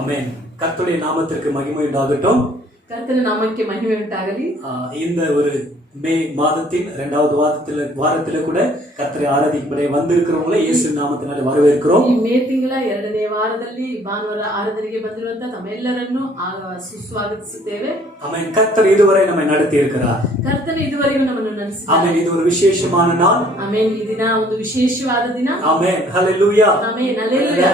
ஆமென். கர்த்தருடைய நாமத்திற்கு மகிமை உண்டாகட்டும். கர்த்தருடைய நாமಕ್ಕೆ மகிமை உண்டாகಲಿ. இந்த ஒரு மே மாதத்தின் 2வது வாரத்தில கூட கர்த்தரை ஆராதிக்கும்படி வந்திருக்கிறவங்களே இயேசு நாமத்தினால வரவேற்கிறோம். ಈ ಮೇ ತಿಂಗಳ 2ನೇ ವಾರದಲ್ಲಿ ಭಾನುವಾರ ಆರಾಧನೆಗೆ ಬಂದಿರುವಂತ ತಮ್ಮೆಲ್ಲರನ್ನು ಸುಸ್ವಾಗತಿಸುತ್ತೇವೆ. ஆமென். கர்த்தர் இதுவரை நம்மை நடத்தி இருக்கிறார். ಕರ್ತನು ಇದುವರೆಗೂ ನಮ್ಮನ್ನು ನಡೆಸಿದ್ದಾನೆ. ஆமென். ಇದು ஒரு விசேஷமான நாள். ಆಮೆನ್. ಈ ದಿನ ಒಂದು ವಿಶೇಷವಾದ ದಿನ. ஆமென். ஹalleluya. ಆಮೆನ್. ಹalleluya.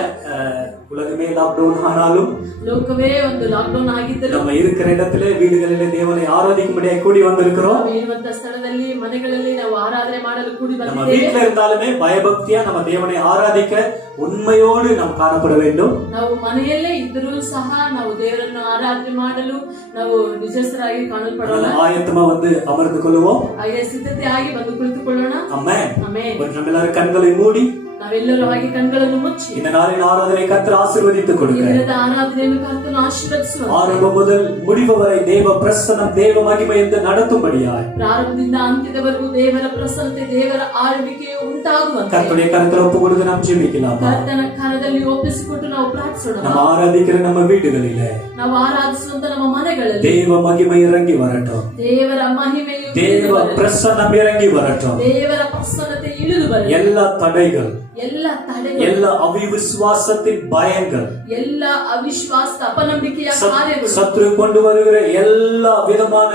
உலகமே லாக்டவுன் ஆனாலும் ಲೋಕವೇ ಒಂದು ಲಾಕ್ಡೌನ್ ಆಗಿದ್ದರೂ நம்ம இருக்கிற இடத்திலே வீடுகளிலே தேவனை ஆராதிக்கும்படியாக கூடி வந்திருக்கிறோம். ಇರುವಂತ ಸ್ಥಳದಲ್ಲಿ ಮನೆಗಳಲ್ಲಿ ನಾವು ಆರಾಧನೆ ಮಾಡಲು ಕೂಡಿ நம்ம ಬಂದಿದ್ದೇವೆ. வீட்ல இருந்தாலுமே பயபக்தியா நம்ம தேவனை ஆராதிக்க உண்மையோடு நாம் காணப்பட வேண்டும். ನಾವು ಮನೆಯಲ್ಲೇ ಇದ್ದರೂ ಸಹ ನಾವು ದೇವರನ್ನು ಆರಾಧನೆ ಮಾಡಲು ನಾವು ನಿಜಸ್ಥರಾಗಿ ಕಾಣಲ್ಪಡೋಣ. ஆயத்தமா வந்து அமர்ந்து கொள்வோம். ಹಾಗೆ ಸಿದ್ಧತೆಯಾಗಿ ಬಂದು ಕುಳಿತುಕೊಳ್ಳೋಣ. ஆமென். ಆಮೆನ್. நம்மெல்லாரும் கண்களை மூடி ನಾವೆಲ್ಲರೂ ಹಾಗೆ ಕಣ್ಗಳನ್ನು ಮುಚ್ಚಿ இந்த நாளின் ஆராதனை கர்த்தர் ஆசீர்வதித்துக் கொடுங்க. இந்த ஆராதನೆಯನ್ನು ಕರ್ತನು ಆಶೀರ್ವದಿಸುವ ஆரம்பம் முதல் முடிவு வரை தேவ பிரசன்னம் தேவ மகிமை ಎಂದು நடத்தும்படியாய் ಪ್ರಾರಂಭದಿಂದ ಅಂತ್ಯದವರೆಗೂ ದೇವರ ಪ್ರಸನ್ನತೆ ದೇವರ ಆಳ್ವಿಕೆ ಉಂಟಾಗುವಂತೆ கர்த்தருடைய கரத்தில் ஒப்பு கொடுத்து நாம் ஜெபிக்கலாம். ಕರ್ತನ ಕರದಲ್ಲಿ ಒಪ್ಪಿಸಿಕೊಟ್ಟು ನಾವು ಪ್ರಾರ್ಥಿಸೋಣ. நம்ம ஆராதிக்கிற நம்ம வீடுகளிலே ನಾವು ಆರಾಧಿಸುವಂತ ನಮ್ಮ ಮನೆಗಳಲ್ಲಿ தேவ மகிமை இறங்கி வரட்டும். ದೇವರ ಮಹಿಮೆಯು தேவ பிரசன்னம் இறங்கி வரட்டும். ದೇವರ ಪ್ರಸನ್ನತೆ ಇಳಿದು ಬರಲಿ. எல்லா தடைகள் ಎಲ್ಲ ತಡೆಗಳು எல்லா அவிசுவாசத்தின் பயங்கள் ಎಲ್ಲ ಅವಿಶ್ವಾಸ ಅಪನಂಬಿಕೆಯ ಕಾರ್ಯಗಳು சத்ரு கொண்டு வருகிற எல்லா விதமான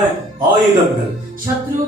ஆயுதங்கள் ಶತ್ರು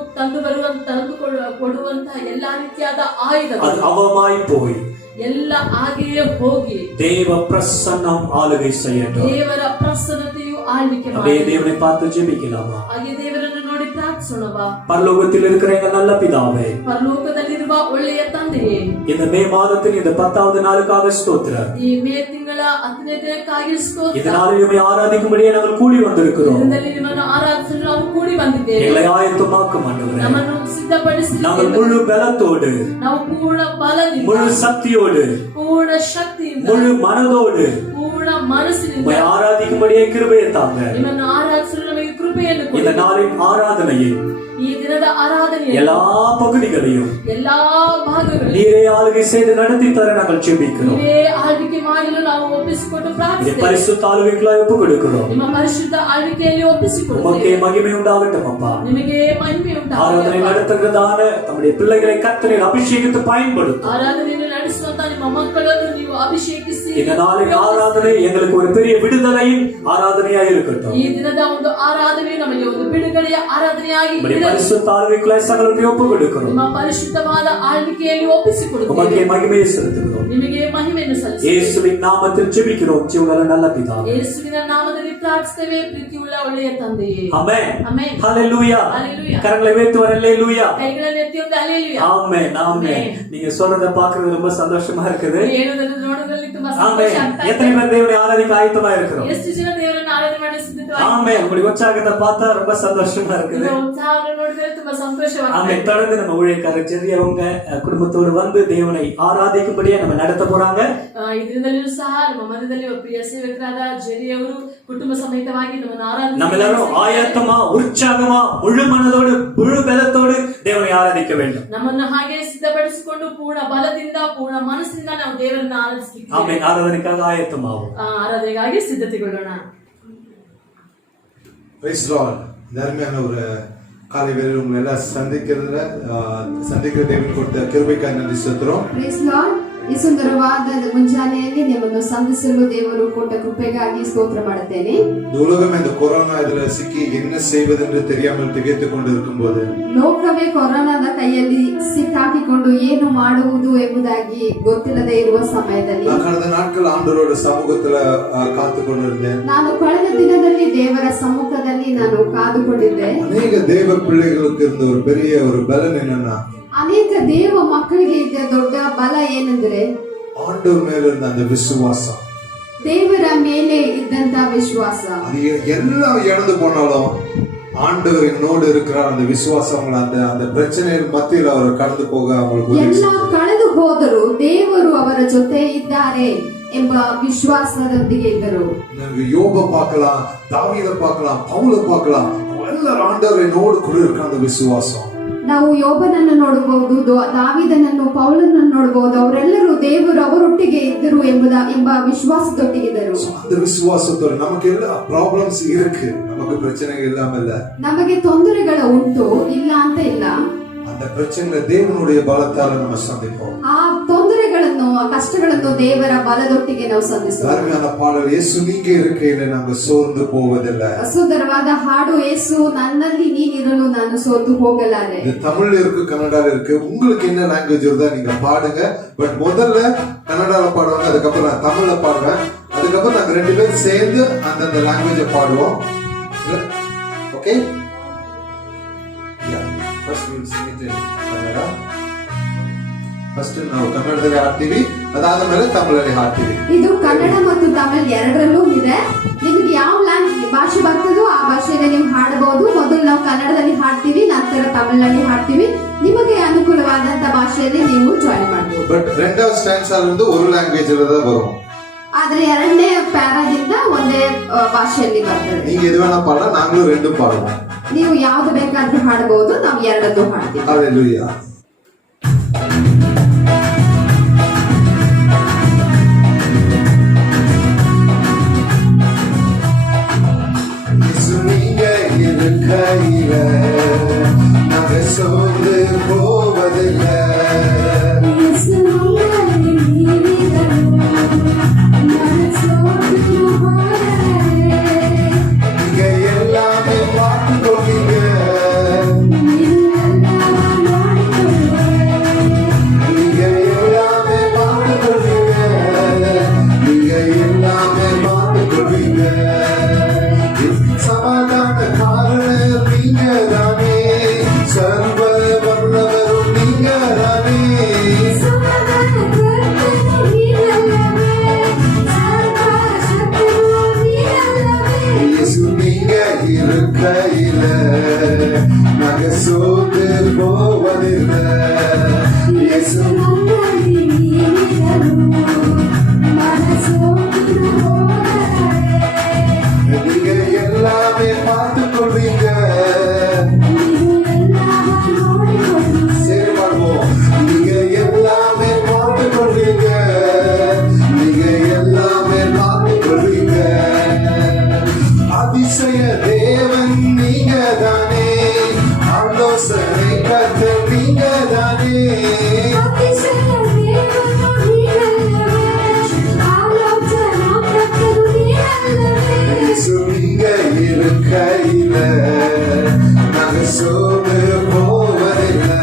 ಕೊಡುವಂತ ಎಲ್ಲಾ ರೀತಿಯಾದ ಆಯುಧಗಳು அது அவமாய் போய் ಎಲ್ಲ ಹಾಗೆಯೇ ಹೋಗಿ தேவ பிரசன்னம் ஆளுகை செய்யட்டும். ದೇವರ ಪ್ರಸನ್ನತೆಯು ಆಳ್ವಿಕೆ அப்படியே ಮಾಡಲಿ. தேவனை பார்த்து ஜெபிக்கலாமா? ಹಾಗೆ ದೇವರನ್ನು ನೋಡಿ ಪ್ರಾರ್ಥಿಸೋಣವಾ? பரலோகத்தில் இருக்கிற எங்கள் நல்ல பிதாவே, ಪರಲೋಕದಲ್ಲಿರುವ ಒಳ್ಳೆಯ ತಂದೆಯೇ, இந்த மே மாதத்தின் இந்த 10வது நாளுக்காக ஸ்தோத்திரம். ಈ ಮೇ ತಿಂಗಳ 10ನೇ ದಿನಕ್ಕಾಗಿ ಸ್ತೋತ್ರ. இந்த நாளில் உம்மை ஆராதிக்கும்படியே நாங்கள் கூடி வந்திருக்கிறோம். ಇದರಲ್ಲಿ ನಿಮ್ಮನ್ನು ಆರಾಧಿಸಲು ನಾವು ಕೂಡಿ ಬಂದಿದ್ದೇವೆ. எங்களை ஆயத்தமாக்கும் ஆண்டவரே. ನಮ್ಮನ್ನು ಸಿದ್ಧಪಡಿಸಿ நாங்கள் முழு பலத்தோடு, ನಾವು ಪೂರ್ಣ ಬಲದಿಂದ, முழு சக்தியோடு, ಪೂರ್ಣ ಶಕ್ತಿಯಿಂದ, முழு மனதோடு ಪೂರ್ಣ ಮನಸ್ಸಿನಿಂದ உம்மை ஆராதிக்கும்படியே கிருபையை தாங்க. ನಿಮ್ಮನ್ನು ಆರಾಧಿಸಲು ನಮಗೆ ಕೃಪೆಯನ್ನು ಕೊಡಿ. இந்த நாளின் ஆராதனையை ಈ ದಿನದ ಆರಾಧನೆಯ எல்லா பகுதிகளையும் ಎಲ್ಲಾ ಭಾಗಗಳು நீரே ஆளுகை செய்து நடத்தி தர நாங்கள் ஜெபிக்கிறோம். ನೀವೇ ಆಳ್ವಿಕೆ ಮಾಡಲು ನಾವು ಒಪ್ಪಿಸಿಕೊಟ್ಟು இதை ಪ್ರಾರ್ಥಿಸುತ್ತೇವೆ. பரிசுத்த ஆளுகைகளாய் ஒப்புக் கொடுக்கிறோம். ನಿಮ್ಮ ಪರಿಶುದ್ಧ ಆಳ್ವಿಕೆಯಲ್ಲಿ உமக்கே ಒಪ್ಪಿಸಿಕೊಡುತ್ತೇವೆ. மகிமை உண்டாகட்டும் அப்பா. ನಿಮಗೆ ಮಹಿಮೆ ஆராதனை ಉಂಟಾಗಲಿ. நடத்துகிறதான நம்முடைய பிள்ளைகளை கர்த்தரின் அபிஷேகத்தை பயன்படுத்தும். ಆರಾಧನೆಯನ್ನು ನಡೆಸುವಂತ ನಿಮ್ಮ ಮಕ್ಕಳನ್ನು ನೀವು ಅಭಿಷೇಕಿಸಿ இந்த நாளின் ஆராதனை எங்களுக்கு ஒரு பெரிய விடுதலையின் ஆராதனையாக இருக்கட்டும். ಈ ದಿನದ ಒಂದು ಆರಾಧನೆ ನಮಗೆ ಒಂದು ಬಿಡುಗಡೆಯ ಆರಾಧನೆಯಾಗಿ நம்முடைய பரிசுத்த ஆளுகைகளாய் சகலத்தையும் ஒப்புக் கொடுக்கிறோம். ನಿಮ್ಮ ಪರಿಶುದ್ಧವಾದ ಆಳ್ವಿಕೆಯಲ್ಲಿ ಒಪ್ಪಿಸಿಕೊಡುತ್ತೇವೆ. உமக்கே மகிமையை செலுத்துகிறோம். ನಿಮಗೆ ಮಹಿಮೆಯನ್ನು ಸಲ್ಲಿಸುತ್ತೇವೆ. இயேசுவின் நாமத்தில் ஜெபிக்கிறோம் ஜீவனுள்ள நல்ல பிதாவே. ಯೇಸುವಿನ ನಾಮದಲ್ಲಿ ಪ್ರಾರ್ಥಿಸುತ್ತೇವೆ ಪ್ರೀತಿಯುಳ್ಳ ಒಳ್ಳೆಯ ತಂದೆಯೇ. ஆமென். ಆಮೆನ್. ஹல்லேலூயா. ஹல்லேலூயா. கரங்களை உயர்த்தி வர ஹல்லேலூயா. ಕೈಗಳನ್ನು ಎತ್ತಿ ಒಂದು ಹಲ್ಲೆಲೂಯಾ. ஆமென். ஆமென். நீங்க சொல்றத பார்க்கிறது ரொம்ப சந்தோஷமா இருக்குது. ಹೇಳುವುದನ್ನು ನೋಡುವುದರಲ್ಲಿ ತುಂಬಾ ஆமென். ಸಂತೋಷ ಆಗ್ತಾ ಇದೆ. எத்தனை பேர் தேவனை ஆராதிக்க ஆயத்தமா இருக்கிறோம்? ಎಷ್ಟು ಜನ ದೇವರನ್ನು ಆರಾಧನೆ ಮಾಡಿ ಸಿದ್ಧವಾಗಿ ஆமென். உங்களுடைய உற்சாகத்தை பார்த்தா ரொம்ப சந்தோஷமா இருக்குது. ಉತ್ಸಾಹವನ್ನು ನೋಡಿದ್ರೆ ತುಂಬಾ ಸಂತೋಷವಾಗ್ತದೆ. ஆமென். தொடர்ந்து நம்ம ஊழியக்காரர் ஜெர்ரி அவங்க குடும்பத்தோடு வந்து தேவனை ஆராதிக்கும்படியே நம்ம நடத்த போறாங்க. ಇದರಿಂದಲೂ ಸಹ ನಮ್ಮ ಮಧ್ಯದಲ್ಲಿ ಪ್ರಿಯ ಸೇವಕರಾದ ಜೆರಿ ಅವರು ಕುಟುಂಬ ಸಮೇತವಾಗಿ ನಮ್ಮನ್ನು ಆರಾಧನೆ நம்ம எல்லாரும் ஆயத்தமா உற்சாகமா முழு மனதோடு முழு பலத்தோடு தேவனை ஆராதிக்க வேண்டும். ನಮ್ಮನ್ನು ಹಾಗೆ ಸಿದ್ಧಪಡಿಸಿಕೊಂಡು ಪೂರ್ಣ ಬಲದಿಂದ ಪೂರ್ಣ ಮನಸ್ಸಿನಿಂದ ನಾವು ದೇವರನ್ನು ಆರಾಧಿಸುತ್ತೇವೆ. ஆமென். ஆராதனைக்காக ஆயத்தமாவோம். ಆರಾಧನೆಗಾಗಿ ಸಿದ್ಧತೆಗೊಳ್ಳೋಣ. Price Lord. தர்மியான ஒரு காலை வேளையில் உங்களை எல்லாம் சந்திக்கிற தேவன் கொடுத்த கிருபைக்காக நன்றி செலுத்துறோம். Praise Lord. ಈ ಸುಂದರವಾದ ಮುಂಜಾನೆಯಲ್ಲಿ ನಿಮ್ಮನ್ನು ಸಂಧಿಸಲು ದೇವರು ಕೊಟ್ಟ ಕೃಪೆಗಾಗಿ ಸ್ತೋತ್ರ ಮಾಡುತ್ತೇನೆ. உலகம் இந்த கொரோனா இதுல சிக்கி என்ன செய்வதென்று தெரியாமல் திகைத்துக் கொண்டிருக்கும் போது ಲೋಕವೇ ಕೊರೋನಾದ ಕೈಯಲ್ಲಿ ಸಿಕ್ಕಾಕಿಕೊಂಡು ಏನು ಮಾಡುವುದು ಎಂಬುದಾಗಿ ಗೊತ್ತಿಲ್ಲದೆ ಇರುವ ಸಮಯದಲ್ಲಿ கடந்த நாட்கள் ஆண்டவரோட சமூகத்துல காத்து கொண்டிருந்தேன். ನಾನು ಕಳೆದ ದಿನದಲ್ಲಿ ದೇವರ ಸಮ್ಮುಖದಲ್ಲಿ ನಾನು ಕಾದುಕೊಂಡಿದ್ದೆ. அநேக தேவ பிள்ளைகளுக்கு இருந்த ஒரு பெரிய ஒரு பலன் என்னன்னா ಅನೇಕ ದೇವ ಮಕ್ಕಳಿಗೆ ಇದ್ದ ದೊಡ್ಡ ಬಲ ಏನೆಂದರೆ ஆண்டவர் மேல இருந்த அந்த விசுவாசம், ದೇವರ ಮೇಲೆ ಇದ್ದಂತ ವಿಶ್ವಾಸ. அது எல்லாம் இழந்து போனாலும் ஆண்டவர் என்னோடு இருக்கிறார் அந்த விசுவாசம் அவங்களை அந்த பிரச்சனையின் மத்தியில் அவர் கடந்து போக அவங்களுக்கு ಎಲ್ಲ ಕಳೆದು ಹೋದರೂ ದೇವರು ಅವರ ಜೊತೆ ಇದ್ದಾರೆ ಎಂಬ ವಿಶ್ವಾಸದೊಂದಿಗೆ ಇದ್ದರು. யோப பார்க்கலாம், தாவீதை பார்க்கலாம், பவுலை பார்க்கலாம், எல்லாரும் ஆண்டவர் என்னோடு கூட இருக்கிற அந்த விசுவாசம். ನಾವು ಯೋಬನನ್ನು ನೋಡಬಹುದು, ದಾವಿದನನ್ನು, ಪೌಲನನ್ನು ನೋಡಬಹುದು. ಅವರೆಲ್ಲರೂ ದೇವರು ಅವರೊಟ್ಟಿಗೆ ಇದ್ದರು ಎಂಬ ವಿಶ್ವಾಸದೊಟ್ಟಿಗಿದ್ದರು. அந்த விசுவாசத்தோட நமக்கு எல்லா ப்ராப்ளம்ஸ் இருக்கு, நமக்கு பிரச்சனைகள் இல்லாம இல்ல. ನಮಗೆ ತೊಂದರೆಗಳು ಉಂಟು, ಇಲ್ಲ ಅಂತ ಇಲ್ಲ. அந்த பிரச்சனைகளை தேவனுடைய பலத்தால நம்ம சந்திப்போம். ಆ ತೊಂದರೆಗಳನ್ನು, ಆ ಕಷ್ಟಗಳನ್ನು ದೇವರ ಬಲದೊಟ್ಟಿಗೆ ನಾವು ಸಂಧಿಸುತ್ತೇವೆ. அருமையான பாடல், இயேசு நீங்க இருக்கையில நாங்க சோர்ந்து போவதில்லை. ಸುಂದರವಾದ ಹಾಡು, ಯೇಸು ನನ್ನಲ್ಲಿ ನೀನಿರಲು ನಾನು ಸೋತು ಹೋಗಲಾರೆ. இது தமிழ்ல இருக்கு, கன்னடால இருக்கு. உங்களுக்கு என்ன லாங்குவேஜ் வருதா நீங்க பாடுங்க. பட் முதல்ல கன்னடால பாடுவாங்க, அதுக்கப்புறம் நான் தமிழ்ல பாடுவேன். அதுக்கப்புறம் நாங்க 2 பேரும் சேர்ந்து அந்தந்த லாங்குவேஜை பாடுவோம். Okay? First we'll sing it in Kannada. First ನಾವು ಕನ್ನಡದಲ್ಲಿ ಹಾಡ್ತೀವಿ, ಅದಾದ ಮೇಲೆ ತಮಿಳಲ್ಲಿ ಹಾಡ್ತೀವಿ. ಇದು ಕನ್ನಡ ಮತ್ತು ತಮಿಳ್ ಎರಡರಲ್ಲೂ ಇದೆ. ನಿಮ್ಗೆ ಯಾವ ಭಾಷೆ ಬರ್ತದೋ ಆ ಭಾಷೆಯಲ್ಲಿ ನೀವು ಹಾಡಬಹುದು. ಮೊದಲು ನಾವು ಕನ್ನಡದಲ್ಲಿ ಹಾಡ್ತೀವಿ, ನಂತರ ತಮಿಳಲ್ಲಿ ಹಾಡ್ತೀವಿ. ನಿಮಗೆ ಅನುಕೂಲವಾದಂತ ಭಾಷೆಯಲ್ಲಿ ನೀವು ಜಾಯಿನ್ ಮಾಡಬಹುದು. ಬಟ್ ரெண்டாவது ஸ்டான்ஸால இருந்து ஒரு லாங்குவேஜ்ல தான் வரும். ಆದ್ರೆ ಎರಡನೇ ಪ್ಯಾರಾದಿಂದ ಒಂದೇ ಭಾಷೆಯಲ್ಲಿ ಬರ್ತದೆ. நீங்க எது வேணா பாடலாம், நாங்களும் ரெண்டும் பாடுவோம். ನೀವು ಯಾವ್ದು ಬೇಕಾದ್ರೂ ಹಾಡಬಹುದು, ನಾವು ಎರಡನ್ನೂ ಹಾಡ್ತೀವಿ. ஹalleluya. இயேசு நீங்க இருக்கையில நாங்க சோர்ந்து போவதில்லை. நீங்க எல்லாமே பார்த்து கொள்வீங்க. நீங்க எல்லாமே பார்த்து கொள்வீங்க. நீங்க எல்லாமே பார்த்து கொள்வீங்க. சமாதான காரணம் நீங்க தானே, சர்வ வல்லவரும் நீங்க தானே. இயேசு நீங்க இருக்கையில நாங்க சோர்ந்து போவதில்லை. இயேசு நீங்க எல்லாமே பார்த்து கொள்வீங்க. சரி பாடுவோம். நீங்க எல்லாமே பார்த்து கொள்வீங்க. நீங்க எல்லாமே பார்த்து கொள்வீங்க. அதிசய தேவன் நீங்க தானே, ஆலோசனை கர்த்தர் நீங்க தானே. நீங்க இருக்கையில நாங்க சோர்ந்து போவதில்லை.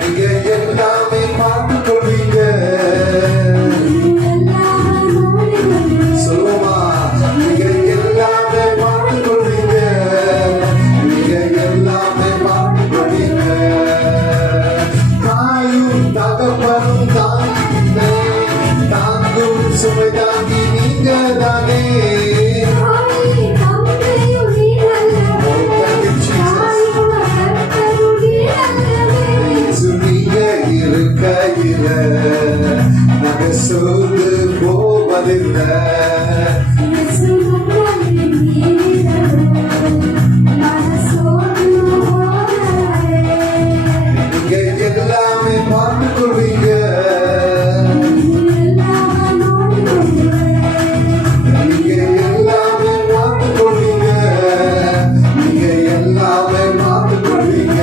நீங்க எல்லாமே பார்த்து கொள்வீங்க. சொல்லுமா, நீங்க எல்லாமே பார்த்து கொள்வீங்க. நீங்க எல்லாமே பார்த்து கொள்வீங்க. தாயும் தகப்பனும் தாங்கினே, தாங்கும் சுமை தாங்கி நீங்க தானே. இயேசு நீங்க இருக்கையில நாங்க சோர்ந்து போவதில்லை. நீங்க எல்லாமே பார்த்து கொள்வீங்க. நீங்க எல்லாமே பார்த்து கொள்வீங்க. நீங்க எல்லாமே பார்த்து கொள்வீங்க.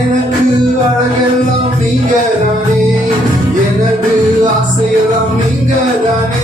எனக்கு அழகெல்லாம் நீங்க தானே, எனது ஆசையெல்லாம் நீங்க தானே.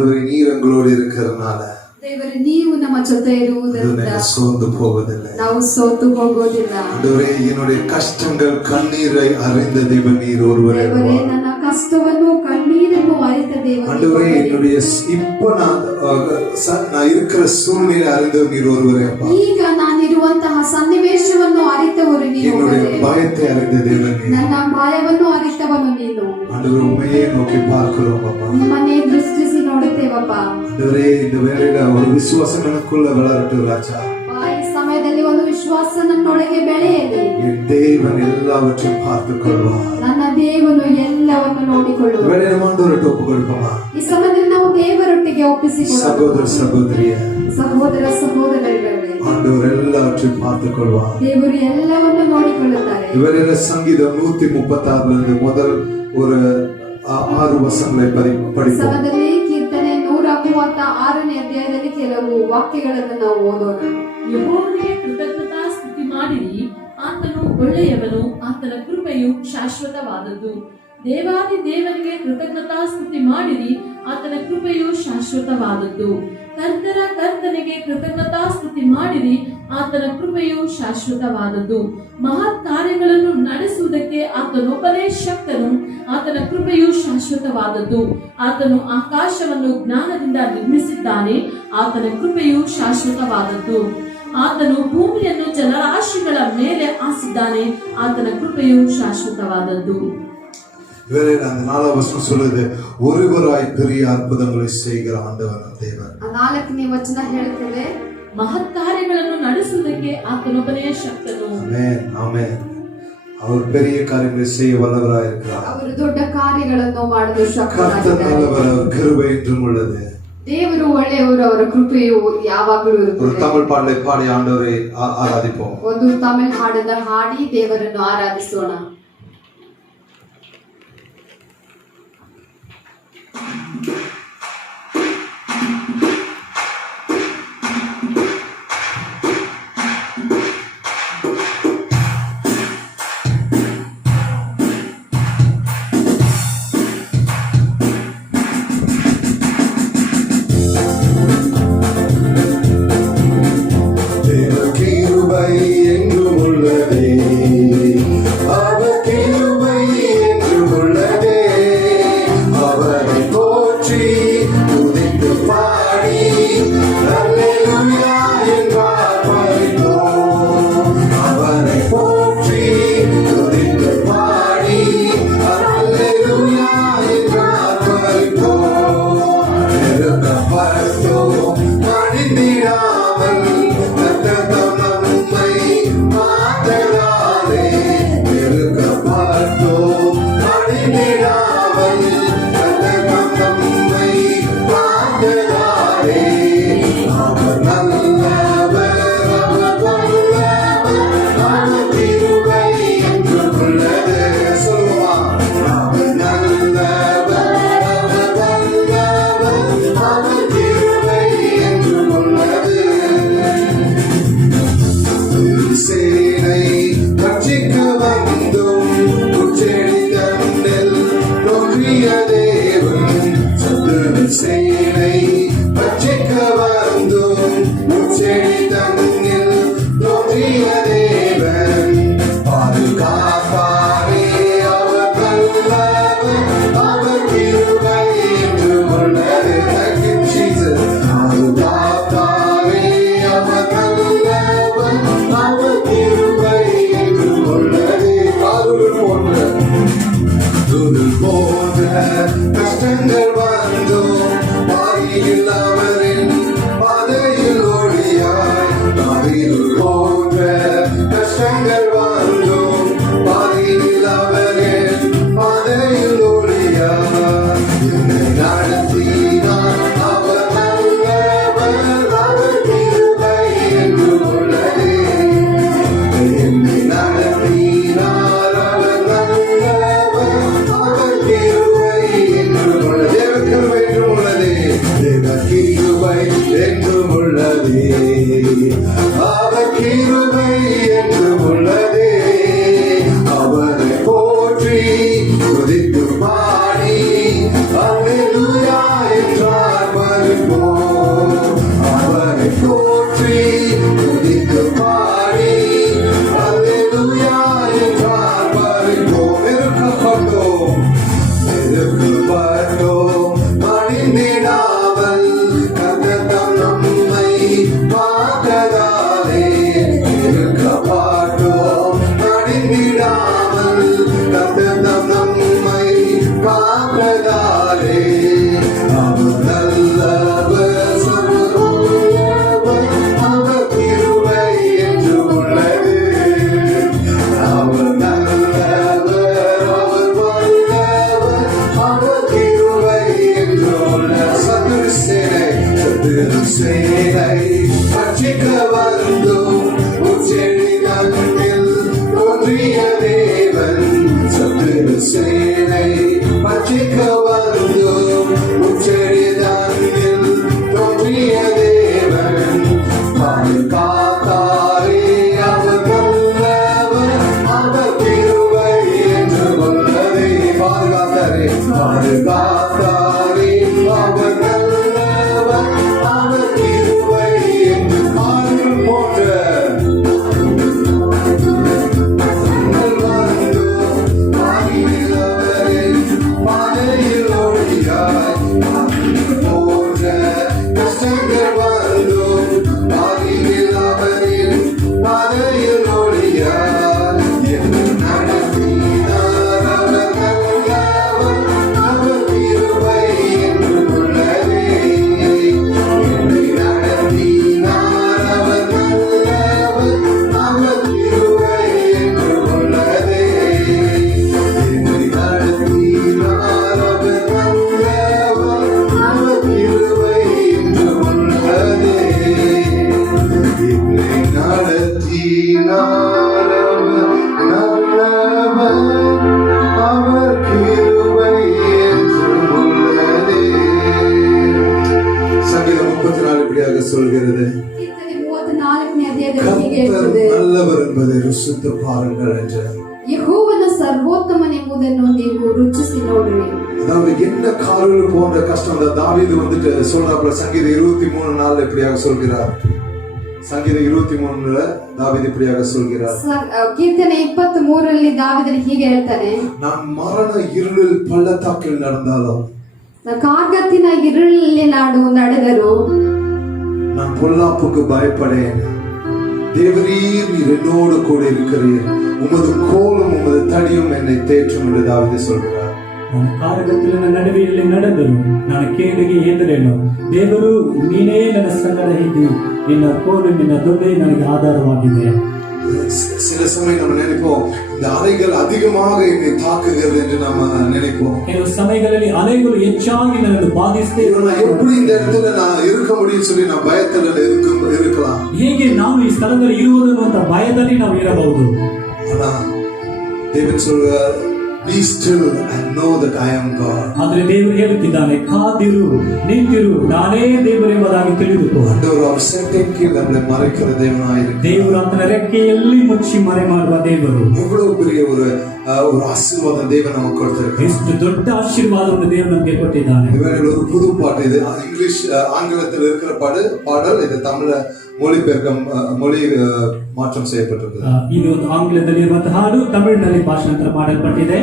ஆண்டவரே நீர் எங்களோடு இருக்கிறதுனால ದೇವರೇ ನೀವು ನಮ್ಮ ಜೊತೆ ಇರುವುದರಿಂದ நாங்கள் சோர்ந்து போவதில்லை. ನಾವು ಸೋತು ಹೋಗೋದಿಲ್ಲ. ஆண்டவரே என்னுடைய கஷ்டங்கள் கண்ணீரை அறிந்த தேவன் நீர் ஒருவரே. ದೇವರೇ ನನ್ನ ಕಷ್ಟವನ್ನು ಕಣ್ಣೀರನ್ನು ಅರಿತ ದೇವರು. ஆண்டவரே என்னுடைய இப்போ நான் இருக்கிற சூழ்நிலை அறிந்த நீர் ஒருவரே. ಈಗ ನಾನಿರುವಂತಹ ಸನ್ನಿವೇಶವನ್ನು ಅರಿತವರು ನೀವು. என்னுடைய பயத்தை அறிந்த தேவன் நீர். ನನ್ನ ಭಯವನ್ನು ಅರಿತವನು ನೀನು. ஆண்டவரே உம்மையே நோக்கி பார்க்கிறோம் அப்பா. ನಿಮ್ಮನ್ನೇ ದೃಷ್ಟಿಸಿ ನೋಡುತ್ತೇವಪ್ಪ. ஆண்டவரே இந்த வேளையில ஒரு விசுவாசம் எனக்குள்ள வளரட்டும் ராஜா. ಈ ಸಮಯದಲ್ಲಿ ಒಂದು ವಿಶ್ವಾಸ ನನ್ನೊಳಗೆ ಬೆಳೆಯಲಿ. என் தேவன் எல்லாவற்றையும் பார்த்துக் கொள்வார். ನನ್ನ ದೇವನು ಎಲ್ಲವನ್ನು ನೋಡಿಕೊಳ್ಳುವ. வேளையில ஆண்டவரை ஒப்பு கொடுப்போமா? ಈ ಸಮಯದಲ್ಲಿ ನಾವು ದೇವರೊಟ್ಟಿಗೆ ಒಪ್ಪಿಸಿಕೊಳ್ಳೋಣ. சகோதர சகோதரிய ಸಹೋದರ ಸಹೋದರರೇ, ஆண்டவர் எல்லாவற்றையும் பார்த்துக் கொள்வார். ದೇವರು ಎಲ್ಲವನ್ನು ನೋಡಿಕೊಳ್ಳುತ್ತಾರೆ. இவரையில சங்கீதம் 136 இருந்து முதல் ஒரு 6 வசனங்களை படிப்போம். ಸಮಯದಲ್ಲಿ ಕೀರ್ತನೆ 136ನೇ ಅಧ್ಯಾಯದಲ್ಲಿ ಕೆಲವು ವಾಕ್ಯಗಳನ್ನು ನಾವು ಓದೋಣ. ಯೆಹೋವನಿಗೆ ಕೃತಜ್ಞತಾ ಸ್ತುತಿ ಮಾಡಿರಿ, ಆತನು ಒಳ್ಳೆಯವನು, ಆತನ ಕೃಪೆಯು ಶಾಶ್ವತವಾದದ್ದು. ದೇವಾದಿ ದೇವನಿಗೆ ಕೃತಜ್ಞತಾ ಸ್ತುತಿ ಮಾಡಿರಿ, ಆತನ ಕೃಪೆಯು ಶಾಶ್ವತವಾದದ್ದು. ಕರ್ತನಿಗೆ ಕೃತಜ್ಞತಾ ಸ್ತುತಿ ಮಾಡಿರಿ, ಆತನ ಕೃಪೆಯು ಶಾಶ್ವತವಾದದ್ದು. ಮಹತ್ ಕಾರ್ಯಗಳನ್ನು ನಡೆಸುವುದಕ್ಕೆ ಆತನೊಬ್ಬನೇ ಶಕ್ತನು, ಆತನ ಕೃಪೆಯು ಶಾಶ್ವತವಾದದ್ದು. ಆತನು ಆಕಾಶವನ್ನು ಜ್ಞಾನದಿಂದ ನಿರ್ಮಿಸಿದ್ದಾನೆ, ಆತನ ಕೃಪೆಯು ಶಾಶ್ವತವಾದದ್ದು. ಆತನು ಭೂಮಿಯನ್ನು ಜಲರಾಶಿಗಳ ಮೇಲೆ ಹಾಸಿದ್ದಾನೆ, ಆತನ ಕೃಪೆಯು ಶಾಶ್ವತವಾದದ್ದು. வேளையில அந்த 4வது வசனம் சொல்லுது, ஒருவராய் பெரிய அற்புதங்களை செய்கிற ஆண்டவர் தேவன். 4ನೇ ವಚನ ಹೇಳುತ್ತದೆ, ಮಹತ್ ಕಾರ್ಯಗಳನ್ನು ನಡೆಸುವುದಕ್ಕೆ ಆತನೊಬ್ಬನೇ ಶಕ್ತನು. ஆமென் ஆமென். அவர் பெரிய காரியங்களை செய்ய வல்லவராய் இருக்கிறார். ಅವರು ದೊಡ್ಡ ಕಾರ್ಯಗಳನ್ನು ಮಾಡಲು கர்த்தர் ಶಕ್ತನಾಗಿದ್ದಾರೆ. நல்லவர், அவர் கிருபை என்றும் உள்ளது. ದೇವರು ಒಳ್ಳೆಯವರು, ಅವರ ಕೃಪೆಯು ಯಾವಾಗಲೂ ஒரு ಇರುತ್ತದೆ. தமிழ் பாடலை பாடி ஆண்டவரை ஆராதிப்போம். ಒಂದು ತಮಿಳ್ ಹಾಡನ್ನ ಹಾಡಿ ದೇವರನ್ನು ಆರಾಧಿಸೋಣ. செய்தாரே. அவர் நல்லவர், சர்வவல்லவர், அவர் கிருபை என்றும் உள்ளது. அவர் நல்லவர், அவர் வல்லவர், அவர் கிருபை என்றும் உள்ளது. சத்துரு சேனை பட்சிக்க வந்தும் உச்செடி நன்னில் தோன்றிய தேவன். சத்துரு சேனை பட்சிக்க வந்தும் உச்செடி நன்னில் தோன்றிய தேவன். பாதுகாத்தாரே, அவர் நல்லவர், அவர் கிருபை என்று உள்ளதே. பாதுகாத்தாரே, பாதுகாத்தாரே, அவர் நல்லவர், அவர் கிருபை என்று காரில் போன்ற சொல்கிறது, கீர்த்தனை 34ನೇ ಅಧ್ಯಾಯದಲ್ಲಿ ಹೀಗೆ ಹೇಳ್ತದೆ, நல்லவர் என்பதை ருசித்து பாருங்கள் என்று. ಯೆಹೋವನ ಸರ್ವೋತ್ತಮನೆಂಬುದನ್ನು ನೀವು ರುಚಿಸಿ ನೋಡಿರಿ. அதாவது என்ன காரில் போன்ற கஷ்டம் தாவீது வந்துட்டு சொல்றாப்புல. சங்கீதம் 23:4 இப்படியாக சொல்கிறார். சங்கீதம் 23 தாவீது இப்படியாக சொல்கிறார். ಕೀರ್ತನೆ 23ರಲ್ಲಿ ದಾವೀದನು ಹೀಗೆ ಹೇಳ್ತಾನೆ, நான் மரண இருளில் பள்ளத்தாக்கில் நடந்தாலும், ಕಾರ್ಗತ್ತಿನ ಇರುಳಲ್ಲಿ ನಡೆದರು, நான் பொல்லாப்புக்கு பயப்படேன். தேவரீர் நீர் என்னோடு கூட இருக்கிறீர், உமது கோலும் உமது தடியும் என்னை தேற்றும் என்று தாவீது சொல்கிறார். ನಾನು ಕಾರ್ಗತ್ತಲಿನ ನಡುವೆಯಲ್ಲಿ ನಡೆದರು, ನಾನು ಕೇಡಿಗೆ ಹೆದರೇನು. ದೇವರು ನೀನೇ ನನ್ನ ಸಂಗಡ ಇದ್ದಿ, ನಿನ್ನ ಕೋಲು ನಿನ್ನ ದೊಡ್ಡೆ ನನಗೆ ಆಧಾರವಾಗಿದೆ. சில சமயம் நம்ம நினைப்போம், இந்த அலைகள் அதிகமாக என்னை தாக்குகிறது என்று நம்ம நினைப்போம். ಕೆಲವು ಸಮಯಗಳಲ್ಲಿ ಅಲೆಗಳು ಹೆಚ್ಚಾಗಿ ನನ್ನನ್ನು ಬಾಧಿಸುತ್ತೆ. நான் எப்படி இந்த இடத்துல நான் இருக்க முடியும் சொல்லி நான் பயத்துல இருக்கலாம். ಹೇಗೆ ನಾವು ಈ ಸ್ಥಳದಲ್ಲಿ ಇರುವುದನ್ನು ಅಂತ ಭಯದಲ್ಲಿ ನಾವು ಇರಬಹುದು. ஆனா தேவன் சொல்றார், be still and know that I am God. ಆದರೆ ದೇವರು ಹೇಳುತ್ತಿದ್ದಾನೆ, ಕಾದಿರು, ನಿಂತಿರು, ನಾನೇ ದೇವರೆಂಬುದಾಗಿ ತಿಳಿದುಕೋ. ஆண்டவர் அவர் செட்டையின் கீழ் நம்மை மறைக்கிற தேவனாயிருக்கிறார். ದೇವರು ಆತನ ರೆಕ್ಕೆಯಲ್ಲಿ ಮುಚ್ಚಿ ಮರೆ ಮಾಡುವ ದೇವರು. எவ்வளவு பெரிய ஒரு ஆசீர்வாதம் தேவன் நமக்கு கொடுத்திருக்கிறார். ಎಷ್ಟು ದೊಡ್ಡ ಆಶೀರ್ವಾದವನ್ನು ದೇವರು ನಮಗೆ ಕೊಟ್ಟಿದ್ದಾನೆ. இவர்கள் ஒரு புது பாட்டு, இது இங்கிலீஷ் ஆங்கிலத்தில் இருக்கிற பாடல், இது தமிழ மொழி மாற்றம் செய்யப்பட்டிருக்கிறது. ಇದು ಒಂದು ಆಂಗ್ಲದಲ್ಲಿ ಇರುವಂತಹ ಹಾಡು ತಮಿಳಿನಲ್ಲಿ ಭಾಷಾಂತರ ಮಾಡಲ್ಪಟ್ಟಿದೆ.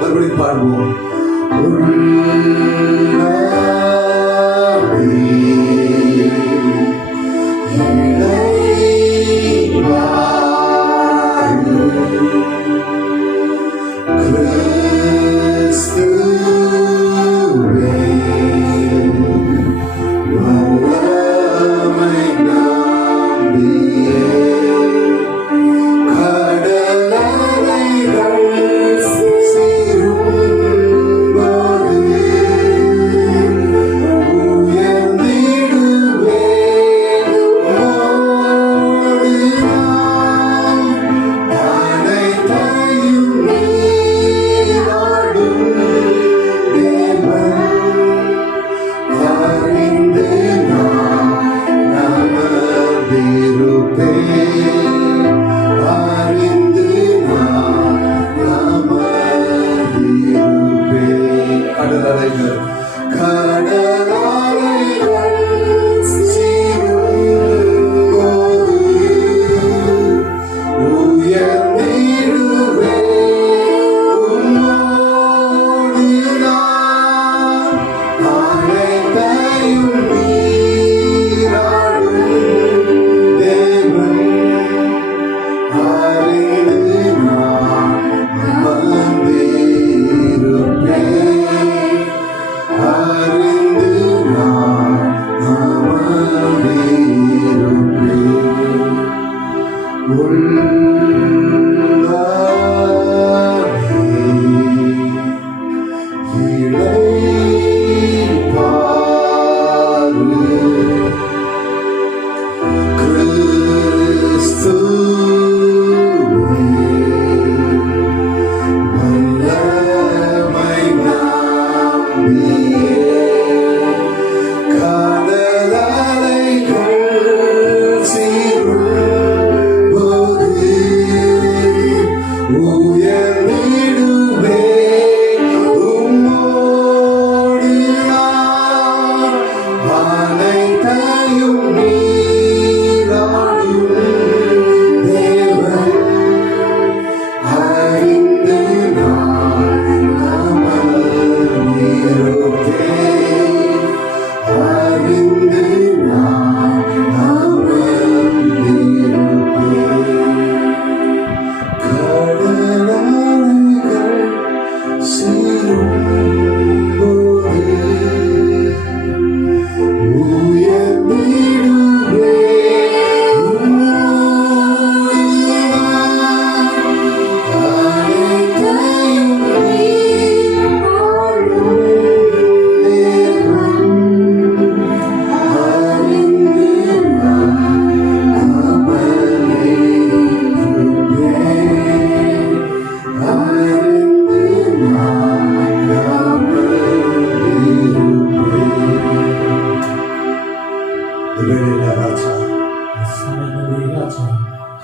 மறுபடியும் பாடுவோம்.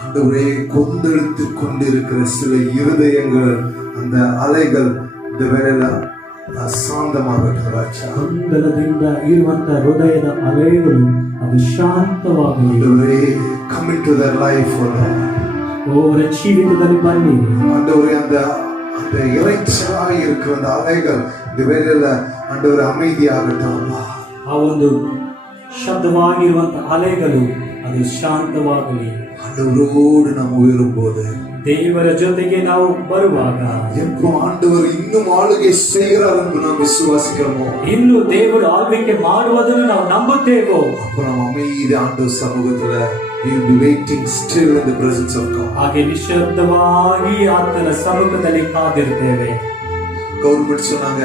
ஆண்டவரே, கொந்தளித்துக் கொண்டிருக்கிற சில இருதயங்கள், அந்த அலைகள் இந்த வேளையில ಶಾಂತವಾಗಬೇಕು ರಾಜ. ಗೊಂದಲದಿಂದ ಇರುವಂತ ಹೃದಯದ ಅಲೆಗಳು ಅದು ಶಾಂತವಾಗಲಿ. Come into their life, O Lord. ಅವರ ಜೀವಿತದಲ್ಲಿ ಬನ್ನಿ. ஆண்டவரே, அந்த இறைச்சலாய் இருக்கிற அந்த அலைகள் இந்த வேளையில ஆண்டவரே அமைதியாகட்டும். ಆ ಒಂದು ಶಬ್ದವಾಗಿರುವಂತ ಅಲೆಗಳು ಅದು ಶಾಂತವಾಗಲಿ. ஆண்டவரோடு நாம் உயரும்போது, ದೇವರ ಜೊತೆಗೆ ನಾವು ಬರುವಾಗ, எப்போ ஆண்டவர் இன்னும் ஆளுகை செய்கிறார் என்று நாம் விசுவாசிக்கிறோமோ, ಇನ್ನು ದೇವರು ಆಳ್ವಿಕೆ ಮಾಡುವುದನ್ನು ನಾವು ನಂಬುತ್ತೇವೋ, அப்போ நாம் அமைதி ஆண்டவர் சமூகத்துல we will be waiting still in the presence of God. ಹಾಗೆ ನಿಶ್ಶಬ್ದವಾಗಿ ಆತನ ಸಮ್ಮುಖದಲ್ಲಿ ಕಾದಿರ್ತೇವೆ. கவர்மெண்ட் சொன்னாங்க,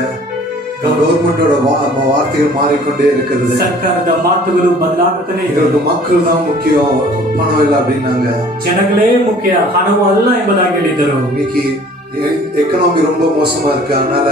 கவர்மெண்டோட வார்த்தைகள் மாறிக்கொண்டே இருக்கிறது. ಸರ್ಕಾರದ ಮಾತುಗಳು ಬದಲಾಗುತ್ತಲೇ ಇದೆ. எங்களுக்கு மக்கள் தான் முக்கியம், பணம் இல்லை அப்படின்னாங்க. ಜನಗಳೇ ಮುಖ್ಯ, ಹಣವು ಅಲ್ಲ ಎಂಬುದಾಗಿ ಹೇಳಿದರು. இன்னைக்கு எக்கனாமி ரொம்ப மோசமா இருக்கு, அதனால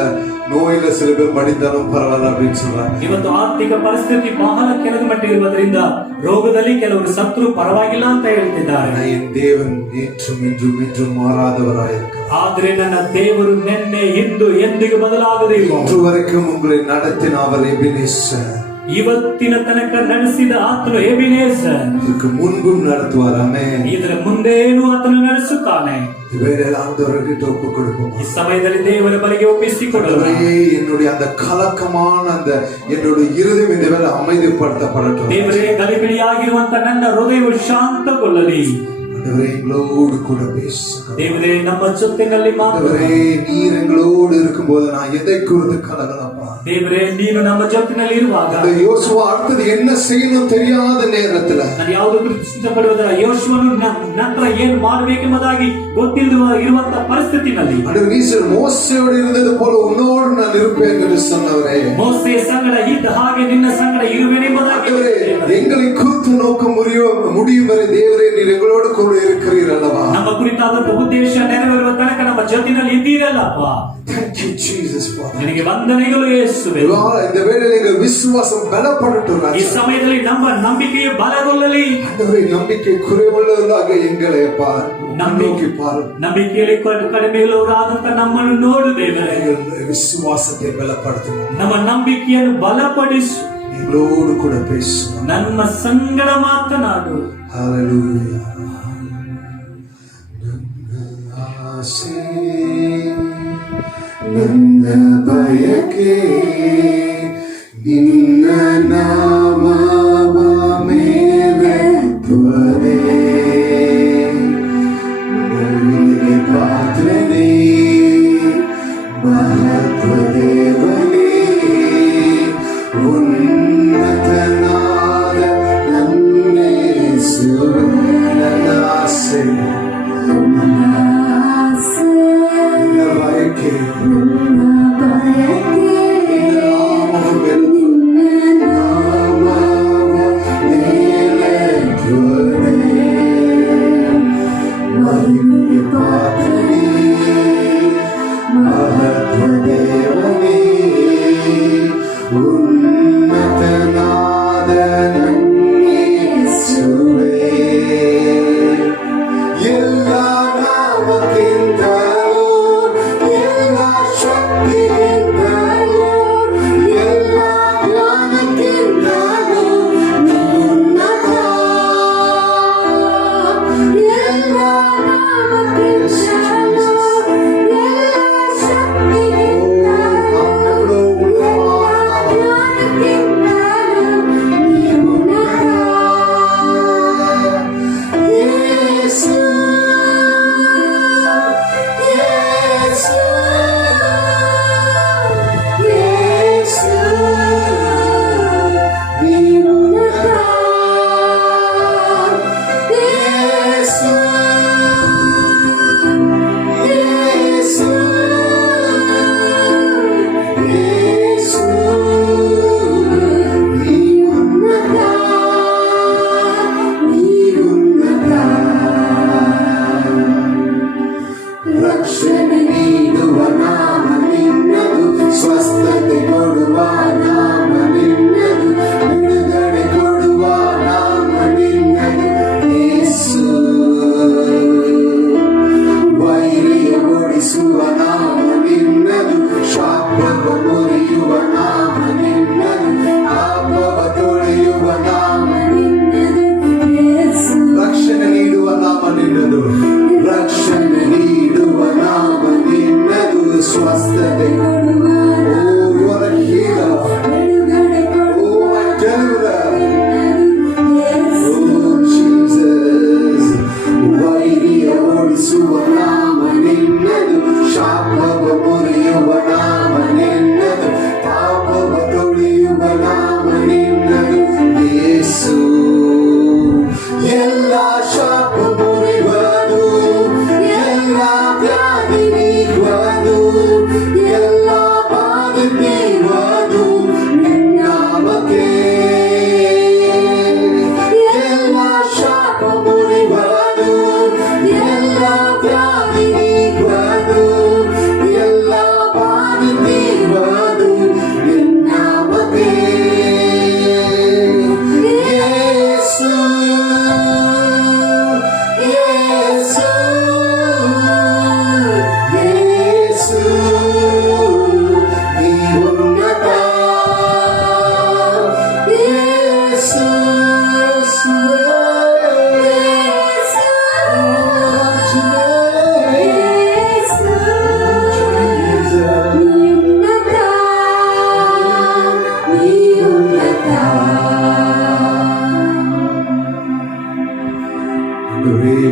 நோயில சில பேர் மடிந்தாலும் பரவாயில்ல அப்படின்னு சொல்றாங்க. ಇವತ್ತು ಆರ್ಥಿಕ ಪರಿಸ್ಥಿತಿ ಬಹಳ ಕೆಳಗೆ ಮಟ್ಟಿರುವುದರಿಂದ ರೋಗದಲ್ಲಿ ಕೆಲವರು ಸತ್ರು ಪರವಾಗಿಲ್ಲ ಅಂತ ಹೇಳ್ತಿದ್ದಾರೆ. என் தேவன் நேற்றும் இன்றும் என்றும் மாறாதவராயிருக்கிறார். ಆದ್ರೆ ನನ್ನ ದೇವರು ನಿನ್ನೆ ಇಂದು ಎಂದಿಗೂ ಬದಲಾಗದೇ ಇಲ್ಲ. இன்று வரைக்கும் உங்களை நடத்தின அவர் எபினேசர். ಇವತ್ತಿನ ತನಕ ನಡೆಸಿದ ಆತನು ಎಬಿನೇಸರ್. ಇದಕ್ಕೆ முன்பும் நடத்துவார். ஆமென். ಇದರ ಮುಂದೇನು ಆತನು ನಡೆಸುತ್ತಾನೆ. இவரே ஆண்டவருக்கு ஒப்பு கொடுப்போம். ಈ ಸಮಯದಲ್ಲಿ ದೇವರ ಬಳಿಗೆ ಒಪ್ಪಿಸಿಕೊಡೋಣ. என்னுடைய அந்த கலக்கமான அந்த என்னோட இருதயம் இந்த வேளை அமைதிப்படுத்தப்படட்டும். ದೇವರೇ, ಗಲಿಬಿಲಿಯಾಗಿರುವಂತ ನನ್ನ ಹೃದಯವು ಶಾಂತಗೊಳ್ಳಲಿ. ஆண்டவரே, எங்களோடு கூட பேசுங்க. ದೇವರೇ, ನಮ್ಮ ಜೊತೆಯಲ್ಲಿ ಮಾತಾಡಿ. ஆண்டவரே, நீர் எங்களோடு இருக்கும்போது நான் எதை குறித்து கலங்கலப்பா. ದೇವರೇ, ನೀನು ನಮ್ಮ ಜೊತೆಯಲ್ಲಿ ಇರುವಾಗ, யோசுவா அடுத்தது என்ன செய்யணும் தெரியாத நேரத்துல, ನಾನು ಯಾವುದು ಚಿಂತಪಡುವುದರ ಯೋಶುವನು ನಂತರ ಏನು ಮಾಡಬೇಕೆಂಬುದಾಗಿ ಗೊತ್ತಿಲ್ಲದಿರುವಂತ ಪರಿಸ್ಥಿತಿನಲ್ಲಿ, நீர் மோசேயோடு இருந்தது போல உன்னோடு நான் இருப்பேன் என்று சொன்னவரே, ಮೋಸೆಯ ಸಂಗಡ ಇದ್ದ ಹಾಗೆ ನಿನ್ನ ಸಂಗಡ ಇರುವೆನೆಂಬುದಾಗಿ எங்களை குறித்து நோக்க முடியும் வரை தேவரே நீர் எங்களோடு கூட இருக்கிறீர் அல்லவா. ನಮ್ಮ ಕುರಿತಾದಂತ ಉದ್ದೇಶ ನೆರವೇರುವ ತನಕ ನಮ್ಮ ಜೊತೆಯಲ್ಲಿ ಇದ್ದೀರಲ್ಲಪ್ಪ. Thank you Jesus for that. ನಿನಗೆ ವಂದನೆಗಳು ಯೇಸುವೆ. இந்த வேளையில எங்கள் விசுவாசம் பலப்படட்டும். ಈ ಸಮಯದಲ್ಲಿ ನಮ್ಮ ನಂಬಿಕೆಯು ಬಲಗೊಳ್ಳಲಿ. ஆண்டவரே, நம்பிக்கை குறைவுள்ளதாக எங்களை அப்பா நோக்கி பாரு. ನಂಬಿಕೆಯಲ್ಲಿ ಕಡಿಮೆಯುಳ್ಳವರಾದಂತ ನಮ್ಮನ್ನು ನೋಡು ದೇವರೇ. விசுவாசத்தை பலப்படுத்தும். ನಮ್ಮ ನಂಬಿಕೆಯನ್ನು ಬಲಪಡಿಸು. எங்களோடு கூட பேசும். ನಮ್ಮ ಸಂಗಡ ಮಾತನಾಡು. Hallelujah. ಆಸೆ ನನ್ನ ಬಯಕೆ ನಿನ್ನ ನಾಮವ ಮೇಲೆತ್ತುವರೆ, ನನಗೆ ಪಾತ್ರನೇ ಮಹತ್ವ ದೇವನೇ, ಉನ್ನತನಾದ ನನ್ನೇಸುವೆ. ನನ್ನ ಆಸೆ ಬಯಕೆ ನಿನ್ನ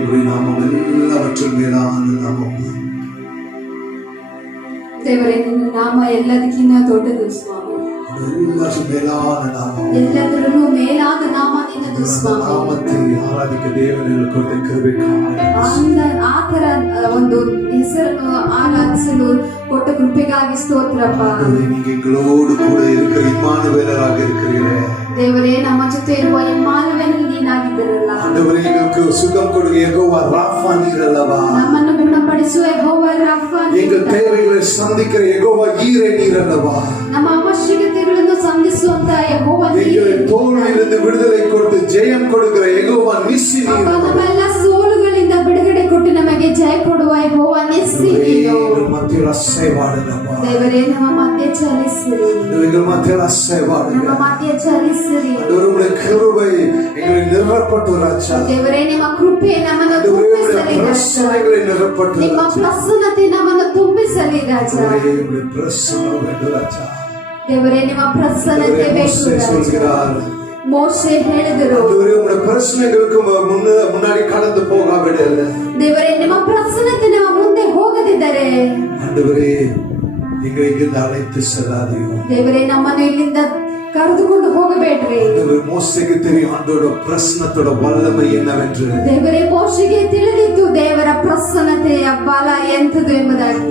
ஆண்டவரே நாமம் எல்லாவற்றும் மேலான நாமம். ದೇವರೇ ನಿನ್ನ ನಾಮ ಎಲ್ಲದಕ್ಕಿಂತ ದೊಡ್ಡದು ಸ್ವಾಮಿ. எல்லாவற்றும் மேலான நாமம். ಎಲ್ಲದರಲ್ಲೂ ಮೇಲಾದ ನಾಮ ನಿನ್ನದು ಸ್ವಾಮಿ. ನಾಮத்தை ಆರಾಧಿಕ ದೇವರನ್ನು ಕೊಟ್ಟ ಕೃಪೆಗಾಗಿ ಆ ತರ ಒಂದು ಹೆಸರನ್ನು ಆರಾಧಿಸಲು ಕೊಟ್ಟ ಕೃಪೆಗಾಗಿ ಸ್ತೋತ್ರಪ್ಪ. நீங்க எங்களோடு கூட இருக்கிற இம்மானுவேலராக இருக்கிறீரே. ದೇವರೇ ನಮ್ಮ ಜೊತೆ ಇರುವ ಇಮ್ಮಾನುವೇಲ್ ನೀನಾಗಿದ್ದೀರಲ್ಲ. ஆண்டவரே எங்களுக்கு சுகம் கொடுக்க யெகோவா ராஃபா நீரல்லவா. ನಮ್ಮನ್ನು ಗುಣಪಡಿಸುವ ಯೆಹೋವಾ ರಾಫಾ. எங்கள் தேவைகளை சந்திக்கிற யெகோவா ஈரே நீரல்லவா. ನಮ್ಮ ಅವಶ್ಯಕತೆಗಳನ್ನು ಸಂಧಿಸುವಂತ ಯೆಹೋವಾ ನೀನೇ. எங்களை தோல்வியிலிருந்து விடுதலை கொடுத்து ஜெயம் கொடுக்கிற யெகோவா நிஸ்ஸி நீர். ನಮ್ಮೆಲ್ಲ ಸೋಲುಗಳಿಂದ ಬಿಡುಗಡೆ ಕೊಟ್ಟು ನಮಗೆ ಜಯ ಕೊಡುವ ಯೆಹೋವಾ ನಿಸ್ಸಿ ನೀನು. மத்தியில் அசைவாடுங்கப்பா. ದೇವರೇ ನಮ್ಮ ಮಧ್ಯೆ ಚಲಿಸಿರಿ. எங்கள் மத்தியில் அசைவாடுங்க. ನಮ್ಮ ಮಧ್ಯೆ ಚಲಿಸಿರಿ. ஆண்டவரே கிருபை எங்களை நிரப்பட்டு ராஜா. ದೇವರೇ ನಿಮ್ಮ ಕೃಪೆ ನಮ್ಮನ್ನು ತುಂಬಿಸಲಿ ರಾಜಾ. நிரப்பட்டு ನಿಮ್ಮ ಪ್ರಸನ್ನತೆ ನಮ್ಮನ್ನು ತುಂಬಿಸಲಿ ರಾಜಾ. ದೇವರೇ ನಿಮ್ಮ ಪ್ರಸನ್ನತೆ ಬೇಕು ರಾಜಾ. ಮೋಶೆ ಹೇಳಿದರು, பிரச்சனைகளுக்கு முன்னாடி கடந்து போக விடல. ದೇವರೇ ನಿಮ್ಮ ಪ್ರಸನ್ನತೆ ನಮ್ಮ ಮುಂದೆ ಹೋಗದಿದ್ದರೆ ஆண்டவரே எங்களை இங்கிருந்து அழைத்து செல்லாதீங்க. ದೇವರೇ ನಮ್ಮನ್ನು ಇಲ್ಲಿಂದ ಕರೆದುಕೊಂಡು ಹೋಗಬೇಡ್ರಿ. மோசேக்கு தெரியும் ஆண்டவரோட பிரசன்னத்தோட வல்லமை என்னவென்று. ದೇವರೇ ಮೋಶೆಗೆ ತಿಳಿದಿತ್ತು ದೇವರ ಪ್ರಸನ್ನತೆಯ ಬಲ ಎಂಥದು ಎಂಬುದಾಗಿ.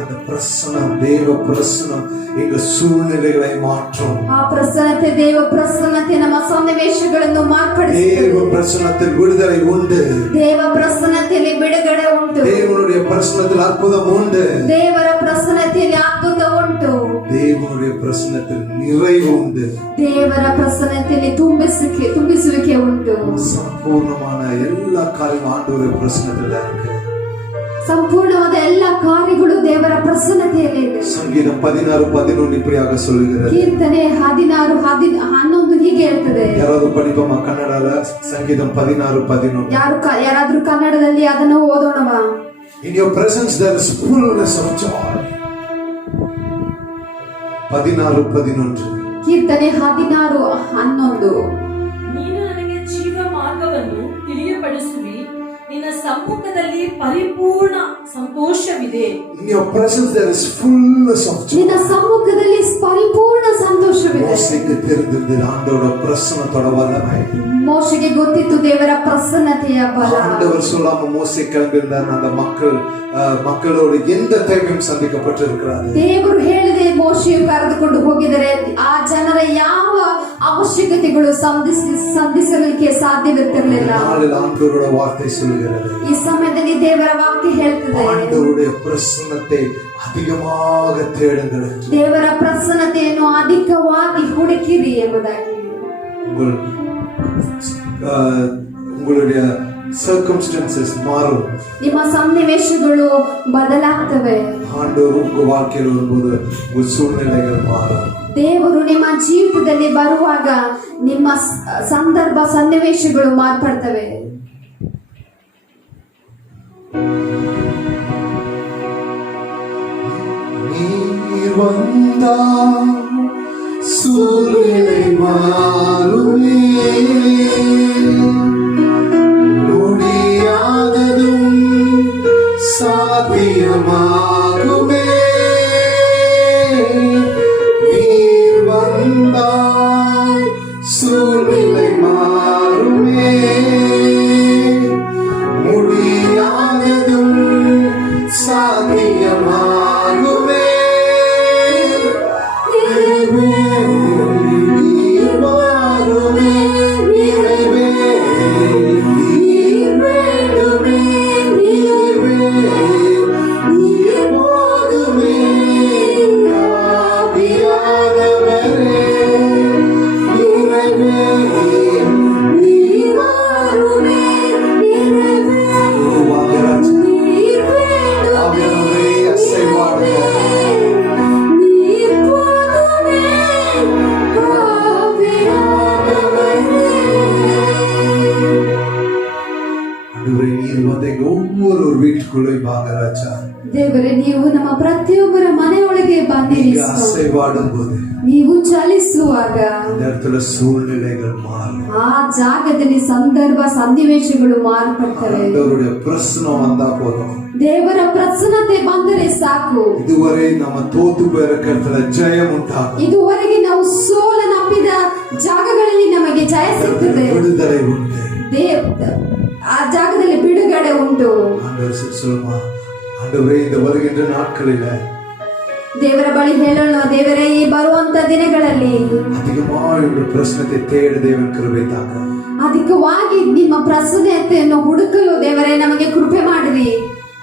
அந்த பிரசன்னம் தேவ பிரசன்னம் எங்க சூழ்நிலைகளை மாற்றும். ಆ ಪ್ರಸನ್ನತೆ ದೇವ ಪ್ರಸನ್ನತೆ ನಮ್ಮ ಸನ್ನಿವೇಶಗಳನ್ನು ಮಾರ್ಪಡಿಸುತ್ತದೆ. தேவ பிரசன்னத்தில் விடுதலை உண்டு. ದೇವ ಪ್ರಸನ್ನತೆಯಲ್ಲಿ ಬಿಡುಗಡೆ ಉಂಟು. தேவனுடைய பிரசன்னத்தில் அற்புதம் உண்டு. ದೇವರ ಪ್ರಸನ್ನತೆಯಲ್ಲಿ ಅದ್ಭುತ ಉಂಟು. தேவனுடைய பிரசன்னத்தில் நிறைவு உண்டு. ದೇವರ ಪ್ರಸನ್ನತೆಯಲ್ಲಿ ತುಂಬಿಸುವಿಕೆ ಉಂಟು. சம்பூர்ணமான எல்லா காரியமும் ஆண்டவருடைய பிரசன்னத்தில் இருக்கு. ಸಂಪೂರ್ಣವಾದ ಎಲ್ಲ ಕಾರ್ಯಗಳು ದೇವರ ಪ್ರಸನ್ನತೆಯಲ್ಲಿ ಇದೆ. சங்கீதம் 16:11 இப்படியாக சொல்லுகிறது. ಕೀರ್ತನೆ 16:11 ಹೀಗೆ ಹೇಳ್ತದೆ. ಯಾರಾದ್ರೂ படிப்போமா ಕನ್ನಡದ ಸಂಗೀதம் 16:11. ಯಾರಾದ್ರೂ ಕನ್ನಡದಲ್ಲಿ ಅದನ್ನು ಓದೋಣವಾ? In your presence there is fullness of joy. 16:11. ಕೀರ್ತನೆ 16:11. ನೀನು ನನಗೆ ಜೀವ ಮಾರ್ಗವನ್ನು ತಿಳಿಯಪಡಿಸುವಿ, ನಿನ್ನ ಸಮ್ಮುಖದಲ್ಲಿ ಪರಿಪೂರ್ಣ ಸಂತೋಷವಿದೆ. In your presence there is fullness of joy. ನಿನ್ನ ಸಮ್ಮುಖದಲ್ಲಿ ಪರಿಪೂರ್ಣ ಸಂತೋಷವಿದೆ. ಮೋಶೆಗೆ ತಿಳಿದಿದ್ದು ಆண்டವರ ಪ್ರಸನ್ನತೋಡ ವಲ್ಲಮೈ. ಮೋಶೆಗೆ ಗೊತ್ತಿತ್ತು ದೇವರ ಪ್ರಸನ್ನತೆಯ ಬಲ. ஆண்டவர் சொல்லாம மோசே கிளம்பியிருந்தார். அந்த மக்களோடு எந்த தேவையும் சந்திக்கப்பட்டிருக்கிறார். ದೇವರು ಹೇಳಿದೆ ಮೋಶೆಯು ಕರೆದುಕೊಂಡು ಹೋಗಿದರೆ ಆ ಜನರ ಯಾವ ಅವಶ್ಯಕತೆಗಳು ಸಂಧಿಸಲಿಕ್ಕೆ ಸಾಧ್ಯವಿರ್ತಿರಲಿಲ್ಲ. ஆண்டவரோட வார்த்தை சொல்லுகிறது. ಈ ಸಮಯದಲ್ಲಿ ದೇವರ ವಾಕ್ಯ ಹೇಳ್ತದೆ, ஆண்டவருடைய பிரசன்னத்தை அதிகமாக தேடுங்கள். ದೇವರ ಪ್ರಸನ್ನತೆಯನ್ನು ಅಧಿಕವಾಗಿ ಹುಡುಕಿರಿ ಎಂಬುದಾಗಿ. உங்களுடைய circumstances மாறும். ನಿಮ್ಮ ಸನ್ನಿವೇಶಗಳು ಬದಲಾಗ್ತವೆ. ஆண்டவர் உங்க வாழ்க்கையில் வரும்போது உங்க சூழ்நிலைகள் மாறும். ದೇವರು ನಿಮ್ಮ ಜೀವಿತದಲ್ಲಿ ಬರುವಾಗ ನಿಮ್ಮ ಸಂದರ್ಭ ಸನ್ನಿವೇಶಗಳು ಮಾರ್ಪಡ್ತವೆ. நீர் வந்தால் சூழ்நிலை மாறுமே, முடியாததும் சாத்தியமாகுமே. நீர் வந்தால் சூழ்நிலை மாறுமே, முடியாததும் சாத்தியமாகுமே. ದೇವರೇ, ನೀವು ನಮ್ಮ ಪ್ರತಿಯೊಬ್ಬರ ಮನೆಯೊಳಗೆ ಬಂದಿರಿ. அசைவாடும் போது ನೀವು ಚಲಿಸುವಾಗ அந்த இடத்துல சூழ்நிலைகள் மாறும். ಆ ಜಾಗದಲ್ಲಿ ಸಂದರ್ಭ ಸನ್ನಿವೇಶಗಳು ಮಾರ್ಪಡ್ತವೆ. ஆண்டவருடைய பிரசனம் வந்தா போதும். ದೇವರ ಪ್ರಸನ್ನತೆ ಬಂದರೆ ಸಾಕು. இதுவரை நம்ம தோத்து போயிருக்கிற இடத்துல ஜெயம் உண்டாகும். ಇದುವರೆಗೆ ನಾವು ಸೋಲನ್ನಪ್ಪಿದ ಜಾಗಗಳಲ್ಲಿ ನಮಗೆ ಜಯ ಸಿಗ್ತದೆ. விடுதலை உண்டு. ಆ ಜಾಗದಲ್ಲಿ ಬಿಡುಗಡೆ ಉಂಟು. ஆண்டவர் சொல்லுமா, ஆண்டவரே இந்த வருகின்ற நாட்களில ದೇವರ ಬಳಿ ಹೇಳೋಣ, ದೇವರೇ ಈ ಬರುವಂತ ದಿನಗಳಲ್ಲಿ அதிகமாக இந்த பிரச்சனத்தை தேட தேவன் கிருபை தாங்க. ಅಧಿಕವಾಗಿ ನಿಮ್ಮ ಪ್ರಸನ್ನತೆಯನ್ನು ಹುಡುಕಲು ದೇವರೇ ನಮಗೆ ಕೃಪೆ ಮಾಡಿರಿ.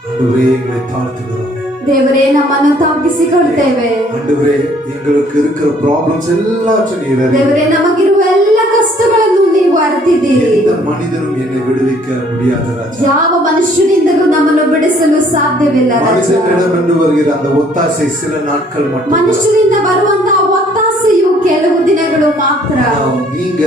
ஆண்டவரே எங்களை தாழ்த்துகிறோம். ದೇವರೇ ನಮ್ಮನ್ನು ತಗ್ಗಿಸಿಕೊಳ್ತೇವೆ. ஆண்டவரே எங்களுக்கு இருக்கிற ப்ராப்ளம்ஸ் எல்லாத்தையும் நீர் அறிவீர். ದೇವರೇ ನಮಗಿರುವ ಎಲ್ಲ ಕಷ್ಟಗಳನ್ನು ನೀವು ಅರಿತಿದ್ದೀರಿ. எந்த மனிதனும் என்னை விடுவிக்க முடியாத ராஜா. ಯಾವ ಮನುಷ್ಯನಿಂದಲೂ ನಮ್ಮನ್ನು ಬಿಡಿಸಲು ಸಾಧ್ಯವಿಲ್ಲ ರಾಜಾ. மனிதனிடமிருந்து வருகிற அந்த ஒத்தாசை சில நாட்கள் மட்டும். ಮನುಷ್ಯರಿಂದ ಬರುವಂತಹ ಒತ್ತಾಸೆಯು ಕೆಲವು ದಿನಗಳು ಮಾತ್ರ. நீங்க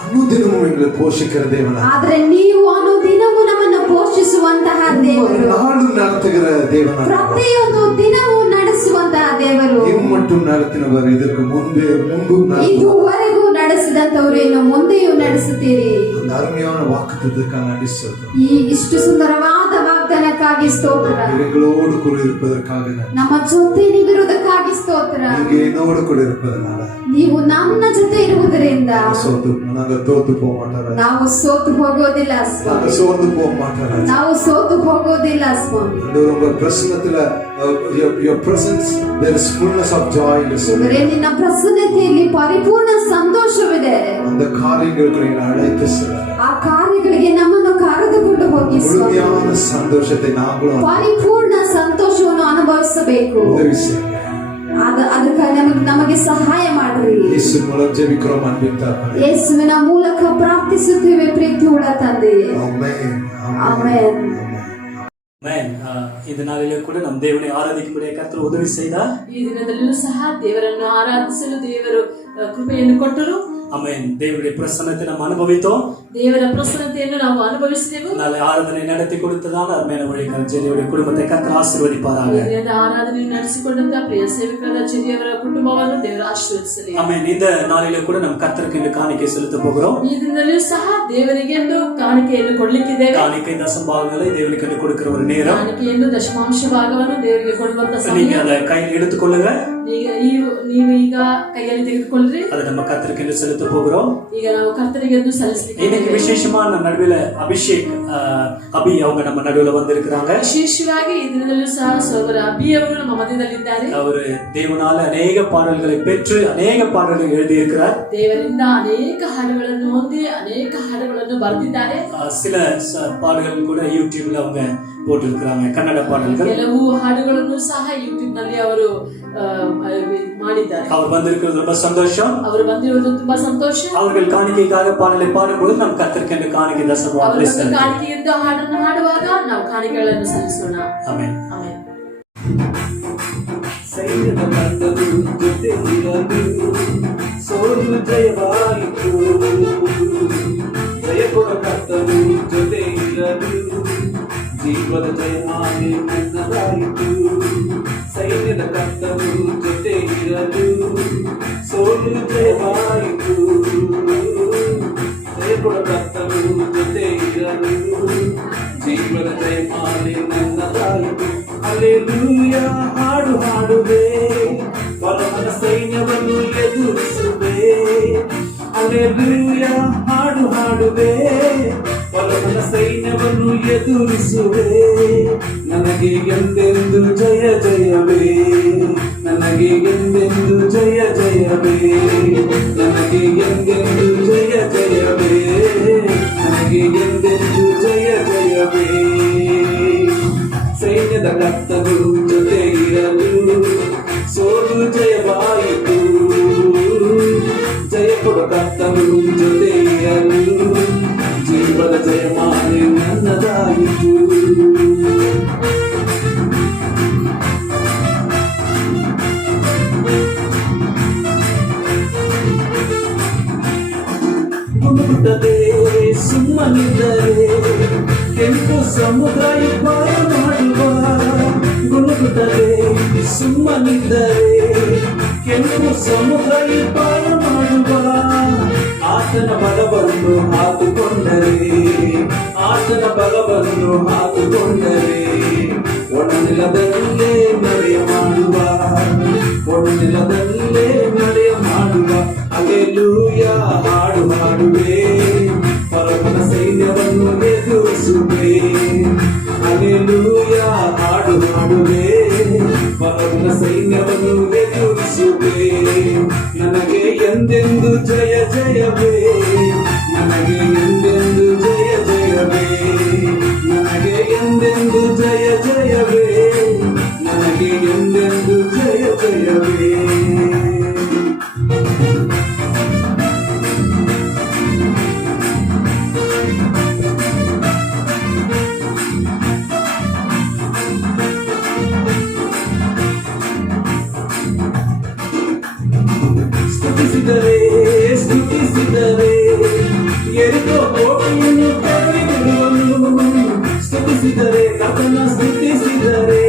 ಅನುದಿನವೂ எங்களை போஷிக்கிற தேவனா. ಆದ್ರೆ ನೀವು ಅನುದಿನವೂ ನಮ್ಮನ್ನು ಪೋಷಿಸುವಂತಹ ದೇವರು. நாளும் நடத்துகிற தேவனா. ಪ್ರತಿಯೊಂದು ದಿನವೂ ನಡೆಸುವಂತಹ ದೇವರು. மட்டும் நடத்தினவர் இதற்கு முன்பும் ಇದುವರೆಗೂ ನಡೆಸಿದಂತವರು ಇನ್ನು ಮುಂದೆಯೂ ನಡೆಸುತ್ತೀರಿ. அந்த அருமையான வாக்குத்தத்தத்துக்காக நன்றி சொல்றோம். ಈ ಇಷ್ಟು ಸುಂದರವಾದ ವಾಗ್ದಾನಕ್ಕಾಗಿ ಸ್ತೋತ್ರ. எங்களோடு கூட இருப்பதற்காக ನಮ್ಮ ಜೊತೆ ನೀವಿರುವುದಕ್ಕಾಗಿ ಸ್ತೋತ್ರ. நீங்க என்னோடு கூட இருப்பதனால ನೀವು ನನ್ನ ಜೊತೆ ಇರುವುದರಿಂದ நாங்க தோத்து போக மாட்டோம். ನಾವು ಸೋತು ಹೋಗೋದಿಲ್ಲ ಸ್ವಾಮಿ. சோர்ந்து போக மாட்டோம். ನಾವು ಸೋತು ಹೋಗೋದಿಲ್ಲ ಸ್ವಾಮಿ. உங்க பிரசன்னத்துல your presence there is fullness of joy in this. ನಿನ್ನ ಪ್ರಸನ್ನತೆಯಲ್ಲಿ ಪರಿಪೂರ್ಣ ಸಂತೋಷವಿದೆ. அந்த காரியங்களுக்கு நீங்கள் அழைத்து செல்லுங்கள். ಆ ಕಾರ್ಯಗಳಿಗೆ ನಮ್ಮನ್ನು ಕರೆದುಕೊಂಡು ಹೋಗಿ ಸ್ವಾಮಿ. முழுமையான சந்தோஷத்தை நாங்களும் ಪರಿಪೂರ್ಣ ಸಂತೋಷವನ್ನು ಅನುಭವಿಸಬೇಕು. உதவி செய்யுங்க. ಅದಕ್ಕಾಗಿ ನಮಗೆ ಸಹಾಯ ಮಾಡ್ರಿ. ಯೇಸು ಮೂಲಕ ಜೆಬಿಕ್ರೋಮ್ ಅನ್ಬಿಟ್ಟಾರೆ. ಯೇಸುವಿನ ಮೂಲಕ ಪ್ರಾರ್ಥಿಸುತ್ತೇವೆ ಪ್ರೀತಿಯುಳ್ಳ ತಂದೆಯೇ. ಆಮೆನ್. ಆಮೆನ್. இந்த நாளிலே கூட நம் தேவனை ஆராதிக்கும்படியாக கர்த்தர் உதவி செய்தார். ಈ ದಿನದಲ್ಲೂ ಸಹ ದೇವರನ್ನು ಆರಾಧಿಸಲು ದೇವರು ಕೃಪೆಯನ್ನು ಕೊಟ್ಟರು. ಆಮೆನ್. ದೇವರುடைய பிரசன்னத்தை நாம் அனுபவித்தோம். ದೇವರ ಪ್ರಸನ್ನತೆಯನ್ನು ನಾವು ಅನುಭವಿಸಿದೆವು. நாளை ஆராதனை நடத்தி கொடுத்ததான அருமையான ஊழியக்காரர் ஜெரியுடைய குடும்பத்தை கர்த்தர் ஆசீர்வதிப்பாராக. ಆರಾಧನೆ ನಡೆಸಿಕೊಂಡಂತ ಪ್ರಿಯ ಸೇವಕರಾದ ಜೆರಿಯವರ ಕುಟುಂಬವನ್ನು ದೇವರು ಆಶೀರ್ವದಿಸಲಿ. ಆಮೆನ್. இந்த நாளிலே கூட நாம் கர்த்தருக்கு என்று காணிக்கை செலுத்த போகிறோம். ಈ ದಿನದಲ್ಲೂ ಸಹ ದೇವರಿಗೆ ಎಂದು ಕಾಣಿಕೆಯನ್ನು ಕೊಡಲಿಕ್ಕಿದ್ದೇವೆ. காணிக்கை தசம்பாகங்களை தேவனுக்கு என்று கொடுக்கிற ஒரு நேரம். ಕಾಣಿಕೆಯನ್ನು ದಶಮಾಂಶ ಭಾಗವನ್ನು ದೇವರಿಗೆ ಕೊಡುವಂತ நீங்க ಸಮಯ. அதை கையில் எடுத்துக்கொள்ளுங்க. ನೀವು ಈಗ ಕೈಯಲ್ಲಿ ತೆಗೆದುಕೊಳ್ಳ್ರಿ. அதை நம்ம கர்த்தருக்கு என்று செலுத்த போகிறோம். ಈಗ ನಾವು ಕರ್ತನಿಗೆ ಎಂದು ಸಲ್ಲಿಸಲಿಕ್ಕೆ இன்னைக்கு விசேஷமான நடுவில் அபிஷேக் அபி அவங்க நம்ம நடுவில் வந்திருக்கிறாங்க. ವಿಶೇಷವಾಗಿ ಈ ದಿನದಲ್ಲೂ ಸಹ ಸಹೋದರ ಅಬಿ ಅವರು ನಮ್ಮ ಮಧ್ಯದಲ್ಲಿದ್ದಾರೆ. ಅವರು ದೇವನಾல ಅನೇಕ ಪಾಠங்களை பெற்று ಅನೇಕ ಪಾಠಗಳು எழுதியிருக்கிறார். ದೇವರಿಂದ ಅನೇಕ ಹಾಡುಗಳನ್ನು ಹೊಂದಿ ಅನೇಕ ಹಾಡುಗಳನ್ನು ಬರೆದಿದ್ದಾರೆ. சில பாடல்கள் கூட யூடியூப்ல அவங்க போட்டிருக்கிறாங்க, கன்னட பாடல்கள். ಕೆಲವು ಹಾಡುಗಳನ್ನು ಸಹ ಯೂಟ್ಯೂಬ್ ನಲ್ಲಿ ಅವರು ಮಾಡಿದ್ದಾರೆ. அவர் வந்திருக்கிறது ரொம்ப சந்தோஷம். ಅವರು ಬಂದಿರುವುದು ತುಂಬಾ ಸಂತೋಷ. அவர்கள் காணிக்கைக்காக பாடலை பாடும்போது நாம் கர்த்தருக்கு காணிக்கை தசமபாகம் செலுத்தலாம். ಕಾಣಿಕೆಯಿಂದ ಹಾಡನ್ನು ಹಾಡುವಾಗ ನಾವು ಕಾಣಿಕೆಗಳನ್ನು ಸಲ್ಲಿಸೋಣ. ಆಮೆನ್. ಆಮೆನ್. ಸೈನ್ಯದ ತಂಡವು ಜೊತೆ ಇರಲು ಸೋಲು ಜಯವಾಯಿತು. ಜಯ ಕೊಡ ಕರ್ತನು ಜೊತೆ ಇರಲು ಜೀವದ ಜಯಮಾನೆ ನನ್ನದಾಯಿತು. ಸೈನ್ಯದ ಕರ್ತನು ಜೊತೆ ಇರಲು ಸೋಲು ಜಯವಾಯಿತು. ಜಯ ಕೊಡ ಕರ್ತನು ಜೊತೆ ಇರಲು ಜೀವದ ಜಯಮಾನೆ ನನ್ನದಾಯಿತು. ಹಲ್ಲೆಲೂಯಾ ಹಾಡು ಹಾಡುವೆ, ಪರಮನ ಸೈನ್ಯವನ್ನು ಎದುರಿಸುವೆ. ಹಲ್ಲೆಲೂಯಾ ಹಾಡು ಹಾಡುವೆ, ಪರಮನ ಸೈನ್ಯವನ್ನು ಎದುರಿಸುವೆ. ನನಗೆ ಎಂದೆಂದು ಜಯ ಜಯವೇ, ನನಗೆ ಎಂದೆಂದು ಜಯ ಜಯವೇ, ನನಗೆ ಎಂದೆಂದು ಜಯ ಜಯವೇ, ನನಗೆ ಎಂದೆಂದು ಜಯ ಜಯವೇ. ಸೈನ್ಯದ ಕರ್ತನು ಜೊತೆ ಇರಲು ಸೋಲು ಜಯವಾಯಿತು. ಜಯ ಕೊಡ ಕರ್ತನು ಜೊತೆ ಇರಲು ಜೀವದ ಜಯಮಾನೆ ನನ್ನದಾಯಿತು. ಗುಣಗುಟ್ಟದೆ ಸುಮ್ಮನಿದ್ದರೆ ಕೆಂಪು ಸಮುದ್ರ ಇಬ್ಬರ ಮಾಡುವ. ಗುಣಗುಟ್ಟದೆ ಸುಮ್ಮನಿದ್ದರೆ ಕೆಂಪು ಸಮುದ್ರ ಪಾರ ಮಾಡುವ ಆತನ ಬಲವನ್ನು ಹಾಕಿಕೊಂಡರೆ, ಆತನ ಬಲವನ್ನು ಹಾಕಿಕೊಂಡರೆ ಒಣನೆಲದಲ್ಲೇ ನಡೆಯ ಮಾಡುವ, ಒಣನೆಲದಲ್ಲೇ ನಡೆಯ ಮಾಡುವ. ಹಲ್ಲೆಲೂಯ ಹಾಡು ಹಾಡುವೆ, ಪರಮನ ಸೈನ್ಯವನ್ನು ಎದುರಿಸುವೆ. ಹಲ್ಲೆಲೂಯ ಹಾಡು ಹಾಡುವೆ, ಪರಮನ ಸೈನ್ಯವನ್ನು ಎದುರಿಸುವೆ. ನನಗೆ ಎಂದೆಂದು ಜಯ ಜಯವೇ, ನನಗೆ ಎಂದೆಂದು ಜಯ ಜಯವೇ, ನನಗೆ ಎಂದೆಂದು ಜಯ ಜಯವೇ, ನನಗೆ ಎಂದೆಂದು ಜಯ ಜಯವೇ. ಸ್ತುತಿಸಿದರೆ ಸ್ತುತಿಸಿದರೆ ಎರಿಕೋ ಕೋಟೆಯನ್ನು ಕೆಡವಿಬಿಡುವನು. ಸ್ತುತಿಸಿದರೆ ಕರ್ತನ ಸ್ತುತಿಸಿದರೆ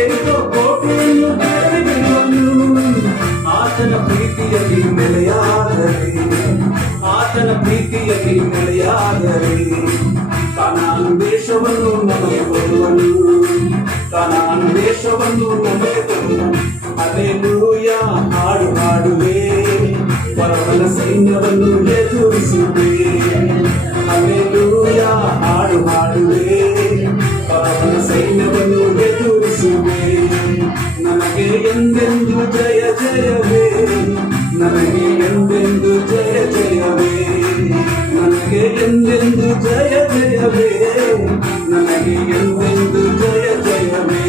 ಎರಿಕೋ ಕೋಟೆಯನ್ನು ಕೆಡವಿಬಿಡುವನು. ಆತನ ಪ್ರೀತಿಯಲ್ಲಿ ನೆಲೆಯಾದರೆ, ಆತನ ಪ್ರೀತಿಯಲ್ಲಿ ನೆಲೆಯಾದರೆ ಕಾನಾನ್ ದೇಶವನ್ನು ನಮಗೆ ಕೊಡುವನು, ಕಾನಾನ್ ದೇಶವನ್ನು ನಮಗೆ ಕೊಡುವನು. ಹಲ್ಲೆಲೂಯ ಹಾಡು ಹಾಡುವೆ, ಪರಮನ ಸೈನ್ಯವನ್ನು ಎದುರಿಸುವೆ. ಹಲ್ಲೆಲೂಯ ಹಾಡು ಹಾಡುವೆ, ಪರಮನ ಸೈನ್ಯವನ್ನು ಎದುರಿಸುವೆ. ನನಗೆ ಎಂದೆಂದು ಜಯ ಜಯವೇ, ನನಗೆ ಎಂದೆಂದು ಜಯ ಜಯವೇ, ನನಗೆ ಎಂದೆಂದು ಜಯ ಜಯವೇ, ನನಗೆ ಎಂದೆಂದು ಜಯ ಜಯವೇ.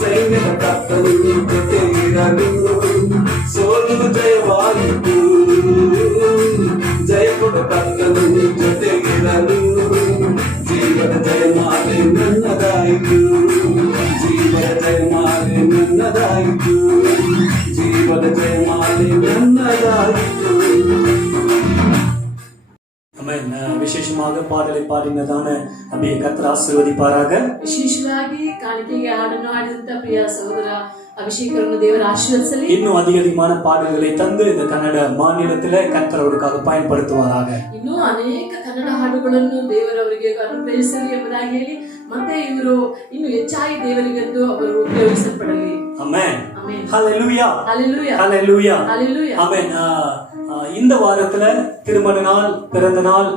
ಸೈನ್ಯದ ಕರ್ತನು ಜೊತೆ ಇರಲು ಸೋಲು ಜಯವಾಯಿತು, ಜಯ ಕೊಡು ಕರ್ತನು ಜೊತೆ ಇರಲು ಜೀವದ ಜಯಮಾಲೆ ನನ್ನದಾಯಿತು, ಜೀವದ ಜಯಮಾಲೆ ನನ್ನದಾಯಿತು, ಜೀವದ ಜಯಮಾಲೆ ನನ್ನದಾಯಿತು. விசேஷமாக பாடலை பாடினதான அபியை கர்த்தர் ஆசீர்வதிப்பாராக. ವಿಶೇಷವಾಗಿ ಕಾಣಿಕೆಗೆ ಹಾಡನ್ನು ಹಾಡಿದಂತ ಪ್ರಿಯ ಸಹೋದರ ಅಭಿಷೇಕರನ್ನು ದೇವರ ಆಶೀರ್ವದಿಸಲಿ. இன்னும் அதிகமான பாடல்களை தந்து இந்த கன்னட மாநிலத்திலே கர்த்தர் அவருக்காக பயன்படுத்துவாராக. ಇನ್ನೂ ಅನೇಕ ಕನ್ನಡ ಹಾಡುಗಳನ್ನು ದೇವರವರಿಗೆ ಅನುಗ್ರಹಿಸಲಿ ಎಂಬುದಾಗಿ ಹೇಳಿ, ಮತ್ತೆ ಇವರು ಇನ್ನು ಹೆಚ್ಚಾಗಿ ದೇವರಿಗೆಂದು ಅವರು ಉಪಯೋಗಿಸಲ್ಪಡಲಿ. ಆಮೆನ್. ಆಮೆನ್. ஹல்லேலூயா. ஹல்லேலூயா. ஹல்லேலூயா. ஹல்லேலூயா. ஆமென். இந்த வாரத்துல திருமண நாள், பிறந்த நாள்,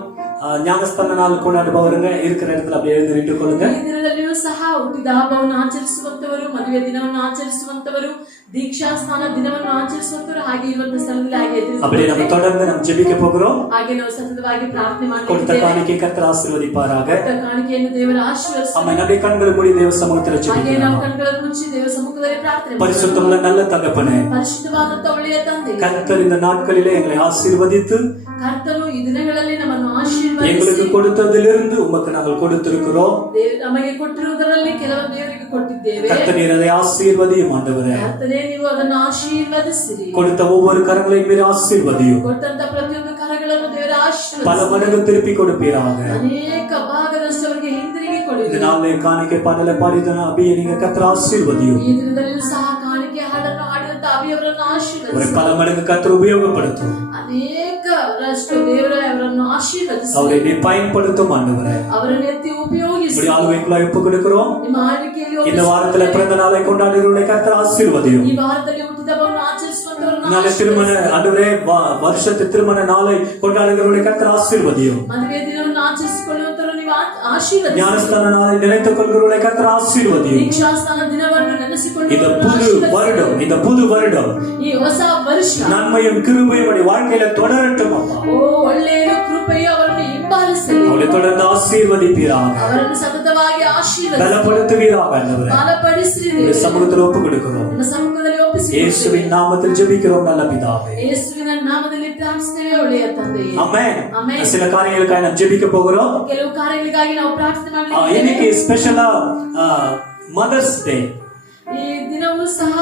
ஞானஸ்தான நாள் கொண்டாடுபவருங்க இருக்கிற இடத்துல அப்படியே எழுந்து நின்று கொள்ளுங்க. ಈ ದಿನದಲ್ಲಿಯೂ ಸಹ ಹುಟ್ಟಿದ ಹಬ್ಬವನ್ನು ಆಚರಿಸುವಂತವರು, ಮದುವೆ ದಿನವನ್ನು ಆಚರಿಸುವಂತವರು, ದೀಕ್ಷಾ ಸ್ಥಾನ ದಿನವನ್ನು ಆಚರಿಸುವಂತವರು ಹಾಗೆ ಇರುವಂತ ಸ್ಥಳದಲ್ಲಿ ಹಾಗೆ அப்படியே நம்ம தொடர்ந்து நம்ம ஜெபிக்க போகிறோம். ಹಾಗೆ ನಾವು ಸತತವಾಗಿ ಪ್ರಾರ್ಥನೆ கொடுத்த ಮಾಡುತ್ತೇವೆ. காணிக்கை கர்த்தர் ஆசீர்வதிப்பாராக. ಕಾಣಿಕೆಯನ್ನು ದೇವರ ಆಶೀರ್ವದಿಸಲಿ. ஆமென். அப்படியே கண்களை மூடி தேவ சமூகத்தில் ಹಾಗೆ ನಾವು ஜெபிக்கலாம். ಕಣ್ಗಳನ್ನು ಮುಚ್ಚಿ ದೇವರ ಸಮ್ಮುಖದಲ್ಲಿ ಪ್ರಾರ್ಥನೆ பரிசுத்தமுள்ள நல்ல தகப்பனே, ಪರಿಶುದ್ಧವಾದಂತ ಒಳ್ಳೆಯ ತಂದೆ, கர்த்தர் இந்த நாட்களிலே எங்களை ஆசீர்வதித்து ಕರ್ತನು ಈ ದಿನಗಳಲ್ಲಿ ನಮ್ಮನ್ನು ಆಶೀರ್ವದಿಸಿ எங்களுக்கு கொடுத்ததிலிருந்து உமக்கு நாங்கள் கொடுத்திருக்கிறோம். ನಮಗೆ ಕೊಟ್ಟಿರುವುದರಲ್ಲಿ ಕೆಲವು ದೇವರಿಗೆ ಕೊಟ್ಟಿದ್ದೇವೆ. கர்த்தர் நீர் அதை ஆசீர்வதியும் ஆண்டவரே. ಕರ್ತನೇ, ನೀವು ಅದನ್ನು ಆಶೀರ್ವದಿಸಿರಿ. கொடுத்த ஒவ்வொரு கரங்களையும் நீர் ஆசீர்வதியும். ಕೊಟ್ಟಂತ ಪ್ರತಿಯೊಂದು ಕರಗಳನ್ನು ದೇವರ பல ಆಶೀರ್ವದಿಸಿ மடங்கு திருப்பி கொடுப்பீராக. ಅನೇಕ ಭಾಗದಷ್ಟು ಅವರಿಗೆ ಹಿಂದಿರುಗಿ ಕೊಡಿ. இந்த நாளிலே காணிக்கை பாடலை பாடிதான அபியை நீங்க கர்த்தர் ஆசீர்வதியும். ಈ ದಿನದಲ್ಲಿಯೂ ಸಹ ಕಾಣಿಕೆ ಹಾಡನ್ನು ಹಾಡಿದಂತ ಅಭಿಯವರನ್ನು ஒரு ಆಶೀರ್ವದಿಸಿ பல மடங்கு கர்த்தர் உபயோகப்படுத்தும். ಅನೇಕರಷ್ಟು ದೇವರ ಅವರನ್ನು ಆಶೀರ್ವದಿಸಿ அவரை நீ பயன்படுத்தும் ஆண்டவரே. ಅವರನ್ನು ಎತ್ತಿ ಉಪಯೋಗಿಸಿ இப்படி ஆளுகைக்குள்ள ஒப்பு கொடுக்கிறோம். ನಿಮ್ಮ ಆಳ್ವಿಕೆಯಲ್ಲಿ இந்த ಒಪ್ಪಿಸಿ. வாரத்துல பிறந்த நாளை கொண்டாடுகிறவர்களை கர்த்தர் ஆசீர்வதியும். ಈ ವಾರದಲ್ಲಿ ಹುಟ್ಟಿದ ಹಬ್ಬವನ್ನು ಆಚರಿಸುವಂತವರನ್ನು நாளை திருமண ಆಶೀರ್ವದಿಸಿ. ஆண்டவரே வருஷத்து திருமண நாளை கொண்டாடுகிறவர்களை கர்த்தர் ஆசீர்வதியும். ಮದುವೆ ದಿನವನ್ನು ಆಚರಿಸಿಕೊಳ್ಳುವಂತವರು ನೀವು ಆಶೀರ್ವದಿಸಿ. ஞானஸ்தான நாளை நினைத்துக் கொள்கிறவர்களை கர்த்தர் ஆசீர்வதியும். ದೀಕ್ಷಾಸ್ಥಾನ ದಿನವನ್ನು இந்த ನೆನೆಸಿಕೊಳ್ಳುವಂತವರನ್ನು புது ಆಶೀರ್ವದಿಸಿ. வருடம், இந்த புது வருடம் ಈ ಹೊಸ ವರ್ಷ நன்மையும் கிருபையும் அவருடைய வாழ்க்கையில தொடரட்டும் அப்பா. ಓ ಒಳ್ಳೆಯ ಕೃಪೆಯು ಅವರನ್ನು ಹಿಂಬಾಲಿಸಲಿ. அவளை தொடர்ந்து ஆசீர்வதிப்பீராக, ಅವರನ್ನು ಸತತವಾಗಿ ಆಶೀರ್ವದಿಸಿ பலப்படுத்துவீராக ஆண்டவரே. ಬಲಪಡಿಸಿರಿ. உம்முடைய சமூகத்தில் ஒப்பு கொடுக்கிறோம். ನಿಮ್ಮ ಸಮ್ಮುಖದಲ್ಲಿ ಒಪ್ಪಿಸಿ. இயேசுவின் நாமத்தில் ஜெபிக்கிறோம் நல்ல பிதாவே. ಯೇಸುವಿನ ನಾಮದಲ್ಲಿ ಪ್ರಾರ್ಥಿಸುತ್ತೇವೆ ಒಳ್ಳೆಯ ತಂದೆಯೇ. ஆமென். ஆமென். சில காரியங்களுக்காக நாம் ஜெபிக்க போகிறோம். ಕೆಲವು ಕಾರ್ಯಗಳಿಗಾಗಿ ನಾವು ಪ್ರಾರ್ಥನೆ இன்னைக்கு ಮಾಡಲಿದ್ದೇವೆ. ஸ்பெஷலா மதர்ஸ் டே. ಈ ದಿನವೂ ಸಹ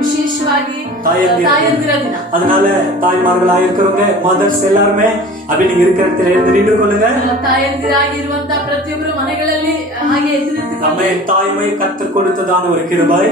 ವಿಶೇಷವಾಗಿ ತಾಯಂದಿರ ದಿನ. அதனால தாய்மார்களா இருக்கிறவங்க மதர்ஸ் எல்லாருமே அப்படி நீங்க இருக்கிற இடத்துல எழுந்து நின்று கொள்ளுங்க. ತಾಯಂದಿರಾಗಿರುವಂತ ಪ್ರತಿಯೊಬ್ಬರು ಮನೆಗಳಲ್ಲಿ ಹಾಗೆ ಎದ್ದು ನಿಂತುಕೊಂಡು நம்மை தாய்மை கற்றுக் கொடுத்ததான ஒரு கிருபை,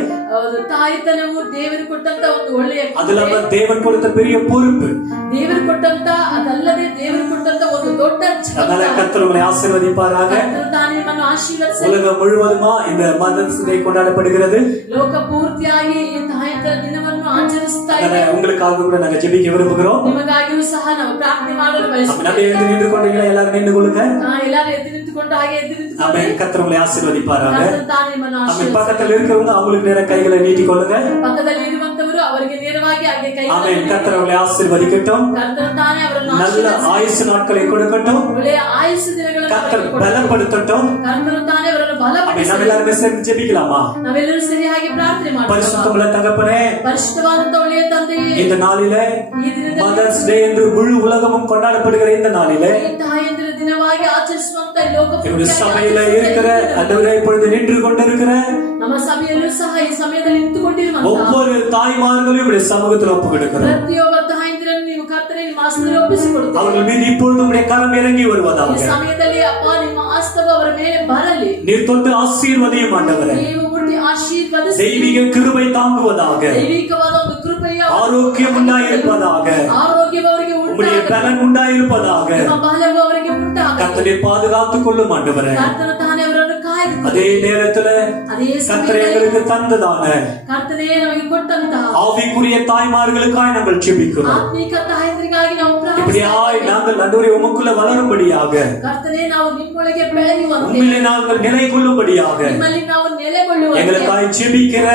ತಾಯ್ತನವು ದೇವರು ಕೊಟ್ಟಂತ ಒಂದು ಒಳ್ಳೆಯ அதுல தேவன் கொடுத்த பெரிய பொறுப்பு, ದೇವರು ಕೊಟ್ಟಂತ ಅದಲ್ಲದೆ ದೇವರು ಕೊಟ್ಟಂತ ಒಂದು ದೊಡ್ಡ அதனால கர்த்தர் உங்களை ஆசீர்வதிப்பாராக. ತಾನೇ ನಿಮ್ಮನ್ನು ಆಶೀರ್ವದಿಸಲಿ. உலகம் முழுவதுமா இந்த மதர்ஸ் டே கொண்டாடப்படுகிறது. ಲೋಕ ಪೂರ್ತಿಯಾಗಿ ಈ ತಾಯಂದಿರ ದಿನವನ್ನು ಆಚರಿಸ್ತಾ ಇದ್ದಾರೆ. உங்களுக்காக கூட நாங்க ஜெபிக்க விரும்புகிறோம். ನಿಮಗಾಗಿಯೂ ಸಹ ನಾವು ಪ್ರಾರ್ಥನೆ ಮಾಡಲು ಬಯಸುತ್ತೇವೆ. நம்ம எழுந்து நின்று கொண்டீங்களா? எல்லாரும் நின்று கொள்ளுங்க. ಎಲ್ಲರೂ ಎದ್ದು ನಿಂತುಕೊಂಡು ಹಾಗೆ ಎದ್ದು ನಿಂತುಕೊಂಡು ஆமென். கர்த்தர் உங்களை ஆசீர்வதிப்பாராக. ತಾನೇ ನಿಮ್ಮನ್ನು ಆಶೀರ್ವದಿಸಲಿ. பக்கத்துல இருக்கிறவங்க அவங்களுக்கு நேர கைகளை நீட்டி கொள்ளுங்க. ಪಕ್ಕದಲ್ಲಿ ಇರುವಂತವರು ಅವರಿಗೆ ನೇರವಾಗಿ ಹಾಗೆ ಕೈ ஆமென். கர்த்தர் உங்களை ஆசீர்வதிக்கட்டும். ಕರ್ತನು ತಾನೇ ಅವರನ್ನು நல்ல ஆயுசு நாட்களை கொடுக்கட்டும். ಒಳ್ಳೆಯ ಆಯುಷ್ಯ ದಿನಗಳನ್ನು கர்த்தர் பலப்படுத்தட்டும். ಕರ್ತನು ತಾನೇ ಅವರನ್ನು ಬಲಪಡಿಸಲಿ. நம்ம எல்லாரும் சேர்ந்து ஜெபிக்கலாமா? ನಾವೆಲ್ಲರೂ ಸರಿಯಾಗಿ ಪ್ರಾರ್ಥನೆ ಮಾಡೋಣ. பரிசுத்தமுள்ள தகப்பனே, ಪರಿಶುದ್ಧವಾದಂತ ಒಳ್ಳೆಯ ತಂದೆಯೇ, இந்த நாளிலே ಈ ದಿನದಲ್ಲಿ மதர்ஸ் டே என்று முழு உலகமும் கொண்டாடப்படுகிற இந்த நாளிலே ಈ ತಾಯಂದಿರ ದಿನವಾಗಿ ಆಚರಿಸುವಂತ ಲೋಕ என்னுடைய சபையில இருக்கிற அண்டவரே, இப்பொழுது நின்று கொண்டிருக்கிற ನಮ್ಮ ಸಭೆಯಲ್ಲೂ ಸಹ ಈ ಸಮಯದಲ್ಲಿ ನಿಂತುಕೊಂಡಿರುವಂತ ஒவ்வொரு தாய்மார்களும் இப்படி சமூகத்தில் ஒப்பு கொடுக்கிறோம். ಪ್ರತಿಯೊಬ್ಬ ತಾಯಂದಿರನ್ನು ನೀವು ಕರ್ತನೆ ನಿಮ್ಮ ಹಸ್ತದಲ್ಲಿ ಒಪ್ಪಿಸಿಕೊಡುತ್ತೀರಿ. அவர்கள் மீது இப்பொழுது உடைய கரம் இறங்கி ಈ வருவதாக. ಸಮಯದಲ್ಲಿ ಅಪ್ಪ ನಿಮ್ಮ ಹಸ್ತವು ಅವರ ಮೇಲೆ ಬರಲಿ. நீர் தொட்டு ஆசீர்வதியும் ஆண்டவரே. ನೀವು ಮುಟ್ಟಿ ಆಶೀರ್ವದಿಸಿ. தெய்வீக கிருபை தாங்குவதாக. ದೈವಿಕವಾದ ಒಂದು ಕೃಪೆಯ ஆரோக்கியம் உண்டாயிருப்பதாக. ಆರೋಗ್ಯವು ಅವರಿಗೆ உம்முடைய ಉಂಟಾಗಲಿ. பலன் ಉண்டாயிருப்பதாக. ನಿಮ್ಮ ಬಲವು ಅವರಿಗೆ ಉಂಟಾಗಲಿ. கர்த்தரை பாதுகாத்துக் கொள்ளும் ஆண்டவரೇ. ಕರ್ತನು ತಾನೇ ಅವರನ್ನು ಕಾಯ್ದುಕೊಳ್ಳಿ. அதே நேரத்துல ಅದೇ கர்த்தரை ಸಮಯದಲ್ಲಿ எங்களுக்கு தந்ததான ಕರ್ತನೇ ನಮಗೆ ಕೊಟ್ಟಂತಹ ஆவிக்குரிய தாய்மார்களுக்காய் நாங்கள் ஜெபிக்கிறோம். ಆತ್ಮಿಕ ತಾಯಂದಿರಿಗಾಗಿ ನಾವು இப்படியாய் ಪ್ರಾರ್ಥಿಸುತ್ತೇವೆ. நாங்கள் நடுவரை உமக்குள்ள வளரும்படியாக, ಕರ್ತನೇ ನಾವು ನಿಮ್ಮೊಳಗೆ ಬೆಳೆಯುವಂತೆ, உண்மையிலே நாங்கள் நிலை கொள்ளும்படியாக, ನಿಮ್ಮಲ್ಲಿ ನಾವು ನೆಲೆಗೊಳ್ಳುವಂತೆ, எங்களுக்காய் ஜெபிக்கிற,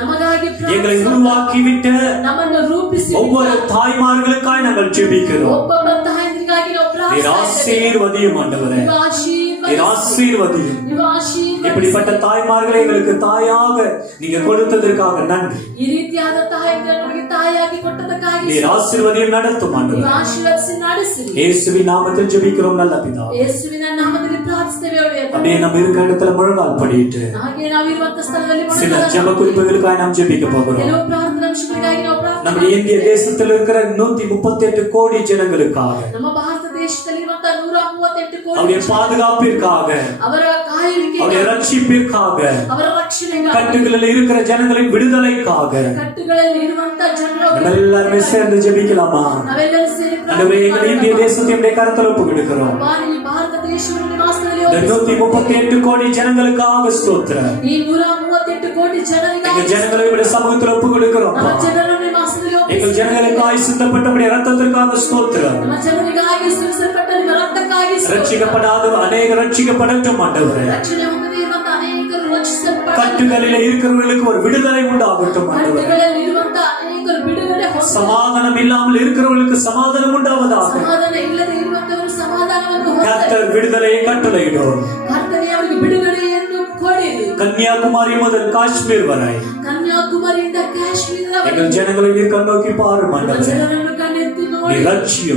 ನಮಗಾಗಿ எங்களை ಪ್ರಾರ್ಥಿಸುವ, உருவாக்கி விட்ட ನಮ್ಮನ್ನು ರೂಪಿಸಿ ஒவ்வொரு தாய்மார்களுக்காய் நாங்கள் ஜெபிக்கிறோம். ಒಬ್ಬೊಬ್ಬ ತಾಯಂದಿರಿಗಾಗಿ ನಾವು நீர் ಪ್ರಾರ್ಥಿಸುತ್ತೇವೆ. ஆசீர்வதியும் ஆண்டவரே. ನೀವು நீர் ಆಶೀರ್ವದಿಸಿ. ஆசீர்வதியும். ನೀವು ಆಶೀರ್ವದಿಸಿ. இப்படிப்பட்ட தாய்மார்களை எங்களுக்கு தாயாக நீங்க கொடுத்ததற்காக நன்றி. ಈ ರೀತಿಯಾದ ತಾಯಂದಿರನ್ನು ನಮಗೆ ತಾಯಿಯಾಗಿ ಕೊಟ್ಟದಕ್ಕಾಗಿ நீர் ஆசீர்வதியும் நடத்தும் ನೀವು ஆண்டவரே. ಆಶೀರ್ವದಿಸಿ ನಡೆಸಿರಿ. இயேசுவின் நாமத்தில் ஜெபிக்கிறோம் நல்ல பிதாவே. ಯೇಸುವಿನ ನಾಮದಲ್ಲಿ ಪ್ರಾರ್ಥಿಸುತ್ತೇವೆ ಒಳ್ಳೆಯ ತಂದೆ. அப்படியே நம்ம இருக்கிற இடத்துல முழங்கால் படிட்டு ಹಾಗೆ ನಾವು ಇರುವಂತ ಸ್ಥಳದಲ್ಲಿ சில ಮೊಣಕಾಲು ஜெப குறிப்புகளுக்காக நாம் ஜெபிக்க போகிறோம். ಕೆಲವು ಪ್ರಾರ್ಥನಾಂಶಗಳಿಗಾಗಿ ನಾವು ಪ್ರಾರ್ಥನೆ நம்முடைய இந்திய தேசத்தில் இருக்கிற 138 கோடி ஜனங்களுக்காக, ನಮ್ಮ ಭಾರತ ದೇಶದಲ್ಲಿರುವಂತಹ 138 ಕೋಟಿ அவருடைய பாதுகாப்பிற்காக, ಅವರ ಕಾಯುವಿಕೆ, அவருடைய ரட்சிப்பிற்காக, ಅವರ ರಕ್ಷಣೆಗಾಗಿ, கட்டுகளில் இருக்கிற ஜனங்களின் விடுதலைக்காக ಕಟ್ಟುಗಳಲ್ಲಿ ಇರುವಂತ ಜನರ நம்ம எல்லாருமே சேர்ந்து ஜெபிக்கலாமா? ನಾವೆಲ್ಲರೂ ಸೇರಿ ஆண்டவரே, எங்கள் இந்திய தேசத்தை உம்முடைய கரத்தில் ஒப்பு கொடுக்கிறோம். ಈ ಭಾರತ ದೇಶವನ್ನು ನಿವಾಸದಲ್ಲಿ இந்த 138 கோடி ஜனங்களுக்காக ஸ்தோத்திரம். ಈ 138 ಕೋಟಿ எங்கள் ಜನರಿಗಾಗಿ ஜனங்களை உம்முடைய சமூகத்தில் ஒப்பு கொடுக்கிறோம். ನಮ್ಮ ಜನರನ್ನು ನಿವಾಸದಲ್ಲಿ எங்கள் ஜனங்களுக்காய் சிந்தப்பட்டபடி ரத்தத்திற்காக ஸ்தோத்திரம். ನಮ್ಮ ಜನರಿಗಾಗಿ ಸುರಿಸಲ್ಪಟ್ಟ ನಿಮ್ಮ ರಕ್ತಕ್ಕಾಗಿ ரட்சிக்கப்படாத அநேக ரட்சிக்கப்படட்டும் ஆண்டவரே. ರಕ್ಷಣೆ ಹೊಂದದೇ ಇರುವಂತ ಅನೇಕರು ರಕ್ಷಿಸಲ್ಪಟ್ಟ, கட்டுகளில் இருக்கிறவர்களுக்கு ஒரு விடுதலை உண்டாகட்டும் ஆண்டவரே. ಕಟ್ಟುಗಳಲ್ಲಿ ಇರುವಂತ ಅನೇಕರು ಬಿಡುಗಡೆ ಹೊಂದಿ, சமாதானம் இல்லாமல் இருக்கிறவர்களுக்கு சமாதானம் உண்டாவதாக. ಸಮಾಧಾನ ಇಲ್ಲದೆ ಇರುವಂತವರು ಸಮಾಧಾನವನ್ನು ಹೊಂದಲಿ. கர்த்தர் விடுதலையை கட்டளையிடும். ಕರ್ತನೇ ಅವರಿಗೆ ಬಿಡುಗಡೆಯನ್ನು ಕೊಡಿರಿ. கன்னியாகுமரி முதல் காஷ்மீர் வரை ಕನ್ಯಾಕುಮಾರಿಯಿಂದ ಕಾಶ್ಮೀರದವರೆಗೆ எங்கள் ஜனங்களை நீர் கண்ணோக்கி பாரும் ನಮ್ಮ ஆண்டவரே. ಜನರನ್ನು ಕಣ್ಣೆತ್ತಿ ನೋಡಿ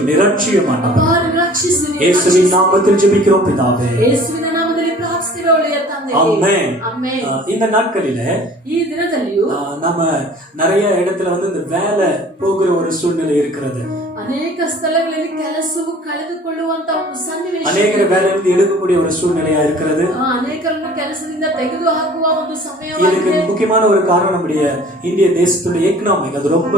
நிரட்சியம் ஆண்டவரே. ಅಪಾರ ರಕ್ಷಿಸಿರಿ. இயேசுவின் நாமத்தில் ஜெபிக்கிறோம் பிதாவே. ಯೇಸುವಿನ ನಾಮದಲ್ಲಿ ಪ್ರಾರ್ಥಿಸುತ್ತೇವೆ ಒಳ್ಳೆಯ ತಂದೆ. ஆமென். ಆಮೆನ್. இந்த நாட்களில ಈ ದಿನದಲ್ಲಿಯೂ நம்ம நிறைய இடத்துல வந்து இந்த வேலை போகிற ஒரு சூழ்நிலை இருக்கிறது. ಅನೇಕ ಸ್ಥಳಗಳಲ್ಲಿ ಕೆಲಸವು ಕಳೆದುಕೊಳ್ಳುವಂತ ಒಂದು ಸನ್ನಿವೇಶ, அநேக வேலையிலிருந்து எடுக்கக்கூடிய ஒரு சூழ்நிலையா இருக்கிறது. ಅನೇಕರನ್ನು ಕೆಲಸದಿಂದ ತೆಗೆದು ಹಾಕುವ ಒಂದು இதுக்கு ಸಮಯವಾಗಿದೆ. முக்கியமான ஒரு காரணம் நம்முடைய இந்திய தேசத்துடைய எக்கனாமிக் அது ரொம்ப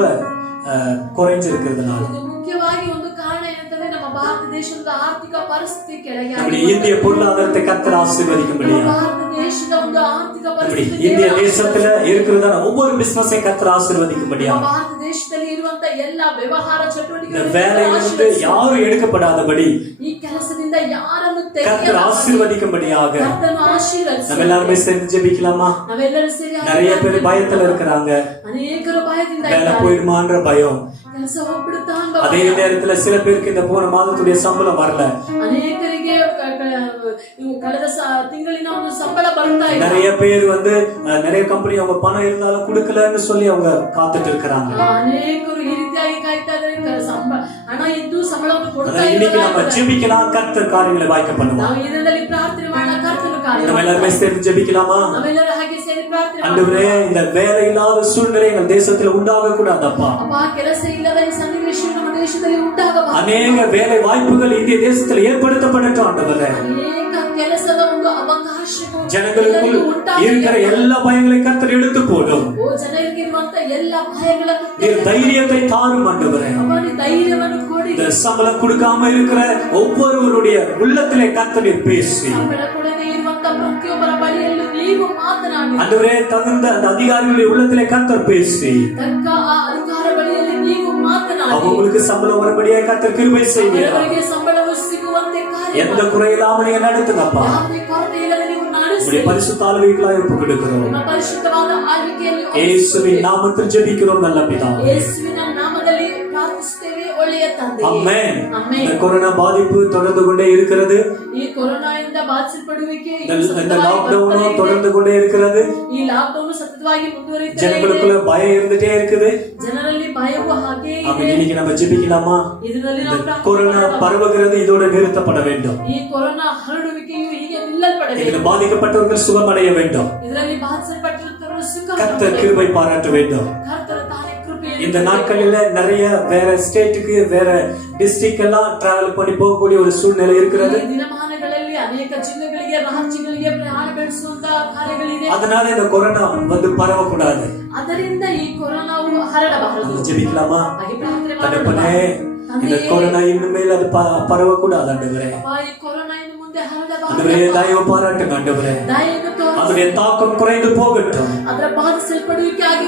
குறைஞ்சிருக்கிறதுனால. ಇದು ಮುಖ್ಯವಾಗಿ ಒಂದು ಕಾರಣ ಏನಂತಂದ್ರೆ ನಮ್ಮ ಭಾರತ ದೇಶದ ಆರ್ಥಿಕ ಪರಿಸ್ಥಿತಿ ಕೆಳಗೆ நம்முடைய இந்திய பொருளாதாரத்தை கர்த்தர் ஆசீர்வதிக்கும்படியா, ಭಾರತ ದೇಶದ ಒಂದು ಆರ್ಥಿಕ நம்முடைய ಪರಿಸ್ಥಿತಿ இந்திய தேசத்துல இருக்கிறதான ஒவ்வொரு பிசினஸை கர்த்தர் ஆசீர்வதிக்கும்படியா, ನಮ್ಮ ಭಾರತ ದೇಶದಲ್ಲಿ ಇರುವಂತ ಎಲ್ಲಾ ವ್ಯವಹಾರ இந்த ಚಟುವಟಿಕೆಗಳು வேலையிலிருந்து யாரும் எடுக்கப்படாதபடி ಈ ಕೆಲಸದಿಂದ ಯಾರನ್ನು கர்த்தர் ஆசீர்வதிக்கும்படியாக ಕರ್ತನು ಆಶೀರ್ವದಿಸಿ. நம்ம எல்லாருமே சேர்ந்து ஜெபிக்கலாமா? ನಾವೆಲ್ಲರೂ ಸೇರಿ நிறைய பேர் பயத்துல இருக்கிறாங்க. ಅನೇಕರು ಭಯದಿಂದ வேலை ಇದ್ದಾರೆ. போயிடுமான்ற பயம். ಕೆಲಸ ಹೋಗ್ಬಿಡುತ್ತಾ ಅನ್ನೋ அதே நேரத்துல சில பேருக்கு இந்த போன மாதத்துடைய சம்பளம் வரல. ಅನೇಕರಿಗೆ ಇವು ಕಳೆದ ತಿಂಗಳಿನ ಒಂದು ಸಂಬಳ ಬರ್ತಾ ಇಲ್ಲ. நிறைய பேர் வந்து நிறைய கம்பெனி அவங்க பணம் இருந்தாலும் கொடுக்கலன்னு சொல்லி அவங்க காத்துட்டு இருக்கிறாங்க. ಅನೇಕರು ಈ ರೀತಿಯಾಗಿ ಕಾಯ್ತಾ ಇದ್ದಾರೆ. ಹಣ ಇದ್ದು ಸಂಬಳವನ್ನು ಕೊಡ್ತಾ இன்னைக்கு நம்ம ಇಲ್ಲ. ஜெபிக்கலாம், கர்த்தர் காரியங்களை வாய்க்க பண்ணுவோம். ನಾವು ಈ ದಿನದಲ್ಲಿ ಪ್ರಾರ್ಥನೆ ಮಾಡೋಣ, ಕರ್ತನು ಕಾರ್ಯ நம்ம எல்லாருமே சேர்ந்து ஜெபிக்கலாமா? ನಾವೆಲ್ಲರೂ ಹಾಗೆ ಸೇರಿ ಪ್ರಾರ್ಥನೆ ஆண்டவரே, இந்த வேலை இல்லாத சூழ்நிலை எங்கள் தேசத்துல உண்டாக கூடாதப்பா. ಅಪ್ಪ ಕೆಲಸ ಇಲ್ಲದ ಈ ಸನ್ನಿವೇಶ ನಮ್ಮ ದೇಶದಲ್ಲಿ ಉಂಟಾಗಬಾರದು. அநேக வேலை வாய்ப்புகள் இந்திய தேசத்துல ஏற்படுத்தப்படட்டும் ஆண்டவரே. ಅನೇಕ ಕೆಲಸದ ಒಂದು ಅವಕಾಶಗಳು ஜனங்களுக்குள் இருக்கிற எல்லா பயங்களையும் கர்த்தர் எடுத்து போடும். ಓ ಜನರಿಗೆ ಇರುವಂತ ಎಲ್ಲ ಭಯಗಳನ್ನು நீர் தைரியத்தை தாரும் ஆண்டவரே. ಅವನಿಗೆ ಧೈರ್ಯವನ್ನು ಕೊಡಿ. இந்த சம்பளம் கொடுக்காம இருக்கிற ஒவ்வொருவருடைய உள்ளத்திலே கர்த்தர் நீர் பேசி ಸಂಬಳ ಕೊಡದೆ ಇರುವಂತ ಪ್ರತಿಯೊಬ್ಬರ ಬಳಿಯಲ್ಲೂ ನೀವು ಮಾತನಾಡಿ. ஆண்டவரே, தகுந்த அந்த அதிகாரிகளுடைய உள்ளத்திலே கர்த்தர் பேசி ತಕ್ಕ ಆ ಅಧಿಕಾರ ಬಳಿಯಲ್ಲಿ ನೀವು ಮಾತನಾಡಿ. அவங்களுக்கு சம்பளம் வரபடியாக கர்த்தர் கிருபை செய்வீர். ಅವರಿಗೆ ಸಂಬಳವು ಸಿಗುವಂತೆ ಕಾರ್ಯ எந்த குறையில்லாம நீங்க நடத்துங்கப்பா. ಯಾವುದೇ ಕೊರತೆ ಇಲ್ಲದೆ ನೀವು ನಡೆಸಿ. உடைய பரிசுத்த ஆளுகைகளாய் ஒப்புக்கொடுக்கிறோம். ನಿಮ್ಮ ಪರಿಶುದ್ಧವಾದ ಆಳ್ವಿಕೆಯಲ್ಲಿ இயேசுவின் நாமத்தில் ஜெபிக்கிறோம் நல்ல பிதாவே. ಯೇಸುವಿನ ನಾಮದಲ್ಲಿ ಪ್ರಾರ್ಥಿಸುತ್ತೇವೆ ಒಳ್ಳೆಯ ತಂದೆಯೇ. ஆமென். ಆಮೆನ್. இந்த கொரோனா பாதிப்பு தொடர்ந்து கொண்டே இருக்கிறது. ಈ ಕೊರೋನಾದಿಂದ ಬಾಧಿಸಲ್ಪಡುವಿಕೆ இந்த லாக்டவுனும் தொடர்ந்து கொண்டே இருக்கிறது. ಈ ಲಾಕ್ಡೌನ್ ಸತತವಾಗಿ ಮುಂದುವರಿಯುತ್ತದೆ. ஜனங்களுக்குள்ள பயம் இருந்துட்டே இருக்குது. ಜನರಲ್ಲಿ ಭಯವು ಹಾಗೆ அப்ப ಇದೆ. இன்னைக்கு நம்ம ஜெபிக்கலாமா? ಇದರಲ್ಲಿ ನಾವು இந்த கொரோனா பரவுகிறது இதோட நிறுத்தப்பட வேண்டும். ಈ ಕೊರೋನಾ ಹರಡುವಿಕೆಯು ಹೀಗೆ ನಿಲ್ಲಲ್ಪಡಬೇಕು. இதில் பாதிக்கப்பட்டவர்கள் சுகமடைய வேண்டும். ಇದರಲ್ಲಿ ಬಾಧಿಸಲ್ಪಟ್ಟಿರುವವರು ಸುಖ கர்த்தர் கிருபை பாராட்ட வேண்டும். ಕರ್ತನ ತಾನೇ ಕೃಪೆಯನ್ನು இந்த நாட்களில நிறைய வேற ஸ்டேட்டுக்கு வேற டிஸ்ட்ரிக்ட் எல்லாம் டிராவல் பண்ணி போகக்கூடிய ஒரு சூழ்நிலை இருக்கிறது. ಈ ದಿನಮಾನಗಳಲ್ಲಿ ಅನೇಕ ಜಿಲ್ಲೆಗಳಿಗೆ ರಾಜ್ಯಗಳಿಗೆ ಪ್ರಯಾಣ ಬೆಳೆಸುವಂತ ಕಾರ್ಯಗಳಿದೆ. அதனால இந்த கொரோனா வந்து பரவக்கூடாது. ಅದರಿಂದ ಈ ಕೊರೋನಾವು ಹರಡಬಾರದು. நம்ம ஜெபிக்கலாமா? ಹಾಗೆ ಪ್ರಾರ್ಥನೆ தகப்பனே, ಮಾಡೋಣ. இந்த கொரோனா இனிமேல் அது பரவக்கூடாது ஆண்டவரே. ಅಪ್ಪ, ಈ ಕೊರೋನಾ ಇನ್ನು ಮುಂದೆ ஆண்டவரே, ಹರಡಬಾರದು. தயவு பாராட்டுங்க ஆண்டவரே. ದಯೆಯನ್ನು ತೋರಿಸಿ அதனுடைய தாக்கம் குறைந்து போகட்டும். ಅದರ ಬಾಧಿಸಲ್ಪಡುವಿಕೆ ಆಗಿ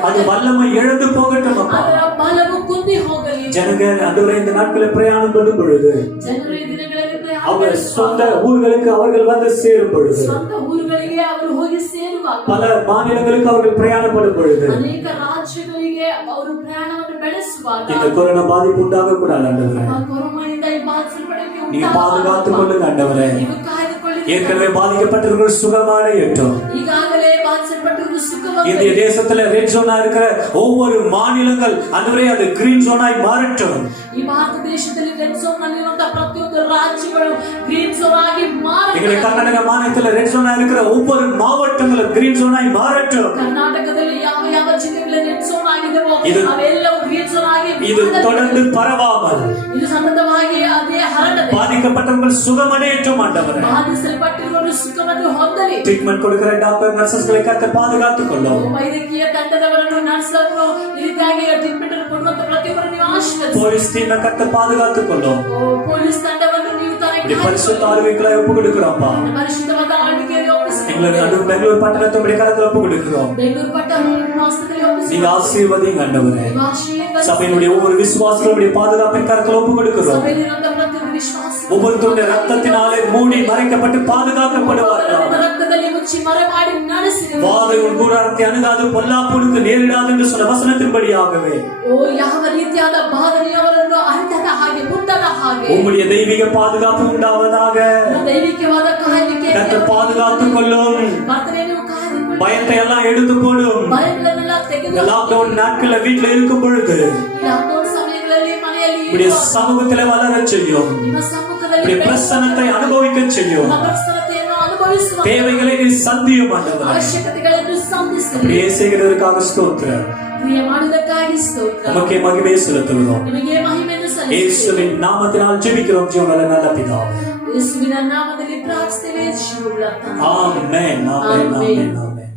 அது வல்லமை இழந்து போகட்டும் அப்பா. ಅದರ ಬಲವು ಕುಂದಿ ಹೋಗಲಿ. ஜனங்க ஆண்டவரே இந்த நாட்களில் பிரயாணம் பண்ணும் பொழுது ಜನರು ಈ ದಿನಗಳಲ್ಲಿ ಪ್ರಯಾಣ அவங்க ಬೆಳೆಸುವಾಗ, சொந்த ஊர்களுக்கு அவர்கள் வந்து சேரும் பொழுது, ಸ್ವಂತ ಊರುಗಳಿಗೆ ಅವರು ಹೋಗಿ ಸೇರುವಾಗ, பல மாநிலங்களுக்கு அவர்கள் பிரயாணப்படும் பொழுது ಅನೇಕ ರಾಜ್ಯಗಳಿಗೆ ಅವರು ಪ್ರಯಾಣವನ್ನು ಬೆಳೆಸುವಾಗ இந்த கொரோனா பாதிப்பு உண்டாக கூடாது ஆண்டவரே. ಆ ಕೊರೋನಾದಿಂದ ಈ ಬಾಧಿಸಲ್ಪಡುವಿಕೆ நீங்க ಉಂಟಾಗಬಾರದು. பாதுகாத்துக் கொள்ளுங்க ஆண்டவரே. ನೀವು ಕಾಯ್ದುಕೊಳ್ಳಿ. ஏற்கனவே பாதிக்கப்பட்டவர்கள் சுகமடையட்டும். ಈಗಾಗಲೇ ಬಾಧಿಸಲ್ಪಟ್ಟವರು ಸುಖವಾಗಿ இந்திய தேசத்துல ரெட் ஜோனா இருக்கிற ஒவ்வொரு மாநிலங்கள் ஆண்டவரே அது கிரீன் ஜோனாய் மாறட்டும். ಈ ಭಾರತ ದೇಶದಲ್ಲಿ ರೆಡ್ ಝೋನ್ ನಲ್ಲಿರುವಂತಹ ಪ್ರತಿಯೊಂದು ರಾಜ್ಯಗಳು ಗ್ರೀನ್ ಝೋನ್ ಆಗಿ எங்களை ಮಾರಬೇಕು. கர்நாடக மாநிலத்துல ரெட் ஜோனா இருக்கிற ஒவ்வொரு மாவட்டங்களும் கிரீன் ஜோனாய் மாறட்டும். ಕರ್ನಾಟಕದಲ್ಲಿ ಯಾವ ಯಾವ ಜಿಲ್ಲೆಗಳಲ್ಲಿ ರೆಡ್ ಝೋನ್ ಆಗಿದೆವೋ ಇದು- ಅವೆಲ್ಲವೂ ಗ್ರೀನ್ ಝೋನ್ ಆಗಿ இது ಮಾರಬೇಕು. தொடர்ந்து பரவாமல் ಇದು ಸತತವಾಗಿ ಅದೇ ಹರಡಬೇಕು. பாதிக்கப்பட்டவர்கள் சுகமடையட்டும் ஆண்டவரே. ಬಾಧಿಸಲ್ಪಟ್ಟಿರುವವರು ಸುಖವನ್ನು ಹೊಂದಲಿ. ட்ரீட்மெண்ட் கொடுக்கிற டாக்டர் நர்சஸ்களை கர்த்தர் பாதுகாத்துக் கொள்ளும். ವೈದ್ಯಕೀಯ ತಂಡದವರನ್ನು ನರ್ಸರನ್ನು ಈ ರೀತಿಯಾಗಿ ಟ್ರೀಟ್ಮೆಂಟ್ ಅನ್ನು ಕೊಡುವಂತ ಪ್ರತಿಯೊಬ್ಬರನ್ನು ನೀವು ಆಶೀರ್ವದಿಸಿ. போலீஸ் டீமை கர்த்தர் பாதுகாத்துக் கொள்ளும். ಪೊಲೀಸ್ ತಂಡವನ್ನು ನೀವು இப்படி பரிசுத்த ஆளுகைகளை ஒப்பு கொடுக்கிறோம்ப்பா. ಪರಿಶುದ್ಧವಾದ ಆಳ್ವಿಕೆಯನ್ನು ಒಪ್ಪಿಸಿ. எங்களை நடு பெங்களூர் பட்டணத்தை உடைய கரத்துல ஒப்பு கொடுக்கிறோம். ಬೆಂಗಳೂರು ಪಟ್ಟಣ ಆಸ್ಪತ್ರೆಗೆ ಒಪ್ಪಿಸಿ. நீங்க ஆசீர்வதிங்க ஆண்டவரே. ನೀವು ಆಶೀರ್ವದಿಸಿ. சபையினுடைய ஒவ்வொரு விசுவாசங்களுடைய பாதுகாப்பின் கரத்துல ஒப்பு கொடுக்கிறோம். ಸಭೆಯಲ್ಲಿರುವಂತ ಪ್ರತಿಯೊಂದು ವಿಶ್ವಾಸ ஒவ்வொருத்தருடைய ரத்தத்தினாலே மூடி மறைக்கப்பட்டு பாதுகாக்கப்படுவார்கள். ರಕ್ತದಲ್ಲಿ ಮುಚ್ಚಿ ಮರೆ ಮಾಡಿ ನಡೆಸಿರಿ. வாதை உன் கூடாரத்தை அணுகாது, பொல்லாப்புனுக்கு நேரிடாது என்று சொன்ன வசனத்தின்படியாகவே ಓ ಯಾವ ರೀತಿಯಾದ ಬಾಧನೆಯವರನ್ನು ಅಂಟದ ಹಾಗೆ ಮುಟ್ಟದ ಹಾಗೆ உம்முடைய தெய்வீக பாதுகாப்பு உண்டாவதாக. ದೈವಿಕವಾದ ಕಾಯುವಿಕೆ கர்த்தர் பாதுகாத்துக் கொள்ளும். ಕರ್ತನೇ ನೀವು ಕಾಯ್ದುಕೊಳ್ಳಿ. பயத்தை எல்லாம் எடுத்து போடும். ಭಯಗಳನ್ನೆಲ್ಲ ತೆಗೆದು இந்த லாக்டவுன் நாட்கள்ல வீட்டுல இருக்கும் பொழுது ಲಾಕ್ಡೌನ್ ಸಮಯಗಳಲ್ಲಿ ಮನೆಯಲ್ಲಿ இப்படிய சமூகத்திலே வளரச் செய்யும். ನಿಮ್ಮ ಸಮ್ಮುಖದಲ್ಲಿ இப்படி பிரசன்னத்தை அனுபவிக்க செய்யும். ಅಪಸ್ತರತೆಯನ್ನು ಅನುಭವಿಸುವ தேவைகளை நீ சந்தியும் ஆண்டவரே. ಅವಶ್ಯಕತೆಗಳನ್ನು ಸಂಧಿಸಿರಿ. இப்படியே செய்கிறதற்காக ஸ்தோத்திரம். ಕ್ರಿಯೆ ಮಾಡುವುದಕ್ಕಾಗಿ ಸ್ತೋತ್ರ. நமக்கே மகிமை செலுத்துகிறோம். ನಿಮಗೆ ಮಹಿಮೆಯನ್ನು ಸಲ್ಲಿಸುತ್ತೇವೆ. இயேசுவின் நாமத்தினால் ஜெபிக்கிறோம் ஜீவனுள்ள நல்ல பிதாவே. ಯೇಸುವಿನ ನಾಮದಲ್ಲಿ ಪ್ರಾರ್ಥಿಸುತ್ತೇವೆ ಜೀವವುಳ್ಳ ತಂದೆ. ஆமென் ஆமென் ஆமென் ஆமென்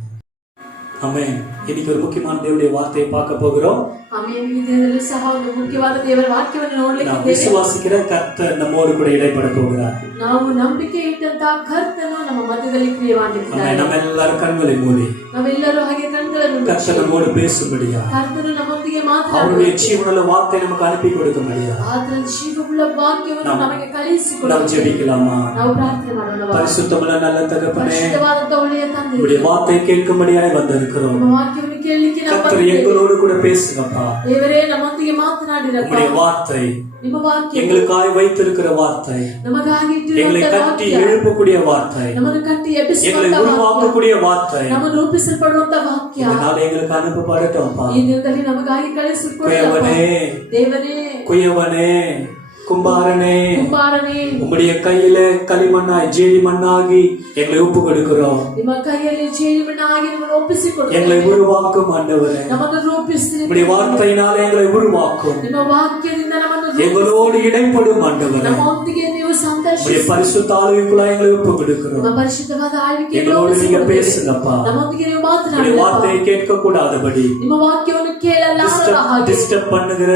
ஆமென். இன்னைக்கு ஒரு முக்கியமான தேவனுடைய வார்த்தையை பார்க்க போகிறோம். ಆಮೇಲೆ ಈ ದಿನದಲ್ಲೂ ಸಹ ಒಂದು ಮುಖ್ಯವಾದ ದೇವರ ವಾಕ್ಯವನ್ನು நான் ನೋಡಲಿದ್ದೇವೆ. விசுவாசிக்கிற கர்த்தர் நம்மோடு கூட இடைப்பட போகிறார். ನಾವು ನಂಬಿಕೆ ಇಟ್ಟಂತಹ ಕರ್ತನು ನಮ್ಮ ಮಧ್ಯದಲ್ಲಿ ಕ್ರಿಯೆ ಮಾಡಿದ್ದಾರೆ. ஆமென். நம்ம எல்லாரும் கண்களை மூடி ನಾವೆಲ್ಲರೂ ಹಾಗೆ ಕಣ್ಗಳನ್ನು ಮುಚ್ಚಿ கர்த்தர் நம்மோடு பேசும்படியா, ಕರ್ತನು ನಮ್ಮೊಂದಿಗೆ அவருடைய ಮಾತನಾಡುವ ஜீவனுள்ள வார்த்தை நமக்கு அனுப்பி கொடுக்கும்படியா ಆತನ ಜೀವವುಳ್ಳ ವಾಕ್ಯವನ್ನು ನಾವು- ನಮಗೆ நாம் ಕಳುಹಿಸಿಕೊಡುವ ஜெபிக்கலாமா? ನಾವು ಪ್ರಾರ್ಥನೆ ಮಾಡೋಣ. பரிசுத்தமுள்ள நல்ல தகப்பனே, ಪರಿಶುದ್ಧವಾದಂತಹ ಒಳ್ಳೆಯ ತಂದೆ, உடைய வார்த்தை கேட்கும்படியாய் வந்திருக்கிறோம். ನಿಮ್ಮ ವಾಕ್ಯವನ್ನು ಕೇಳಲಿಕ್ಕೆ ನಾವು கர்த்தர் ಬಂದಿದ್ದೇವೆ. எங்களோடு கூட பேசுங்கப்பா. ದೇವರೇ ನಮ್ಮೊಂದಿಗೆ ಮಾತನಾಡಿರಪ್ಪ. உடைய வார்த்தை ನಿಮ್ಮ ವಾಕ್ಯ எங்களுக்காய் வைத்திருக்கிற வார்த்தை, ನಮಗಾಗಿ எங்களை ಇಟ್ಟಿರುವಂತಹ கட்டி ವಾಕ್ಯ, எழுப்பக்கூடிய வார்த்தை, ನಮ್ಮನ್ನು ಕಟ್ಟಿ எங்களை ಎಬ್ಬಿಸುವಂತಹ ವಾಕ್ಯ, உருவாக்கக்கூடிய வார்த்தை, ನಮ್ಮನ್ನು ರೂಪಿಸಲ್ಪಡುವಂತಹ ವಾಕ್ಯ இதனால எங்களுக்கு அனுப்பப்படட்டும்ப்பா. ಈ ದಿನದಲ್ಲಿ ನಮಗಾಗಿ ಕಳಿಸಿಕೊಡಪ್ಪ. குயவனே, ದೇವರೇ, குயவனே, கும்பாரனே ಕುಂಬಾರನೇ உம்முடைய கையில களிமண்ணாய் ஜேடி மண்ணாகி எங்களை ஒப்பு கொடுக்கிறோம். ನಿಮ್ಮ ಕೈಯಲ್ಲಿ ಜೇಡಿಮಣ್ಣಾಗಿ ನಿಮ್ಮನ್ನು ಒಪ್ಪಿಸಿಕೊಡುತ್ತೇವೆ. எங்களை உருவாக்கும் ஆண்டவரே, ನಮ್ಮನ್ನು ರೂಪಿಸಿರಿ. உம்முடைய வார்த்தையினால எங்களை உருவாக்கும். ನಿಮ್ಮ ವಾಕ್ಯದಿಂದ ನಮ್ಮನ್ನು எங்களோடு இடைப்படும் ஆண்டவரே, ನಮ್ಮೊಂದಿಗೆ ನೀವು உம்முடைய ಸಂತೋಷಿಸಿ பரிசுத்த ஆளுகைக்குள்ள எங்களை ஒப்பு கொடுக்கிறோம். ನಿಮ್ಮ ಪರಿಶುದ್ಧವಾದ ಆಳ್ವಿಕೆಯನ್ನು எங்களோடு நீங்க ಒಪ್ಪಿಸಿಕೊಡುತ್ತೇವೆ. பேசுங்கப்பா. ನಮ್ಮೊಂದಿಗೆ ನೀವು உம்முடைய ಮಾತನಾಡಿ வார்த்தையை கேட்க கூடாதபடி ನಿಮ್ಮ ವಾಕ್ಯವನ್ನು ಕೇಳಲಾರದ ಹಾಗೆ டிஸ்டர்ப் பண்ணுகிற,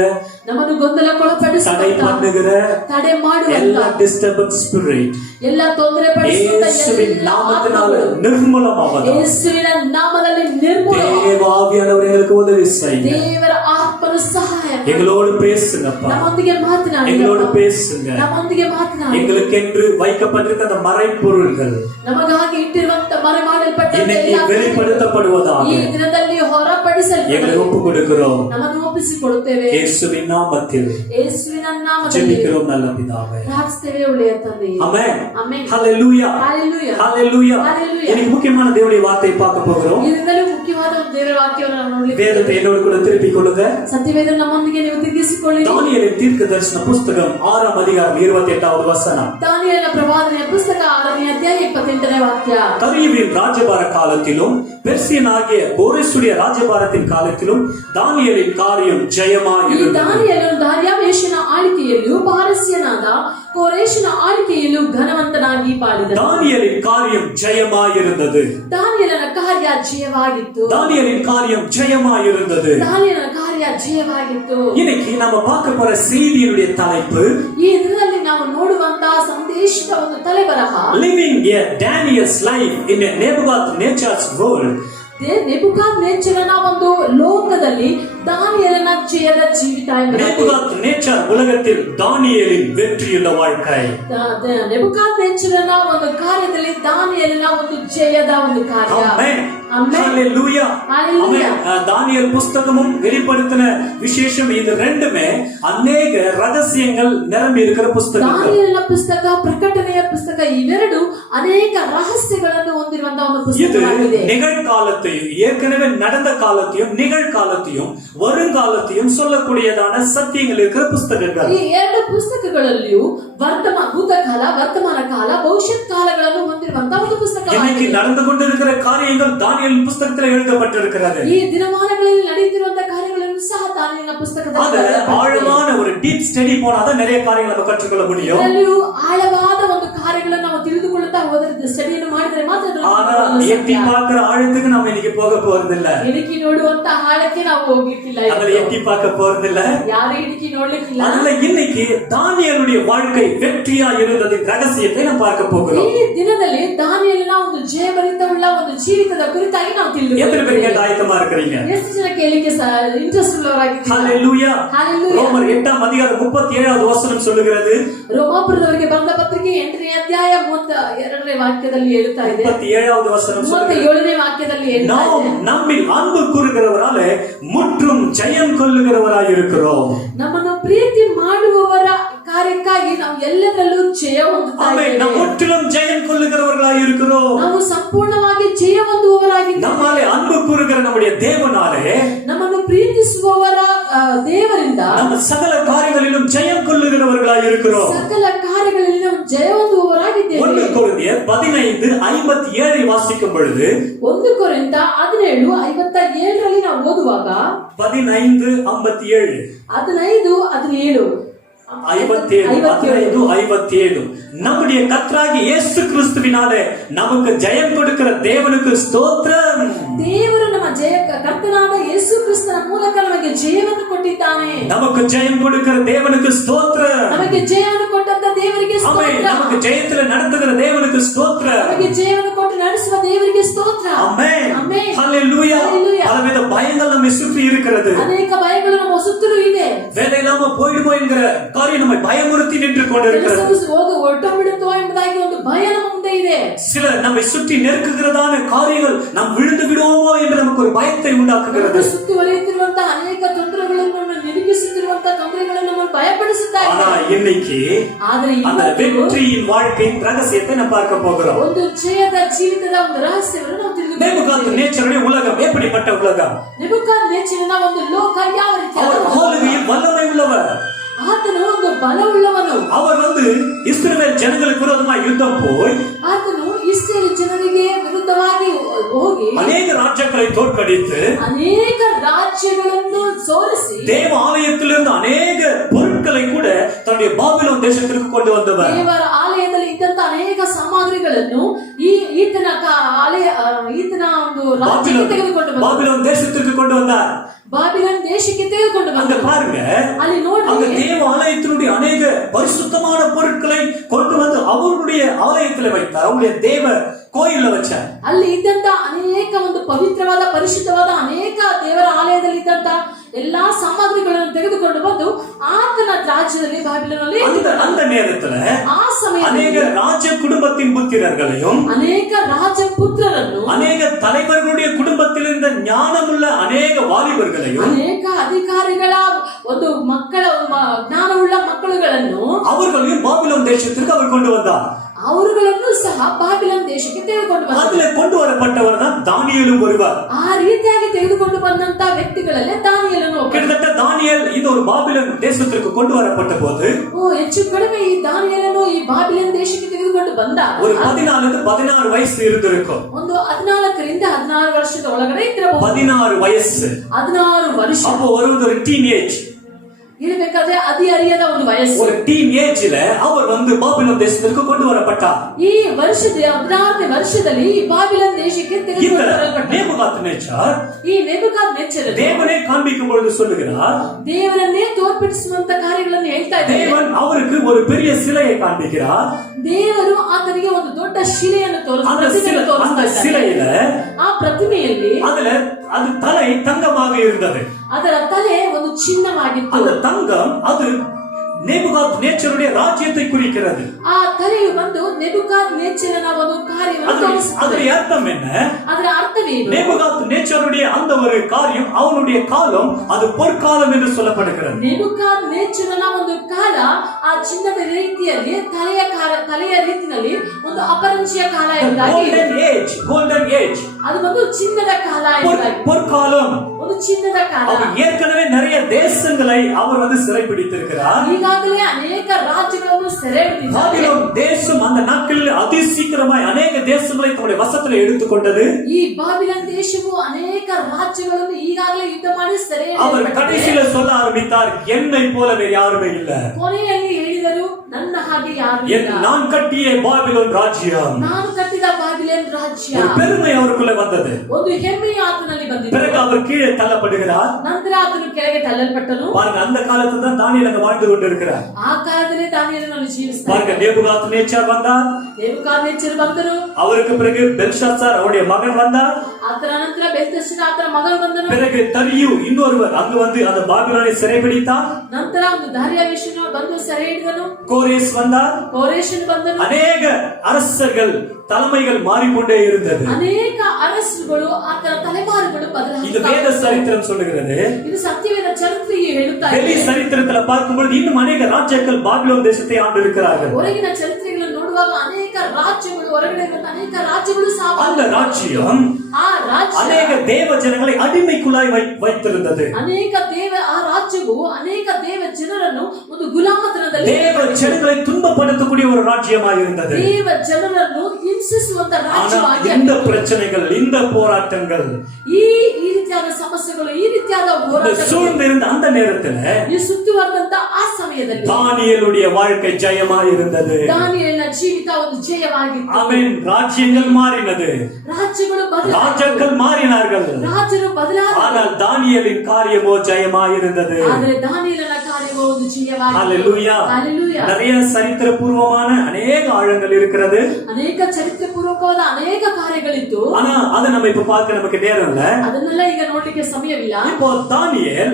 ನಮ್ಮನ್ನು ಗೊಂದಲಕ್ಕೊಳಪಡಿಸುವಂತ தடை பண்ணுகிற ತಡೆ ಮಾಡುವಂತ எல்லா டிஸ்டர்பன்ஸ் ஸ்பிரிட் ಎಲ್ಲ ತೊಂದರೆ ಪಡಿಸುವಂತ இயேசுவின் ಎಲ್ಲ நாமத்தினால ಆತ್ಮಗಳು நிர்மூலமாவதாக. ಯೇಸುವಿನ ನಾಮದಲ್ಲಿ ನಿರ್ಮೂಲ. தேவாவியானவர் எங்களுக்கு உதவி செய்யுங்க. ದೇವರ ಆತ್ಮನು ಸಹಾಯ ಮಾಡಿ. எங்களோடு பேசுங்கப்பா. ನಮ್ಮೊಂದಿಗೆ ಮಾತನಾಡಿ. எங்களோடு பேசுங்க. ನಮ್ಮೊಂದಿಗೆ ಮಾತನಾಡಿ. எங்களுக்கென்று வைக்கப்பட்டிருக்க அந்த மறைப்பொருள்கள் ನಮಗಾಗಿ ಇಟ್ಟಿರುವಂತ ಮರೆ ಮಾಡಲ್ಪಟ್ಟ இன்னைக்கு வெளிப்படுத்தப்படுவதாக ಈ ದಿನದಲ್ಲಿ ಹೊರಪಡಿಸಲ್ಪಡಲಿ. எங்களை ஒப்பு கொடுக்கிறோம். ನಮ್ಮನ್ನು ಒಪ್ಪಿಸಿಕೊಡುತ್ತೇವೆ. இயேசுவின் நாமத்தில் ಯೇಸುವಿನ ನಾಮದಲ್ಲಿ ஜெபிக்கிறோம் நல்ல பிதாவே. ಪ್ರಾರ್ಥಿಸುತ್ತೇವೆ ಒಳ್ಳೆಯ ತಂದೆಯೇ. ஆமென். ಆಮೆನ್. ஹalleluya. ஹalleluya. ஹalleluya. ஹalleluya. இன்னைக்கு முக்கியமான தேவனுடைய வார்த்தையை பார்க்க போகிறோம். ಇದರಿಂದಲೂ ಮುಖ್ಯವಾದ ಒಂದು ದೇವರ ವಾಕ್ಯವನ್ನು ನಾವು ನೋಡಲಿಕ್ಕೆ வேதத்தை என்னோடு கூட திருப்பிக் கொள்ளுங்க. ಸತ್ಯವೇದ ನಮ್ಮೊಂದಿಗೆ ನೀವು ತಿರುಗಿಸಿಕೊಳ್ಳಿ. தானியேலின் தீர்க்கதரிசன புஸ்தகம் 6ஆம் அதிகாரம் 28வது வசனம். ದಾನಿಯೇಲನ ಪ್ರವಾದನೆಯ ಪುಸ್ತಕ 6ನೇ ಅಧ್ಯಾಯ 28ನೇ ವಾಕ್ಯ. தரியவின் ராஜபார காலத்திலும் பெர்சியனாகிய கோரேசுடைய ராஜபாரத்தின் காலத்திலும் தானியேலின் காரியம் ಈ ஜெயமாயிருந்தது. ದಾನಿಯೇಲನು ದಾರ್ಯಾವೇಶನ ಆಳ್ವಿಕೆಯಲ್ಲೂ ಪಾರಸ್ಯನಾದ ಕೋರೇಶನ ಆಳ್ವಿಕೆಯಲ್ಲೂ ಘನವಂತನಾಗಿ ಬಾಳಿದನು. தானியேலின் காரியம் ஜெயமாயிருந்தது. ದಾನಿಯೇಲನ ಕಾರ್ಯ ಜಯವಾಗಿತ್ತು. தானியேலின் காரியம் ஜெயமாயிருந்தது. ದಾನಿಯೇಲನ ಕಾರ್ಯ ಜಯವಾಗಿತ್ತು. இன்னைக்கு நம்ம பார்க்க போற செய்தியினுடைய தலைப்பு ಈ ದಿನದಲ್ಲಿ ನಾವು ನೋಡುವಂತಹ ಸಂದೇಶದ ಒಂದು ತಲೆಬರಹ Living a Daniel's life in a Nebuchadnezzar's world. ನೆಬೂಕದ್ನೆಚ್ಚರನ ಒಂದು ಲೋಕದಲ್ಲಿ ದಾನಿಯೇಲನ ಜಯದ ಜೀವಿತ ಎಂಬುದಾಗಿ. நேபுகாத்நேச்சர் உலகத்தில் தானியேலின் வெற்றியுள்ள வாழ்க்கை. ನೆಬೂಕದ್ನೆಚ್ಚರನ ಒಂದು ಕಾರ್ಯದಲ್ಲಿ ದಾನಿಯೇಲನ ಒಂದು ಜಯದ ಒಂದು ಕಾರ್ಯ. ஆமென். ஆமென். ஹalleluya. ஹalleluya. ஆமென். தானியேல் புஸ்தகமும் வெளிப்படுத்தின விசேஷம் இது ரெண்டுமே அநேக ரகசியங்கள் நிரம்பி இருக்கிற புஸ்தகங்கள். ದಾನಿಯೇಲನ ಪುಸ್ತಕ ಪ್ರಕಟಣೆಯ ಪುಸ್ತಕ ಇವೆರಡು ಅನೇಕ ರಹಸ್ಯಗಳನ್ನು ಹೊಂದಿರುವಂತಹ ಒಂದು இது ಪುಸ್ತಕವಾಗಿದೆ. நிகழ்காலத்தையும் ஏற்கனவே நடந்த காலத்தையும் நிகழ்காலத்தையும் வருங்காலத்தையும் சொல்லக்கூடியதான சத்தியங்கள் இருக்கிற புஸ்தகங்கள். ಈ ಎರಡು ಪುಸ್ತಕಗಳಲ್ಲಿಯೂ ಭೂತಕಾಲ, ವರ್ತಮಾನ ಕಾಲ, ಭವಿಷ್ಯತ್ ಕಾಲಗಳನ್ನು ಹೊಂದಿರುವಂತಹ ಒಂದು இன்னைக்கு ಪುಸ್ತಕವಾಗಿದೆ. நடந்து கொண்டிருக்கிற காரியங்கள் தானியேல் புஸ்தகத்தில் எழுதப்பட்டிருக்கிறது. ಈ ದಿನಮಾನಗಳಲ್ಲಿ ನಡೆಯುತ್ತಿರುವಂತಹ ಕಾರ್ಯಗಳನ್ನು ಸಹ ದಾನಿಯೇಲನ அது ಪುಸ್ತಕದಲ್ಲಿ ஆழமான ஒரு டீப் ஸ்டடி போனாதான் நிறைய காரியங்களை நம்ம கற்றுக்கொள்ள முடியும். ಇದರಲ್ಲಿಯೂ ಆಳವಾದ ಒಂದು ಕಾರ್ಯಗಳನ್ನು ನಾವು ತಿಳಿದುಕೊಳ್ಳುತ್ತಾ ಹೋದರೆ ಸ್ಟಡಿಯನ್ನು ಮಾಡಿದರೆ ಮಾತ್ರ ஆனா எட்டி பார்க்கிற ஆழத்துக்கு நம்ம இன்னைக்கு போக போறதில்ல. ಇಣಕಿ ನೋಡುವಂತ ಆಳಕ್ಕೆ ನಾವು ಹೋಗ್ಲಿಕ್ಕಿಲ್ಲ. அதுல எட்டி பார்க்க போறதில்ல. ಯಾರು ಇಣಕಿ ನೋಡ್ಲಿಕ್ಕಿಲ್ಲ. அதனால இன்னைக்கு தானியேலுடைய வாழ்க்கை வெற்றியா இருந்ததின் ரகசியத்தை நாம் பார்க்க போகிறோம். ಈ ದಿನದಲ್ಲಿ ದಾನಿಯೇಲನ ಒಂದು ಜಯಭರಿತವುಳ್ಳ ಒಂದು ಜೀವಿತದ ಕುರಿತಾಗಿ ನಾವು எத்தனை பேர் கேட்க ತಿಳಿದುಕೊಳ್ಳುತ್ತೇವೆ. ஆயத்தமா இருக்கிறீங்க? ಎಷ್ಟು ಜನ ಕೇಳಲಿಕ್ಕೆ ಇಂಟ್ರೆಸ್ಟ್ ಉಳ್ಳವರಾಗಿದ್ದೀರಾ? ஹalleluya. Hallelujah. ரோமர் 8ஆம் அதிகாரம் 37வது வசனம் சொல்லுகிறது. ರೋಮಾಪುರದವರಿಗೆ ಬರೆದ ಪತ್ರಿಕೆ 8ನೇ ಅಧ್ಯಾಯ 32ನೇ ವಾಕ್ಯದಲ್ಲಿ ಹೇಳ್ತಾ ಇದೆ. 37வது வசனம் சொல்லுகிறது. 37ನೇ ವಾಕ್ಯದಲ್ಲಿ ಹೇಳ್ತಾ நாம் ಇದೆ. நம்மில் அன்பு கூறுகிறவராலே முற்றும் ஜெயம் கொள்ளுகிறவராய் இருக்கிறோம். ನಮ್ಮನ್ನು ಪ್ರೀತಿ ಮಾಡುವವರ ಕಾರ್ಯಕ್ಕಾಗಿ ನಾವು ಎಲ್ಲದರಲ್ಲೂ ಜಯ ಹೊಂದುತ್ತಾ ஆமென். ಇದ್ದೇವೆ. நாம் முற்றிலும் ஜெயம் கொள்ளுகிறவர்களாய் இருக்கிறோம். ನಾವು ಸಂಪೂರ್ಣವಾಗಿ ಜಯ ಹೊಂದುವವರಾಗಿದ್ದೇವೆ. நம்மாலே அன்பு கூறுகிற நம்முடைய தேவனாலே ನಮ್ಮನ್ನು ಪ್ರೀತಿಸುವವರ ದೇವರಿಂದ நம்ம சகல காரியங்களிலும் ஜெயம் கொள்ளுகிறவர்களாய் இருக்கிறோம். ಸಕಲ ಕಾರ್ಯಗಳಲ್ಲಿ ನಾವು ಜಯ ಹೊಂದುವವರಾಗಿದ್ದೇವೆ. 1 கொரிந்தியர் 15:57 வாசிக்கும் பொழுது 1 ಕೊರಿಂಥ 17:57 ನಾವು ಓದುವಾಗ 15:57 57 நம்முடைய கர்த்தராகிய இயேசு கிறிஸ்துவினாலே நமக்கு ஜெயம் கொடுக்கிற தேவனுக்கு ஸ்தோத்திரம். ದೇವರು ನಮ್ಮ ಜಯ ಕರ್ತನಾದ ಯೇಸು ಕ್ರಿಸ್ತನ ಮೂಲಕ ನಮಗೆ ಜಯವನ್ನು ಕೊಟ್ಟಿದ್ದಾನೆ. நமக்கு ஜெயம் கொடுக்கிற தேவனுக்கு ஸ்தோத்திரம். ನಮಗೆ ಜಯವನ್ನು ಕೊಟ್ಟಂತ ದೇವರಿಗೆ ஆமென். ಸ್ತೋತ್ರ. நமக்கு ஜெயத்துல நடத்துகிற தேவனுக்கு ஸ்தோத்திரம். ನಮಗೆ ಜಯವನ್ನು ಕೊಟ್ಟು ನಡೆಸುವ ದೇವರಿಗೆ ಸ್ತೋತ್ರ. ஆமென். ಆಮೆನ್. ஹalleluya. ஹalleluya. பலவித பயங்கள் நம்மை சுற்றி இருக்கிறது. ಅನೇಕ ಭಯಗಳು ನಮ್ಮ ಸುತ್ತಲೂ ಇದೆ. வேலை இல்லாம போயிடுமோ என்கிற காரியம் நம்மை பயமுறுத்தி நின்று கொண்டிருக்கிறது. ಹೊರಟುಬಿಡುತ್ತೋ ಎಂಬುದಾಗಿ ಒಂದು ಭಯ ನಮ್ಮ ಮುಂದೆ ಇದೆ. சில நம்மை சுற்றி நெருக்குகிறதான காரியங்கள் நாம் விழுந்து விடுவோமோ என்று நமக்கு ஒரு பயத்தை உண்டாக்குகிறது. ಸುತ್ತುವರಿಯುತ್ತಿರುವಂತಹ ಅನೇಕ ತೊಂದರೆಗಳನ್ನು ನಿರೀಕ್ಷಿಸುತ್ತಿರುವಂತಹ ತೊಂದರೆಗಳನ್ನು ನಮ್ಮನ್ನು ಭಯಪಡಿಸುತ್ತಾ ಇದೆ. ஆனா இன்னைக்கு ಆದರೆ அந்த வெற்றியின் வாழ்க்கையின் ரகசியத்தை நாம் பார்க்க போகிறோம். ಒಂದು ಜಯದ ಜೀವಿತದ ಒಂದು ರಹಸ್ಯವನ್ನು ನಾವು நேபுகாத்நேச்சருடைய உலகம் எப்படிப்பட்ட உலகம்? ನೆಬೂಕದ್ನೆಚ್ಚರನ ಒಂದು ಲೋಕ ಯಾವ ರೀತಿಯಾದ அவர் ஆளுகையில் வல்லமை உள்ளவர். ಆತನು ಒಂದು ಬಲವುಳ್ಳವನು. அவர் இஸ்ரவேல் ஜனங்களுக்கு விரோதமாய் யுத்தம் போய் ಆತನು ಇಸ್ರೇಲ್ ಜನರಿಗೆ ವಿರುದ್ಧವಾಗಿ ಹೋಗಿ அநேக ராஜ்யங்களை தோற்கடித்து ಅನೇಕ ರಾಜ್ಯಗಳನ್ನು ಸೋಲಿಸಿ தேவ ஆலயத்திலிருந்து அநேக பொருட்களை கூட தன்னுடைய பாபிலோன் தேசத்திற்கு கொண்டு வந்தவர். ದೇವರ ಆಲಯದಲ್ಲಿ ಇದ್ದಂತ ಅನೇಕ ಸಾಮಗ್ರಿಗಳನ್ನು ಈತನ ಒಂದು ರಾಜ್ಯಕ್ಕೆ ತೆಗೆದುಕೊಂಡು ಬಂದ. பாபிலோன் தேசத்திற்கு கொண்டு வந்தார். ಬಾಬಿಲೋನ್ ದೇಶಕ್ಕೆ ತೆಗೆದುಕೊಂಡು அங்க ಬಂದ. பாருங்க, ಅಲ್ಲಿ அந்த ನೋಡಿ தேவ ஆலயத்தினுடைய அநேக பரிசுத்தமான பொருட்களை கொண்டு வந்து அவருடைய ஆலயத்தில் வைத்தார். அவருடைய தேவ கோயில்ல வச்சார். ಅಲ್ಲಿ ಇದ್ದಂತ ಅನೇಕ ಒಂದು ಪವಿತ್ರವಾದ ಪರಿಶುದ್ಧವಾದ ಅನೇಕ ದೇವರ ಆಲಯದಲ್ಲಿ ಇದ್ದಂತ ಎಲ್ಲಾ ಸಾಮಗ್ರಿಗಳನ್ನು ತೆಗೆದುಕೊಂಡು ಬಂದು ಆತನ ರಾಜ್ಯದಲ್ಲಿ ಬಾಬಿಲೋನಲ್ಲಿ அந்த நேரத்துல ಆ ಸಮಯದಲ್ಲಿ அநேக ராஜ குடும்பத்தின் புத்திரர்களையும் ಅನೇಕ ರಾಜಪುತ್ರರನ್ನು அநேக தலைவர்களுடைய குடும்பத்தில் இருந்த ஞானமுள்ள அநேக வாலிபர்களையும் ಅನೇಕ ಅಧಿಕಾರಿಗಳ ಒಂದು ಮಕ್ಕಳ ಜ್ಞಾನವುಳ್ಳ ಮಕ್ಕಳುಗಳನ್ನು அவர்களையும் பாபிலோன் தேசத்திற்கு அவர் கொண்டு வந்தார். ಅವರುಗಳನ್ನು ಸಹ ಬಾಬಿಲೋನ್ ದೇಶಕ್ಕೆ ತೆಗೆದುಕೊಂಡು ಬಂದ. அதுல கொண்டு வரப்பட்டவர் தான் தானியேலும் ஒருவர். ಆ ರೀತಿಯಾಗಿ ತೆಗೆದುಕೊಂಡು ಬಂದಂತ ವ್ಯಕ್ತಿಗಳಲ್ಲೇ ದಾನಿಯೇಲನು ಒಬ್ಬ. கிட்டத்தட்ட தானியேல் இந்த ஒரு பாபிலோன் தேசத்திற்கு கொண்டு வரப்பட்ட போது ಹೆಚ್ಚು ಕಡಿಮೆ ಈ ದಾನಿಯೇಲನು ಈ ಬಾಬಿಲೋನ್ ದೇಶಕ್ಕೆ ತೆಗೆದುಕೊಂಡು ಬಂದ ஒரு 14 வயசು இருந்திருக்கும். ಒಂದು 14ರಿಂದ 16 ವರ್ಷದ ಒಳಗಡೆ ಇರಬಹುದು. 16 ವಯಸ್ಸು. 16 ವರ್ಷ. அப்போ ஒரு டீனேஜ் ಇರಬೇಕಾದ್ರೆ ಅರಿಯದ ಒಂದು ವಯಸ್ಸು. ஒரு டீனேஜ்ல அவர் பாபிலோன் தேசத்திற்கு கொண்டு வரப்பட்டார். ಈ ವರ್ಷದ 16ನೇ ವರ್ಷದಲ್ಲಿ ಈ ಬಾಬಿಲೋನ್ ದೇಶಕ್ಕೆ ತೆಗೆದುಕೊಂಡು ಬರಲ್ಪಟ್ಟ. நேபுகாத்நேச்சார் ಈ ನೆಬೂಕದ್ನೆಚ್ಚರನು தேவனை காண்பிக்கும் பொழுது சொல்லுகிறார், ದೇವರನ್ನೇ ತೋರ್ಪಡಿಸುವಂತ ಕಾರ್ಯಗಳನ್ನು ಹೇಳ್ತಾ ಇದ್ದಾರೆ. தேவன் அவருக்கு ஒரு பெரிய சிலையை காண்பிக்கிறார். ದೇವರು ಆತನಿಗೆ ಒಂದು ದೊಡ್ಡ ಶಿಲೆಯನ್ನು ತೋರಿಸ್ತಾರೆ. அந்த சிலையில ಆ ಪ್ರತಿಮೆಯಲ್ಲಿ அது தலை தங்கமாக இருந்தது. ಅದರ ತಲೆ ಒಂದು ಚಿನ್ನವಾಗಿತ್ತು. அந்த தங்கம் அது நேபுகாத்நேச்சருடைய ராஜ்யத்தை குறிக்கிறது. ಆ ತಲೆಯು ನೆಬೂಕದ್ನೆಚ್ಚರನ ಒಂದು ಕಾರ್ಯವನ್ನು ತೋರಿಸುತ್ತದೆ. ಅದರ ಅರ್ಥ என்ன? ಅದರ ಅರ್ಥವೇನು? நேபுகாத்நேச்சருடைய அந்த ஒரு காரியம், அவனுடைய காலம் அது பொற்காலம் என்று சொல்லப்படுகிறது. ನೆಬೂಕದ್ನೆಚ್ಚರನ ಒಂದು ಕಾಲ ಆ ಚಿನ್ನದ ರೀತಿಯಲ್ಲಿ ತಲೆಯ ರೀತಿಯಲ್ಲಿ ಒಂದು ಅಪರಂಜಿಯ ಕಾಲ ಎಂಬುದಾಗಿ, golden age ಅದು ಒಂದು ಚಿನ್ನದ ಕಾಲ ಎಂಬುದಾಗಿ, பொற்காலம், ಒಂದು ಚಿನ್ನದ ಕಾಲ. அவர் ஏற்கனவே நிறைய தேசங்களை அவர் சிறை பிடித்திருக்கிறார். ಈಗಾಗಲೇ ಅನೇಕ ರಾಜ್ಯಗಳನ್ನು ಸೆರೆ ಹಿಡಿದಿದ್ದಾರೆ. பாபிலோன் தேசம் அந்த நாட்களில் அதிசீக்கிரமாய் அநேக தேசங்களை தன்னுடைய வசத்தில் எடுத்துக்கொண்டது. ಈ ಬಾಬಿಲೋನ್ ದೇಶವು ಅನೇಕ ರಾಜ್ಯಗಳನ್ನು ಈಗಾಗಲೇ ಯುದ್ಧ ಮಾಡಿ ಸೆರೆ அவர் கடைசியில சொல்ல ஆரம்பித்தார், என்னை போல வேறு யாருமே இல்ல. ಕೊನೆಯಲ್ಲಿ ಹೇಳಿದರು, ನನ್ನ ಹಾಗೆ ಯಾರು ಇಲ್ಲ. நான் கட்டிய பாபிலோன் ராஜ்யம், ನಾನು ಕಟ್ಟಿದ ಬಾಬಿಲೋನ್ ರಾಜ್ಯ. ஒரு பெருமை அவருக்குள்ள வந்தது. ಒಂದು ಹೆಮ್ಮೆಯು ಆತನಲ್ಲಿ ಬಂದಿತು. பிறகு அவர் கீழே தள்ளப்படுகிறார். ನಂತರ ಆತನು ಕೆಳಗೆ ತಳ್ಳಲ್ಪಟ್ಟನು. பாருங்க, அந்த காலத்துல தான் தானியேல் அங்க வாழ்ந்து கொண்டிருக்கிறார். ಆ ಕಾಲದಲ್ಲಿ ದಾನಿಯೇಲನು ಜೀವಿಸ್ತಾನೆ. பாருங்க, நேபுகாத்நேச்சார் வந்தார். ನೆಬೂಕದ್ನೆಚ್ಚರ ಬಂದರು. அவருக்கு பிறகு பெல்ஷாத்சார் அவருடைய மகன் வந்தார். ಆತನ ನಂತರ ಬೆಲ್ತೆಶಚ್ಚರ ಆತನ ಮಗನು ಬಂದನು. பிறகு தரியு இன்னொருவர் அங்கு அந்த பாபிலோனை சிறைபிடித்தார். ನಂತರ ಒಂದು ದಾರಿಯಾವೇಶನು ಬಂದು ಸೆರೆ ಹಿಡಿದನು. கோரேஸ் வந்தார். ಕೋರೇಷನು ಬಂದನು. அநேக அரசர்கள் தலைமைகள் மாறிக்கொண்டே இருந்தது. ಅನೇಕ ಅರಸುಗಳು ಆತನ ತಲೆಮಾರುಗಳು இது வேத சரித்திரம் சொல்லுகிறது. ಇದು ಸತ್ಯವೇದ ಚರಿತ್ರೆಯೇ ಹೇಳುತ್ತಾ ಇದೆ. வெளி சரித்திரத்துல பார்க்கும்போது இன்னும் அநேக ராஜ்யங்கள் பாபிலோன் தேசத்தை ஆண்டு இருக்கிறார்கள். ಹೊರಗಿನ ಚರಿತ್ರೆಗಳನ್ನು ನೋಡುವಾಗ ಅನೇಕ ರಾಜ್ಯಗಳು, ಹೊರಗಡೆ ಅನೇಕ ರಾಜ್ಯಗಳು ಸಹ, அந்த ராஜ்யம் ಆ ರಾಜ್ಯ அநேக தேவ ஜனங்களை அடிமைக்குள்ளாய் வைத்திருந்தது. ಆ ರಾಜ್ಯವು ಅನೇಕ ದೇವ ಜನರನ್ನು ಒಂದು ಗುಲಾಮತನದಲ್ಲಿ, தேவ ஜனங்களை துன்பப்படுத்தக்கூடிய ஒரு ராஜ்யமாய் இருந்தது. ದೇವ ಜನರನ್ನು ಹಿಂಸಿಸುವಂತ ರಾಜ್ಯವಾಗಿ. இந்த பிரச்சனைகள், இந்த போராட்டங்கள், ಈ ರೀತಿಯಾದ ಸಮಸ್ಯೆಗಳು, ಈ ರೀತಿಯಾದ சூழ்ந்திருந்த அந்த நேரத்தில் ಈ ಸುತ್ತುವರೆದಂತ ಆ ಸಮಯದಲ್ಲಿ தானியேலுடைய வாழ்க்கை ஜெயமாய் இருந்தது. ದಾನಿಯೇಲನ ಜೀವಿತ ಒಂದು ಜಯವಾಗಿತ್ತು. ஆமென். ராஜ்யங்கள் மாறினது, ರಾಜ್ಯಗಳು ராஜாக்கள் மாறினார்கள். ರಾಜರು ಬದಲಾದರು. ஆனால் தானியேலின் காரியமோ ஜெயமாய் இருந்தது. ಆದರೆ ದಾನಿಯೇಲನ ಕಾರ್ಯವೋ ಒಂದು ಜಯವಾಗಿತ್ತು. ஹல்லேலூயா. ஹல்லேலூயா. நிறைய சரித்திரபூர்வமான அநேக ஆழங்கள் இருக்கிறது. ಅನೇಕ ಚರಿತ್ರೆಪೂರ್ವಕವಾದ ಅನೇಕ ಕಾರ್ಯಗಳಿತ್ತು. ஆனா அதை நம்ம இப்ப பார்க்க நமக்கு நேரம் இல்ல. ಅದನ್ನೆಲ್ಲ ಈಗ ನೋಡ್ಲಿಕ್ಕೆ ಸಮಯವಿಲ್ಲ. இப்போ தானியேல்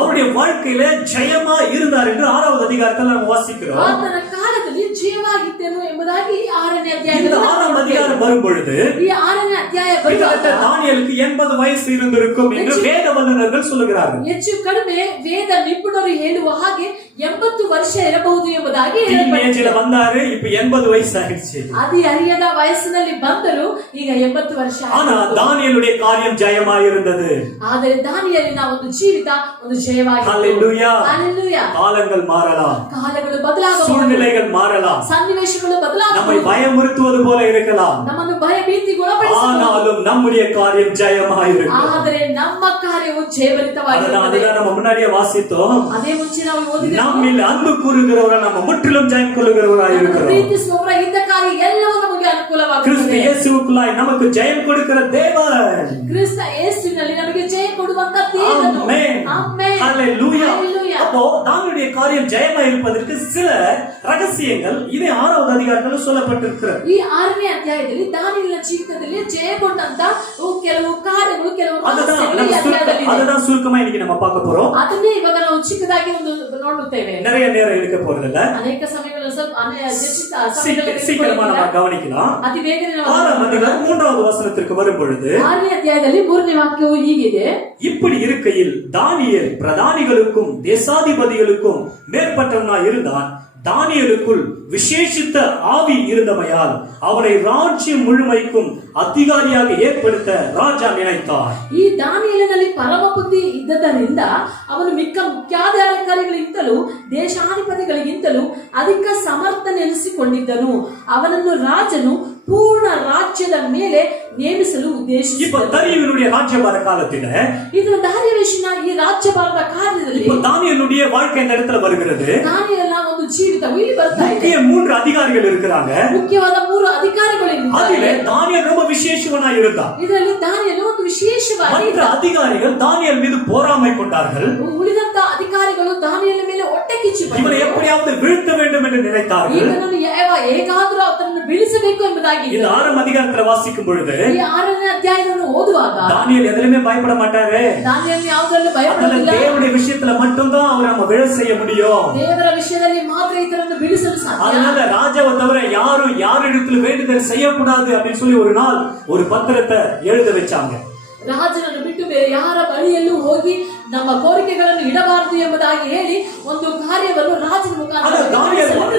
அவருடைய வாழ்க்கையில ஜெயமா இருந்தார் என்று 6வது அதிகாரத்தில் நாம் வாசிக்கிறோம். ಆತನ ಕಾಲದಲ್ಲಿ ಜಯವಾಗಿದ್ದನು ಎಂಬುದಾಗಿ 6ನೇ இந்த 6வது அதிகாரம் வரும் பொழுது ಈ 6ನೇ ಅಧ್ಯಾಯ ಬರುವಾಗ தானியேலுக்கு 80 வயசு இருந்திருக்கும் என்று வேத வல்லுநர்கள் சொல்லுகிறார்கள். ಹೆಚ್ಚು ಕಡಿಮೆ ವೇದ ನಿಪುಣರು ಹೇಳುವ ಹಾಗೆ 80 ವರ್ಷ ಇರಬಹುದು ಎಂಬುದಾಗಿ டீனேஜ்ல வந்தாரு, இப்ப 80 வயசு ஆயிடுச்சு. ಅದಿ ಅರಿಯದ ವಯಸ್ಸಿನಲ್ಲಿ ಬಂದರು, ಈಗ 80 ವರ್ಷ ஆனா தானியேலுடைய காரியம் ஜெயமாய் இருந்தது. ಆದರೆ ದಾನಿಯೇಲನ ಒಂದು ಜೀವಿತ ಒಂದು ಜಯವಾಗಿತ್ತು. ஹalleluya. ஹalleluya. காலங்கள் மாறலாம், ಕಾಲಗಳು ಬದಲಾಗಬಹುದು, சூழ்நிலைகள் மாறலாம், ಸನ್ನಿವೇಶಗಳು நம்மை ಬದಲಾಗಬಹುದು, பயமுறுத்துவது போல இருக்கலாம். ನಮ್ಮನ್ನು ಭಯ ಭೀತಿಗೊಳಪಡಿಸಬಹುದು. ஆனாலும் நம்முடைய காரியம் ஜெயமாய் இருக்கும். ಆದರೆ ನಮ್ಮ ಕಾರ್ಯವು ಜಯಭರಿತವಾಗಿರುತ್ತದೆ. அதுதான் நம்ம முன்னாடியே வாசித்தோம். ಅದೇ ಮುಂಚೆ ನಾವು ಓದಿದ್ದೇವೆ, நம்மில் அன்பு கூறுகிறவரா நம்ம முற்றிலும் ஜெயம் கொள்ளுகிறவராய் இருக்கிறோம். ಪ್ರೀತಿಸುವವರ ಹಿತ ಕಾರ್ಯ ಎಲ್ಲವೂ ನಮಗೆ கிறிஸ்து ಅನುಕೂಲವಾಗುತ್ತದೆ. இயேசுவுக்குள்ளாய் நமக்கு ஜெயம் கொடுக்கிற தேவன். ಕ್ರಿಸ್ತ ಯೇಸುವಿನಲ್ಲಿ ನಮಗೆ ಜಯ ಕೊಡುವಂತ ದೇವನು. ஆமென். ಆಮೆನ್. ஹalleluya. ஹalleluya. அப்போ தானியேலுடைய காரியம் ஜெயமாய் இருப்பதற்கு சில ரகசியங்கள் இதே 6வது அதிகாரத்தில் சொல்லப்பட்டிருக்கிறது. ಈ 6ನೇ ಅಧ್ಯಾಯದಲ್ಲಿ ದಾನಿಯೇಲನ ಜೀವಿತದಲ್ಲಿ ಜಯಗೊಂಡಂತ ಕೆಲವು ಕಾರ್ಯಗಳು, ಕೆಲವು அதுதான் சுருக்கமா இன்னைக்கு நம்ம பார்க்க போறோம். ಅದನ್ನೇ ಇವಾಗ ನಾವು ಚಿಕ್ಕದಾಗಿ ಒಂದು ನೋಡುತ್ತೇವೆ. நிறைய நேரம் எடுக்க போறதில்ல, ಅನೇಕ ಸಮಯಗಳಲ್ಲಿ ಸ್ವಲ್ಪ சீக்கிரமா நம்ம கவனிக்கலாம். ಅತಿ ಬೇಗನೆ 6ம் அதிகாரம் 3வது வசனத்திற்கு வரும் பொழுது 6ನೇ ಅಧ್ಯಾಯದಲ್ಲಿ 3ನೇ ವಾಕ್ಯವು ಹೀಗಿದೆ, இப்படி இருக்கையில் தானியேல் பிரதானிகளுக்கும் தேசாதிபதிகளுக்கும் மேற்பட்டவனாய் இருந்தான். தானியேலுக்குள் விசேஷித்த ஆவி இருந்தமையால் அவனை ராஜ்யம் முழுமைக்கும் அதிகாரியாக ஏற்படுத்த ராஜா நினைத்தார். ಈ ದಾನಿಯೇಲನಲ್ಲಿ ಪರಮ ಬುದ್ಧಿ ಇದ್ದದರಿಂದ ಅವನು ಮಿಕ್ಕ ಮುಖ್ಯಾಧಿಕಾರಿಗಳಿಗಿಂತಲೂ ದೇಶಾಧಿಪತಿಗಳಿಗಿಂತಲೂ ಅಧಿಕ ಸಮರ್ಥನೆನಿಸಿಕೊಂಡಿದ್ದನು. ಅವನನ್ನು ರಾಜನು ಪೂರ್ಣ ರಾಜ್ಯದ ಮೇಲೆ ನೇಮಿಸಲು ಉದ್ದೇಶಿಸಿದನು. இப்ப தானியேலுடைய ராஜ்யபார காலத்தில ಇದು ದಾರಿಯೇಲನ ಈ ರಾಜ್ಯಭಾರದ ಕಾರ್ಯದಲ್ಲಿ இப்ப தானியேலுடைய வாழ்க்கை இந்த இடத்துல வருகிறது. ದಾನಿಯೇಲನ ಒಂದು ಜೀವಿತವು ಇಲ್ಲಿ ಬರ್ತಾ ಇದೆ. முக்கிய 3 அதிகாரிகள் இருக்கிறாங்க. ಮುಖ್ಯವಾದ 3 ಅಧಿಕಾರಿಗಳಿದ್ದಾರೆ. அதிலே தானியேல் ரொம்ப விசேஷவனாய் இருந்தான். ಇದರಲ್ಲಿ ದಾನಿಯೇಲನು ಒಂದು ವಿಶೇಷವಾಗಿ மற்ற அதிகாரிகள் தானியேல் மீது பொறாமை கொண்டார்கள். ಉಳಿದಂತ ಅಧಿಕಾರಿಗಳು ದಾನಿಯೇಲನ ಮೇಲೆ ಹೊಟ್ಟೆ ಕಿಚ್ಚು இவனை எப்படியாவது வீழ்த்த வேண்டும் என்று நினைத்தார்கள். ಈತನನ್ನು ಹೇಗಾದರೂ ಅವನನ್ನು ಬೀಳಿಸಬೇಕು ಎಂಬುದಾಗಿ இந்த 6ம் அதிகாரத்துல வாசிக்கும் பொழுது ಈ 6ನೇ ಅಧ್ಯಾಯವನ್ನು ಓದುವಾಗ தானியேல் எதிலுமே பயப்பட மாட்டாரு. ದಾನಿಯೇಲನು ಯಾವುದರಲ್ಲೂ ಭಯಪಡಲಿಲ್ಲ. தேவனுடைய விஷயத்துல மட்டும்தான் அவர் நம்ம விழ செய்ய முடியும். ದೇವರ ವಿಷಯದಲ್ಲಿ ಮಾತ್ರ ಈತನನ್ನು ಬೀಳಿಸಲು ಸಾಧ್ಯ. அதனால ராஜாவை தவிர யாரும் யாரிடத்துல வேண்டுதல் செய்யக்கூடாது அப்படின்னு சொல்லி ஒரு நாள் ஒரு பத்திரத்தை எழுத வச்சாங்க. ರಾಜನನ್ನು ಬಿಟ್ಟು ಬೇರೆ ಯಾರ ಬಳಿಯಲ್ಲೂ ಹೋಗಿ ನಮ್ಮ ಕೋರಿಕೆಗಳನ್ನು ಇಡಬಾರದು ಎಂಬುದಾಗಿ ಹೇಳಿ ಒಂದು ಕಾರ್ಯವನ್ನು ರಾಜನ ಮುಖಾಂತರ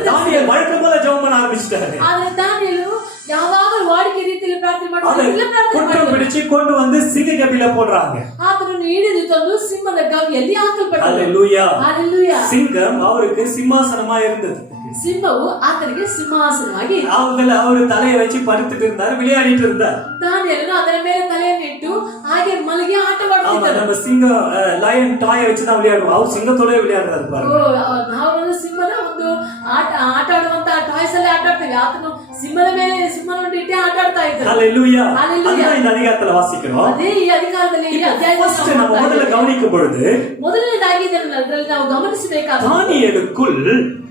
தானியேல் வழக்கம் போல ஜெபம் பண்ண ஆரம்பிச்சிட்டாரு. ಆದ್ರೆ ದಾನಿಯೇಲನು ಯಾವಾಗಲೂ ವಾಡಿಕೆ ರೀತಿಯಲ್ಲಿ ಪ್ರಾರ್ಥನೆ பிடிச்சு கொண்டு வந்து சிங்க கபில போடுறாங்க. ಆತನನ್ನು ಹಿಡಿದು ತಂದು ಸಿಂಹದ ಗವಿಯಲ್ಲಿ ಹಾಕಲ್ಪಟ್ಟರು. ஹalleluya. ஹalleluya. சிங்கம் அவருக்கு சிம்மாசனமா இருந்தது. ಸಿಂಹವು ಆತನಿಗೆ ಸಿಂಹಾಸನವಾಗಿ அவரு தலையை வச்சு படுத்துட்டு இருந்தாரு, விளையாடிட்டு இருந்தார். ದಾನಿಯೇಲನು ಅದರ ಮೇಲೆ ತಲೆಯನ್ನು ಇಟ್ಟು ಹಾಗೆ ಮಲಗಿ ಆಟವಾಡುತ್ತಿದ್ದರು. நம்ம சிங்கம் லயன் டாய் வச்சு தான் விளையாடுவோம். அவர் சிங்கத்தோட விளையாடுறாரு பாருங்க. ನಾವು ಸಿಂಹದ ಒಂದು ಆಟ ಆಡುವಂತ ಟಾಯ್ಸ್ ಅಲ್ಲಿ ಆಟ ಆಡ್ತೇವೆ. ಆತನು ಸಿಂಹದ ಮೇಲೆ ಸಿಂಹವನ್ನು ಇಟ್ಟೆ ಆಟ ಆಡ್ತಾ ಇದ್ದರು. ஹalleluya. ஹalleluya. இந்த அதிகாரத்துல வாசிக்கிறோம். ಅದೇ ಈ ಅಧಿಕಾರದಲ್ಲಿ ಈ ಅಧ್ಯಾಯದಲ್ಲಿ நம்ம முதல்ல கவனிக்கும் பொழுது ಮೊದಲನೇದಾಗಿ ಇದರಲ್ಲಿ ನಾವು ಗಮನಿಸಬೇಕಾದ தானியேலுக்குள்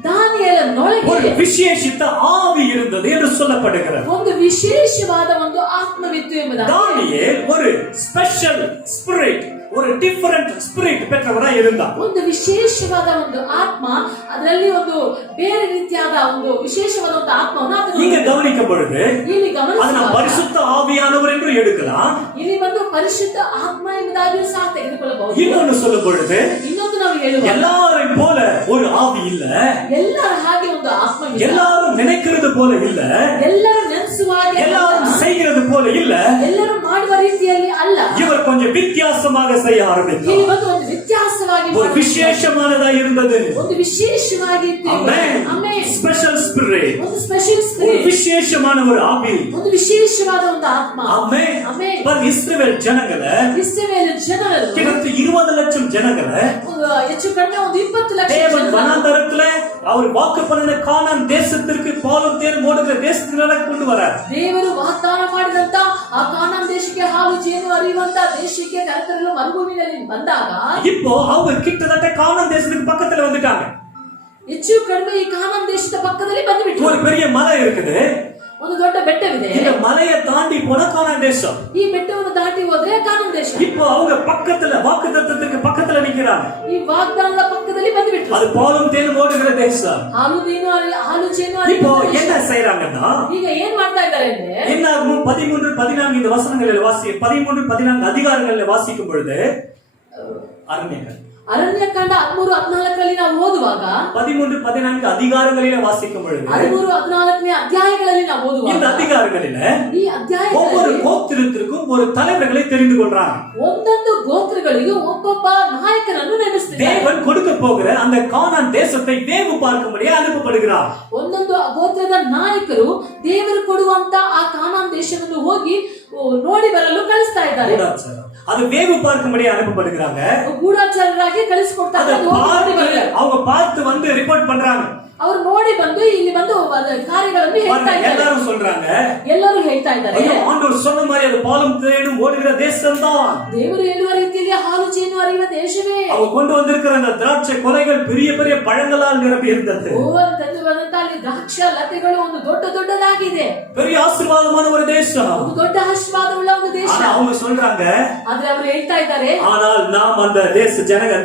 ದಾನಿಯೇಲನೊಳಗೆ ஒரு விசேஷித்த ஆவி இருந்தது என்று சொல்லப்படுகிறது. ಒಂದು ವಿಶೇಷವಾದ ಒಂದು ಆತ್ಮವಿತ್ತು ಎಂಬುದಾಗಿ தானியேல் ஒரு ஸ்பெஷல் ஸ்பிரிட், ஒரு டிஃபரண்ட் ஸ்பிரிட் பெற்றவராய் இருந்தார். ಒಂದು ವಿಶೇಷವಾದ ಒಂದು ಆತ್ಮ, ಅದರಲ್ಲಿ ಒಂದು ಬೇರೆ ರೀತಿಯಾದ ಒಂದು ವಿಶೇಷವಾದ ಒಂದು ಆತ್ಮವನ್ನು நீங்க கவனிக்கும் பொழுது ಇಲ್ಲಿ அது நாம் பரிசுத்த ஆவியானவர் என்று எடுக்கலாம். ಇಲ್ಲಿ ಒಂದು ಪರಿಶುದ್ಧ ಆತ್ಮ ಎಂಬುದಾಗಿಯೂ ಸಹ ತೆಗೆದುಕೊಳ್ಳಬಹುದು. இன்னொன்னு சொல்லும் பொழுது ಇನ್ನೊಂದು ನಾವು ಹೇಳುವ எல்லாரும் போல ஒரு ஆவி இல்ல, ಎಲ್ಲರ ಹಾಗೆ ಒಂದು ಆತ್ಮ ಇಲ್ಲ, எல்லாரும் நினைக்கிறது போல இல்ல, ಎಲ್ಲರೂ ನೆನೆಸುವ ಹಾಗೆ எல்லாரும் செய்கிறது போல இல்ல, ಎಲ್ಲರೂ ಮಾಡುವ ರೀತಿಯಲ್ಲಿ ಅಲ್ಲ. இவர் கொஞ்சம் வித்தியாசமாக செய்ய ஆரம்பித்தார். ಇಲ್ಲಿ ಒಂದು ವಿತ್ಯಾಸವಾಗಿ ஒரு விசேஷமானதா இருந்தது. ಒಂದು ವಿಶೇಷವಾಗಿ ಇತ್ತು. ஆமென். ಆಮೆನ್. ஸ்பெஷல் ஸ்பிரிட், ಒಂದು ಸ್ಪೆಷಲ್ ஒரு ಸ್ಪಿರಿಟ್, விசேஷமான ஒரு ஆவி. ಒಂದು ವಿಶೇಷವಾದ ಒಂದು ಆತ್ಮ. ஆமென். ಆಮೆನ್. பர் இஸ்ரவேல் ஜனங்களே ಇಸ್ರಾಯೇಲ್ ಜನರು கிட்டத்தட்ட 20 லட்சம் ஜனங்களே ಹೆಚ್ಚು ಕಡಿಮೆ ಒಂದು 20 ಲಕ್ಷ தேவன் ಜನರು வனாந்தரத்துல அவர் வாக்கு பண்ணின கானான் தேசத்திற்கு பாலும் தேனும் ஓடுகிற தேசத்திற்கு கொண்டு வரார். ದೇವರು ವಾಗ್ದಾನ ಮಾಡಿದಂತ ಆ ಕಾನಾನ್ ದೇಶಕ್ಕೆ ಹಾಲು ಜೇನು ಹರಿಯುವಂತ ದೇಶಕ್ಕೆ ಕರೆತರಲು ಮರುಭೂಮಿಯಲ್ಲಿ ಬಂದಾಗ இப்போ அவங்க கிட்டத்தட்ட கானான் தேசத்துக்கு பக்கத்துல வந்துட்டாங்க. ಹೆಚ್ಚು ಕಡಿಮೆ ಈ ಕಾನಾನ್ ದೇಶದ ಪಕ್ಕದಲ್ಲಿ ಬಂದುಬಿಟ್ಟು ஒரு பெரிய மலை இருக்குது. ಒಂದು ದೊಡ್ಡ ಬೆಟ್ಟವಿದೆ. இந்த மலையை தாண்டி போனா கானான் தேசம். ಈ ಬೆಟ್ಟವನ್ನು ದಾಟಿ ಹೋದ್ರೆ ಕಾನಾನ್ ದೇಶ. இப்போ அவங்க பக்கத்துல வாக்குத்தத்தத்துக்கு பக்கத்துல நிக்கிறாங்க. ಈ ವಾಗ್ದಾನದ ಪಕ್ಕದಲ್ಲಿ ಬಂದುಬಿಟ್ರು. அது பாலும் தேனும் ஓடுகிற தேசம். ಹಾಲು ಜೇನು இப்போ என்ன செய்யறாங்கன்னா ಈಗ ಏನ್ ಮಾಡ್ತಾ ಇದ್ದಾರೆ ಅಂದ್ರೆ என்ன 13 14 இந்த வசனங்களில் 13 14 அதிகாரங்களில் வாசிக்கும் பொழுது அருமையாக ಅರಣ್ಯಕಾಂಡ 13-14 ನಾವು ಓದುವಾಗ 13-14 அதிகாரங்களிலே வாசிக்கும் பொழுது 13-14 ಅಧ್ಯಾಯಗಳಲ್ಲಿ ನಾವು இந்த ಓದುವಾಗ அதிகாரங்களிலே ಈ ஒவ்வொரு ಅಧ್ಯಾಯಗಳಲ್ಲಿ கோத்திரத்திற்கும் ஒரு தலைவர்களை தெரிந்து கொள்றாங்க. ಒಂದೊಂದು ಗೋತ್ರಗಳಿಗೂ ಒಬ್ಬೊಬ್ಬ ನಾಯಕನನ್ನು ನೇಮಿಸುತ್ತಾರೆ. தேவன் கொடுக்க போகிற அந்த கானான் தேசத்தை வேவு பார்க்கும்படியே அனுப்பப்படுகிறார். ಒಂದೊಂದು ಗೋತ್ರದ ನಾಯಕರು ದೇವರು ಕೊಡುವಂತ ಆ ಕಾನಾನ್ ದೇಶವನ್ನು ಹೋಗಿ ನೋಡಿ ಬರಲು ಕಳಿಸ್ತಾ ಇದ್ದಾರೆ. அது வேவு பார்க்கும்படியே அனுப்பப்படுகிறாங்க. ಗೂಢಚಾರರಾಗಿ ಕಳಿಸಿಕೊಡ್ತಾರೆ. அவங்க பார்த்து வந்து ரிப்போர்ட் பண்றாங்க. ಅವರು ನೋಡಿ ಬಂದು ಇಲ್ಲಿ ಬಂದು ಕಾರ್ಯಗಳನ್ನು ಹೇಳ್ತಾ ಇದ್ದಾರೆ. எல்லாரும் சொல்றாங்க, ಎಲ್ಲರೂ ಹೇಳ್ತಾ ಇದ್ದಾರೆ, ஐயோ ஆண்டவர் சொன்ன மாதிரி அது பாலும் தேனும் ஓடுகிற தேசம்தான். ದೇವರು ಹೇಳುವ ರೀತಿಯಲ್ಲಿ ಹಾಲು ಜೇನು ಹರಿಯುವ ದೇಶವೇ. அவங்க கொண்டு வந்திருக்கிற அந்த திராட்சை கொலைகள் பெரிய பெரிய பழங்களால் நிரம்பி இருந்தது. ಓವರ್ ತಂದು ಬಂದಂತ ಅಲ್ಲಿ ದ್ರಾಕ್ಷ ಲತೆಗಳು ಒಂದು ದೊಡ್ಡ ದೊಡ್ಡದಾಗಿದೆ. பெரிய ஆசீர்வாதமான ஒரு தேசம். ಒಂದು ದೊಡ್ಡ ಆಶೀರ್ವಾದವುಳ್ಳ ಒಂದು ದೇಶ. அவங்க சொல்றாங்க, ಆದ್ರೆ ಅವರು ಹೇಳ್ತಾ ಇದ್ದಾರೆ, ஆனால் நாம் அந்த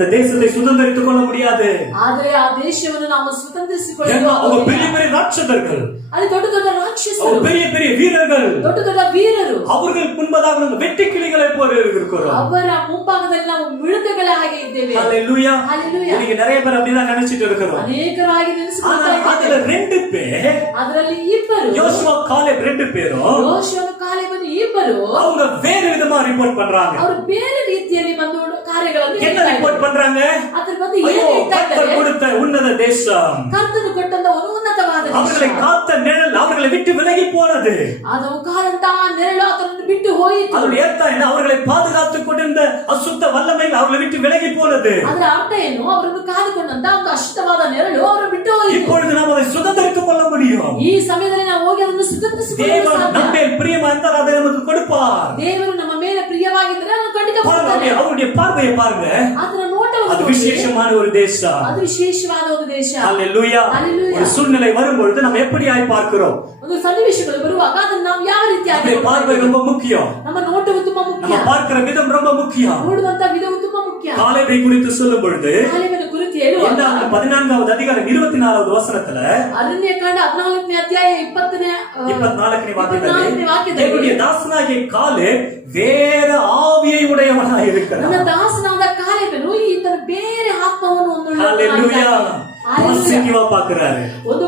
தேசத்தை சுதந்தரித்துக் கொள்ள முடியாது. ಆದ್ರೆ ಆ ದೇಶವನ್ನು ನಾವು ಸ್ವತಂತ್ರಿಸಿಕೊಳ್ಳಲು அவங்க பெரிய பெரிய ராட்சதர்கள், ಅಲ್ಲಿ ದೊಡ್ಡ ದೊಡ್ಡ ರಾಕ್ಷಸರು, பெரிய பெரிய வீரர்கள், ದೊಡ್ಡ ದೊಡ್ಡ ವೀರರು, அவர்கள் முன்பதாக நம்ம வெட்டி கிளிகளை போல இருக்கிறோம். ಅವರ ಮುಂಭಾಗದಲ್ಲಿ ನಾವು ಮಿಡತೆಗಳ ಹಾಗೆ ಇದ್ದೇವೆ. ஹalleluya. ஹalleluya. இன்னைக்கு நிறைய பேர் அப்படிதான் நினைச்சிட்டு இருக்கிறோம். ಅನೇಕರಾಗಿ ನೆನೆಸಿಕೊಳ್ತಾ அதுல ಇದ್ದಾರೆ. 2 பேர், ಅದರಲ್ಲಿ ಇಬ್ಬರು, யோசுவா ಕಾಲೇಬ್ 2 பேரும், ಯೋಶುವ ಕಾಲೇಬನು ಇಬ್ಬರು, அவங்க வேறு விதமா ரிப்போர்ட் பண்றாங்க. ಅವರು ಬೇರೆ ರೀತಿಯಲ್ಲಿ ಬಂದು ಕಾರ್ಯಗಳನ್ನು என்ன ಹೇಳ್ತಾ ரிப்போர்ட் ಇದ್ದಾರೆ. பண்றாங்க? ಅದ್ರ ಬಂದು ಏನು ஐயோ, ಹೇಳ್ತಾ கர்த்தர் ಇದ್ದಾರೆ? கொடுத்த உன்னத தேசம், ಕರ್ತನು ಕೊಟ್ಟಂತ ಒಂದು ಉನ್ನತವಾದ அவர்களை ದೇಶ, காத்த நிழல் அவர்களை விட்டு விலகி போனது. ಅದು ಕಾದಂತ ನೆರಳು ಅದನ್ನು ಬಿಟ್ಟು ಹೋಯಿತು. அதோட ஏத்தா என்ன? அவர்களை பாதுகாத்துக் கொண்டிருந்த அசுத்த வல்லமைகள் அவர்களை விட்டு விலகி போனது. ಅದರ ಅರ್ಥ ಏನು? ಅವರನ್ನು ಕಾದುಕೊಂಡಂತ ಒಂದು ಅಶುದ್ಧವಾದ ನೆರಳು ಅವರನ್ನು ಬಿಟ್ಟು ಹೋಯಿತು. இப்பொழுது நாம் அதை சுதந்தரித்துக் கொள்ள முடியும். ಈ ಸಮಯದಲ್ಲಿ ನಾವು ಹೋಗಿ ಅದನ್ನು ಸುಧಾರಿಸಿಕೊಳ್ಳಲು தேவன் ಸಾಧ್ಯ. நம்ம மேல் பிரியமா இருந்தால் அதை நமக்கு கொடுப்பார். ದೇವರು ನಮ್ಮ ಮೇಲೆ ಪ್ರಿಯವಾಗಿದ್ದರೆ ಅದನ್ನು ಖಂಡಿತ ಕೊಡ್ತಾನೆ. அவருடைய பார்வையை பாருங்க, ಅದರ ನೋಟವನ್ನು அது ನೋಡಿ. விசேஷமான ஒரு தேசம். ಅದು ವಿಶೇಷವಾದ ಒಂದು ದೇಶ. ஹalleluya. Hallelujah. ஒரு சூழ்நிலை வரும்பொழுது நம்ம எப்படியாய் பார்க்கிறோம்? ಒಂದು ಸನ್ನಿವೇಶಗಳು ಬರುವಾಗ ಅದನ್ನು ನಾವು ಯಾವ ರೀತಿಯಾಗಿ நம்முடைய பார்வை ரொம்ப முக்கியம். ನಮ್ಮ ನೋಟವು ತುಂಬಾ ಮುಖ್ಯ. நம்ம பார்க்கிற விதம் ரொம்ப முக்கியம். ನೋಡುವಂತ ವಿಧವು ತುಂಬಾ ಮುಖ್ಯ. காலேபை குறித்து சொல்லும் பொழுது ಕಾಲೇಬನ ಕುರಿತು ಹೇಳುವಾಗ 14வது அதிகாரம் 24வது வசனத்துல ಅರಣ್ಯಕಾಂಡ 14ನೇ ಅಧ್ಯಾಯ 20ನೇ 24ನೇ ವಾಕ್ಯದಲ್ಲಿ வாக்கியத்தில் தேவனுடைய தாசனாகிய காலேப் வேற ஆவியை உடையவனாய் இருக்கிறான். ನನ್ನ ದಾಸನಾದ ಕಾಲೇಬನು ಈತನ ಬೇರೆ ಆತ್ಮವನ್ನು ஹalleluya. பாசிட்டிவா பார்க்கறாரு. ಒಂದು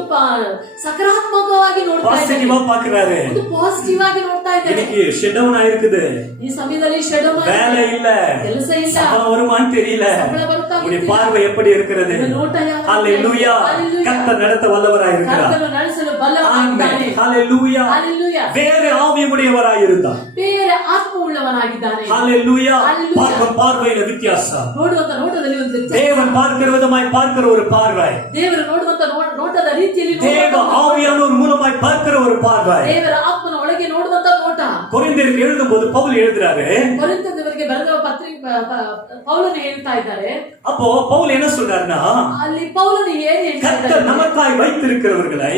ಸಕಾರಾತ್ಮಕವಾಗಿ ನೋಡ್ತಾ ಇದ್ದಾನೆ. பாசிட்டிவா பார்க்கறாரு. ಒಂದು ಪಾಸಿಟಿವ್ ಆಗಿ ನೋಡ್ತಾ ಇದ್ದಾನೆ. இன்னைக்கு ஷட் டவுன் ஆயிருக்குது. ಈ ಸಮಯದಲ್ಲಿ ಶೆಡೋ வேலை இல்ல, ಕೆಲಸ ಇಲ್ಲ, சம்பளம் வருமான்னு தெரியல. சம்பள வருதா உடைய பார்வை எப்படி இருக்கிறது? ನೋಟ ಯಾವ ஹalleluya. கர்த்தர் நடத்த வல்லவராய் இருக்கிறார். ಕರ್ತನು ನಡೆಸಲು ಬಲ್ಲವನಾಗಿದ್ದಾನೆ. ஹalleluya. ஹalleluya. வேற ஆவி உடையவராய் இருந்தார். ಬೇರೆ ಆತ್ಮವುಳ್ಳವನಾಗಿದ್ದಾನೆ. ஹalleluya. Hallelujah. பார்க்கும் பார்வையில வித்தியாசம். ನೋಡುವಂತ ನೋಟದಲ್ಲಿ ಒಂದು ವ್ಯತ್ಯಾಸ. தேவன் பார்க்கிற விதமாய் பார்க்கிற ஒரு பார்வை, ದೇವರು ನೋಡುವಂತ ನೋಟದ ರೀತಿಯಲ್ಲಿ தேவ ஆவியானவர் மூலமாய் பார்க்கிற ஒரு பார்வை. ದೇವರ ಆತ್ಮನ ಒಳಗೆ ನೋಡುವಂತ ನೋಟ. கொரிந்தியருக்கு எழுதும்போது பவுல் எழுதுறாரு, ಕೊರಿಂಥದವರಿಗೆ ಬರೆದ ಪೌಲನು ಹೇಳ್ತಾ ಇದ್ದಾರೆ. அப்போ பவுல் என்ன சொல்றாருன்னா, ಅಲ್ಲಿ ಪೌಲನು ಏನು ಹೇಳ್ತಾ கர்த்தர் ಇದ್ದಾರೆ? நமக்காய் வைத்திருக்கிறவைகளை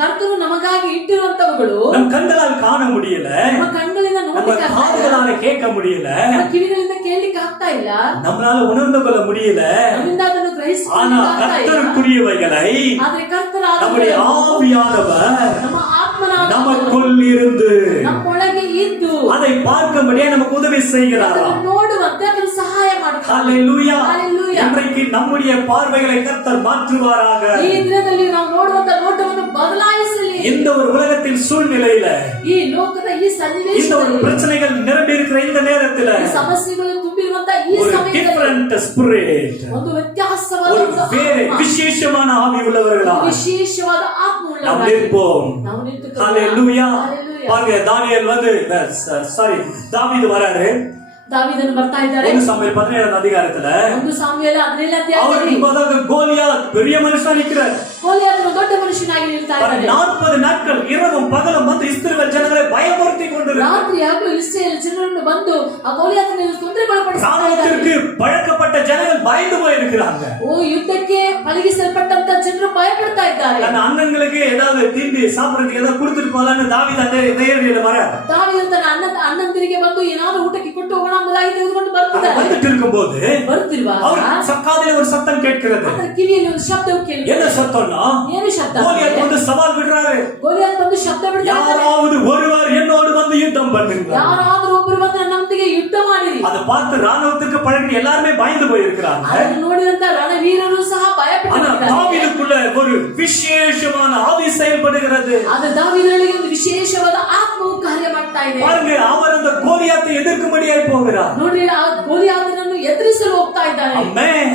ಕರ್ತನು ನಮಗಾಗಿ ಇಟ್ಟಿರುವಂತವುಗಳು நம் கண்களால் காண முடியல, ನಮ್ಮ ಕಣ್ಣುಗಳಿಂದ நம்ம ನೋಡಲಿಕ್ಕೆ ಆಗ್ತಾ ಇಲ್ಲ, காதுகளால கேட்க முடியல, ನಮ್ಮ ಕಿವಿಗಳಿಂದ ಕೇಳಲಿಕ್ಕೆ ಆಗ್ತಾ ಇಲ್ಲ, நம்மளால உணர்ந்து கொள்ள முடியல. ನಮ್ಮಿಂದ ಅದನ್ನು ஆனா ಗ್ರಹಿಸಿಕೊಳ್ಳಲಿಕ್ಕೆ ಆಗ್ತಾ ಇಲ್ಲ. கர்த்தருக்குரியவைகளை ಆದ್ರೆ ಕರ್ತನಾದ நம்முடைய ஆவியானவர் ನಮ್ಮ ಆತ್ಮನಾದ நமக்குள் இருந்து ನಮ್ಮೊಳಗೆ ಇದ್ದು அதை பார்க்கும்படியே நமக்கு உதவி செய்கிறாரா? ಅದನ್ನು ನೋಡುವಂತೆ ಅದನ್ನು ಸಹಾಯ ಮಾಡ್ತಾನೆ. ஹalleluya. Hallelujah. இன்றைக்கு நம்முடைய பார்வைகளை கர்த்தர் மாற்றுவாராக. ಈ ದಿನದಲ್ಲಿ ನಾವು ನೋಡುವಂತ ನೋಟವನ್ನು ಬದಲಾಯಿಸಲಿ. இந்த ஒரு உலகத்தில் சூழ்நிலையில, ಈ ಲೋಕದ ಈ இந்த ஒரு ಸನ್ನಿವೇಶದಲ್ಲಿ, பிரச்சனைகள் நிரம்பி இருக்கிற இந்த நேரத்துல ಈ ಸಮಸ್ಯೆಗಳು ತುಂಬಿರುವಂತ ಈ ஒரு ಸಮಯದಲ್ಲಿ டிஃபரண்ட் ஸ்பிரிட், ಒಂದು ವ್ಯತ್ಯಾಸವಾದ ஒரு ಒಂದು வேறு ಆತ್ಮ, விசேஷமான ஆவி உள்ளவர்களா ವಿಶೇಷವಾದ ಆತ್ಮ நாம் ಉಳ್ಳವರಾಗಿ இருப்போம். ನಾವು ನಿಂತುಕೊಳ್ಳೋಣ. ஹalleluya. Hallelujah. பாருங்க, தானியேல் வந்து தாவீது வராரு. ದಾವೀದನು ಬರ್ತಾ ಇದ್ದಾರೆ. 1 சாமுவேல் 17வது அதிகாரத்துல 1 ಸಾಮುವೇಲ 17ನೇ அவருக்கு ಅಧ್ಯಾಯದಲ್ಲಿ முன்பதாக கோலியாத் பெரிய மனுஷன் நிக்கிறார். ಗೋಲಿಯಾತನು ದೊಡ್ಡ ಮನುಷ್ಯನಾಗಿ ನಿಲ್ತಾ ಇದ್ದಾನೆ. 40 நாட்கள் இரவும் பகலும் வந்து இஸ்ரவேல் ஜனங்களை பயமுறுத்தி கொண்டிருக்கிறார். ರಾತ್ರಿ ಹಾಗೂ ಇಸ್ರಾಯೇಲ್ ಜನರನ್ನು ಬಂದು ಆ ಗೋಲಿಯಾತನಿಗೆ ತೊಂದರೆಗೊಳಪಡಿಸ್ತಾ ಇದ್ದಾರೆ. ராணுவத்திற்கு பழக்கப்பட்ட ஜனங்கள் பயந்து போயிருக்கிறாங்க. ಓ ಯುದ್ಧಕ್ಕೆ ಪಳಗಿಸಲ್ಪಟ್ಟಂತ ಜನರು ಭಯಪಡ್ತಾ ಇದ್ದಾರೆ. தன் அண்ணன்களுக்கு ஏதாவது தீண்டி சாப்பிடுறதுக்கு ஏதாவது கொடுத்துட்டு போலான்னு தாவீது அந்த தைரியத்துல வர ದಾವೀದನು ತನ್ನ ಅಣ್ಣಂದಿರಿಗೆ ಬಂದು ಏನಾದರೂ ಊಟಕ್ಕೆ ಕೊಟ್ಟು ಹೋಗೋಣ ಎಂಬುದಾಗಿ ತೆಗೆದುಕೊಂಡು ಬರ್ತಿದ್ದಾರೆ. வந்துட்டு இருக்கும்போது ಬರ್ತಿರುವಾಗ அவர் காதிலே ஒரு சத்தம் கேட்கிறது. ಅದರ ಕಿವಿಯಲ್ಲಿ ಒಂದು ಶಬ್ದವು ಕೇಳಿತು. என்ன சத்தம்னா, ಏನು ಶಬ್ದ? கோலியாத் வந்து சவால் விடுறாரு. ಗೋಲಿಯಾತ್ ಬಂದು ಶಬ್ದ ಬಿಡ್ತಾ ಇದ್ದಾನೆ. யாராவது ஒருவர் என்னோடு வந்து யுத்தம் பண்ணுங்க. ಯಾರಾದರೂ ಒಬ್ಬರು ಬಂದು ನನ್ನೊಂದಿಗೆ ಯುದ್ಧ ಮಾಡಿರಿ. அதை பார்த்து ராணுவத்துக்கு பழகின எல்லாருமே பயந்து போயிருக்கிறாங்க. ಅದನ್ನು ನೋಡಿದಂತ ರಣವೀರರು ಸಹ ஆனா ಭಯಪಟ್ಟಿದ್ದಾರೆ. தாவீதுக்குள்ள ஒரு விசேஷமான ஆவி செயல்படுகிறது. ಅದು ದಾವೀದನಿಗೆ ಒಂದು ವಿಶೇಷವಾದ ಆತ್ಮವು ಕಾರ್ಯ ಮಾಡ್ತಾ ಇದೆ. பாருங்க, அவர் அந்த கோலியாத்தை எதிர்க்கும்படியாய் போகிறார். ನೋಡಿ, ಆ ಗೋಲಿಯಾತನನ್ನು ಎದುರಿಸಲು ಹೋಗ್ತಾ ಇದ್ದಾನೆ. ஆமென்.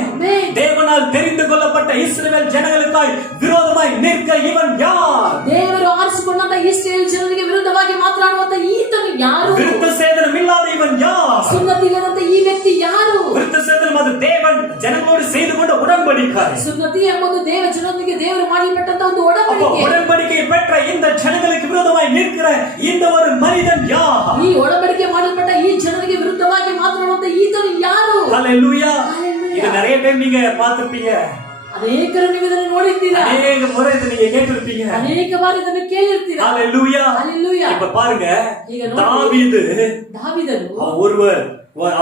தேவனால் தெரிந்து கொள்ளப்பட்ட இஸ்ரவேல் ஜனங்களுக்காய் விரோதமாய் நிற்க இவன் யார்? ದೇವರು ಆರಿಸಿಕೊಂಡಂತ ಇಸ್ರಾಯೇಲ್ ಜನರಿಗೆ ವಿರುದ್ಧವಾಗಿ ಮಾತನಾಡುವಂತ ಈತನು ಯಾರು? விருத்த சேதனம் இல்லாத இவன் யார்? ಸುನ್ನತಿ ಇಲ್ಲದಂತ ಈ ವ್ಯಕ್ತಿ ಯಾರು? விருத்த சேதனம் அது தேவன் ஜனங்களோடு செய்து கொண்ட உடன்படிக்கை. ಸುನ್ನತಿ ಎಂಬುದು ಜನರೊಂದಿಗೆ ದೇವರು ಮಾಡಿಬಿಟ್ಟಂತ ಒಂದು ಒಡಂಬಡಿಕೆ. உடன்படிக்கையை பெற்ற இந்த ஜனங்களுக்கு விரோதமாய் நிற்கிற இந்த ஒரு மனிதன் யார்? ಈ ಒಡಂಬಡಿಕೆ ಮಾಡಲ್ಪಟ್ಟ ಈ ಜನರಿಗೆ ವಿರುದ್ಧವಾಗಿ ಮಾತನಾಡುವಂತ ಈತನು ಯಾರು? ஹல்லேலூயா. ஹல்லேலூயா. இது நிறைய டைம் நீங்க பார்த்திருப்பீங்க. ಅನೇಕರು ನೀವು ಇದನ್ನು ನೋಡಿದ್ದೀರಾ. அநேக முறை இதை நீங்க கேட்டிருப்பீங்க. ಅನೇಕ ಬಾರಿ ಇದನ್ನು ಕೇಳಿರ್ತೀರಾ. ஹல்லேலூயா. ஹல்லேலூயா. இப்ப பாருங்க, ಈಗ ನೋಡಿ, தாவீதನು ஒருவர்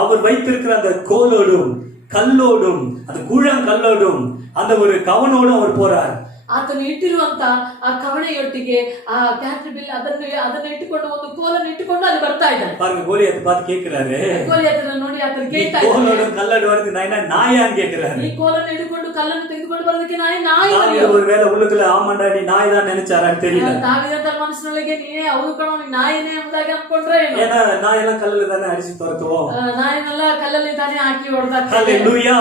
அவர் வைத்திருக்கிற அந்த கோலோடும் கல்லோடும் அந்த கூழாங்கல்லோடும் அந்த ஒரு கவனோடும் அவர் போறார். ಆತನು ಇಟ್ಟಿರುವಂತ ಆ ಕವಣೆಯೊಟ್ಟಿಗೆ ಆ ಕ್ಯಾಟ್ರಿಬಿಲ್ ಅದನ್ನು ಇಟ್ಟುಕೊಂಡು ಒಂದು ಕೋಲನ್ನು ಇಟ್ಟುಕೊಂಡು ಅಲ್ಲಿ ಬರ್ತಾ ಇದ್ದಾನೆ. பாருங்க, கோலியாத்தை பார்த்து கேட்கிறாரு. ಗೋಲಿಯಾತನನ್ನು ನೋಡಿ ಆತನು ಕೇಳ್ತಾ ಇದ್ದಾನೆ, கோலோடும் கல்லோடும் வரது நான் என்ன நாயான்னு கேட்கிறாரு. ಈ ಕೋಲನ್ನು ಹಿಡಿಕೊಂಡು ಕಲ್ಲನ್ನು ತೆಗೆದುಕೊಂಡು ಬರೋದಕ್ಕೆ ನಾಯಿ ஒருவேளை உள்ளுக்குள்ள ஆமாண்டா நீ நாய் தான் நினைச்சாரான்னு தெரியல. ತಾವಿದಂತ ಮನಸ್ಸಿನೊಳಗೆ ನೀನೇ ಹೌದು ಕಣೋ ನೀ ನಾಯಿನೇ ಎಂಬುದಾಗಿ ಅನ್ಕೊಂಡ್ರೆ, ஏன்னா நாயெல்லாம் கல்லுல தானே அடிச்சு துரத்துவோம். ನಾಯಿನೆಲ್ಲ ಕಲ್ಲಲ್ಲಿ ತಾನೇ ಹಾಕಿ ಹೊಡೆದಾಕ್ತಾರೆ. ஹல்லேலூயா.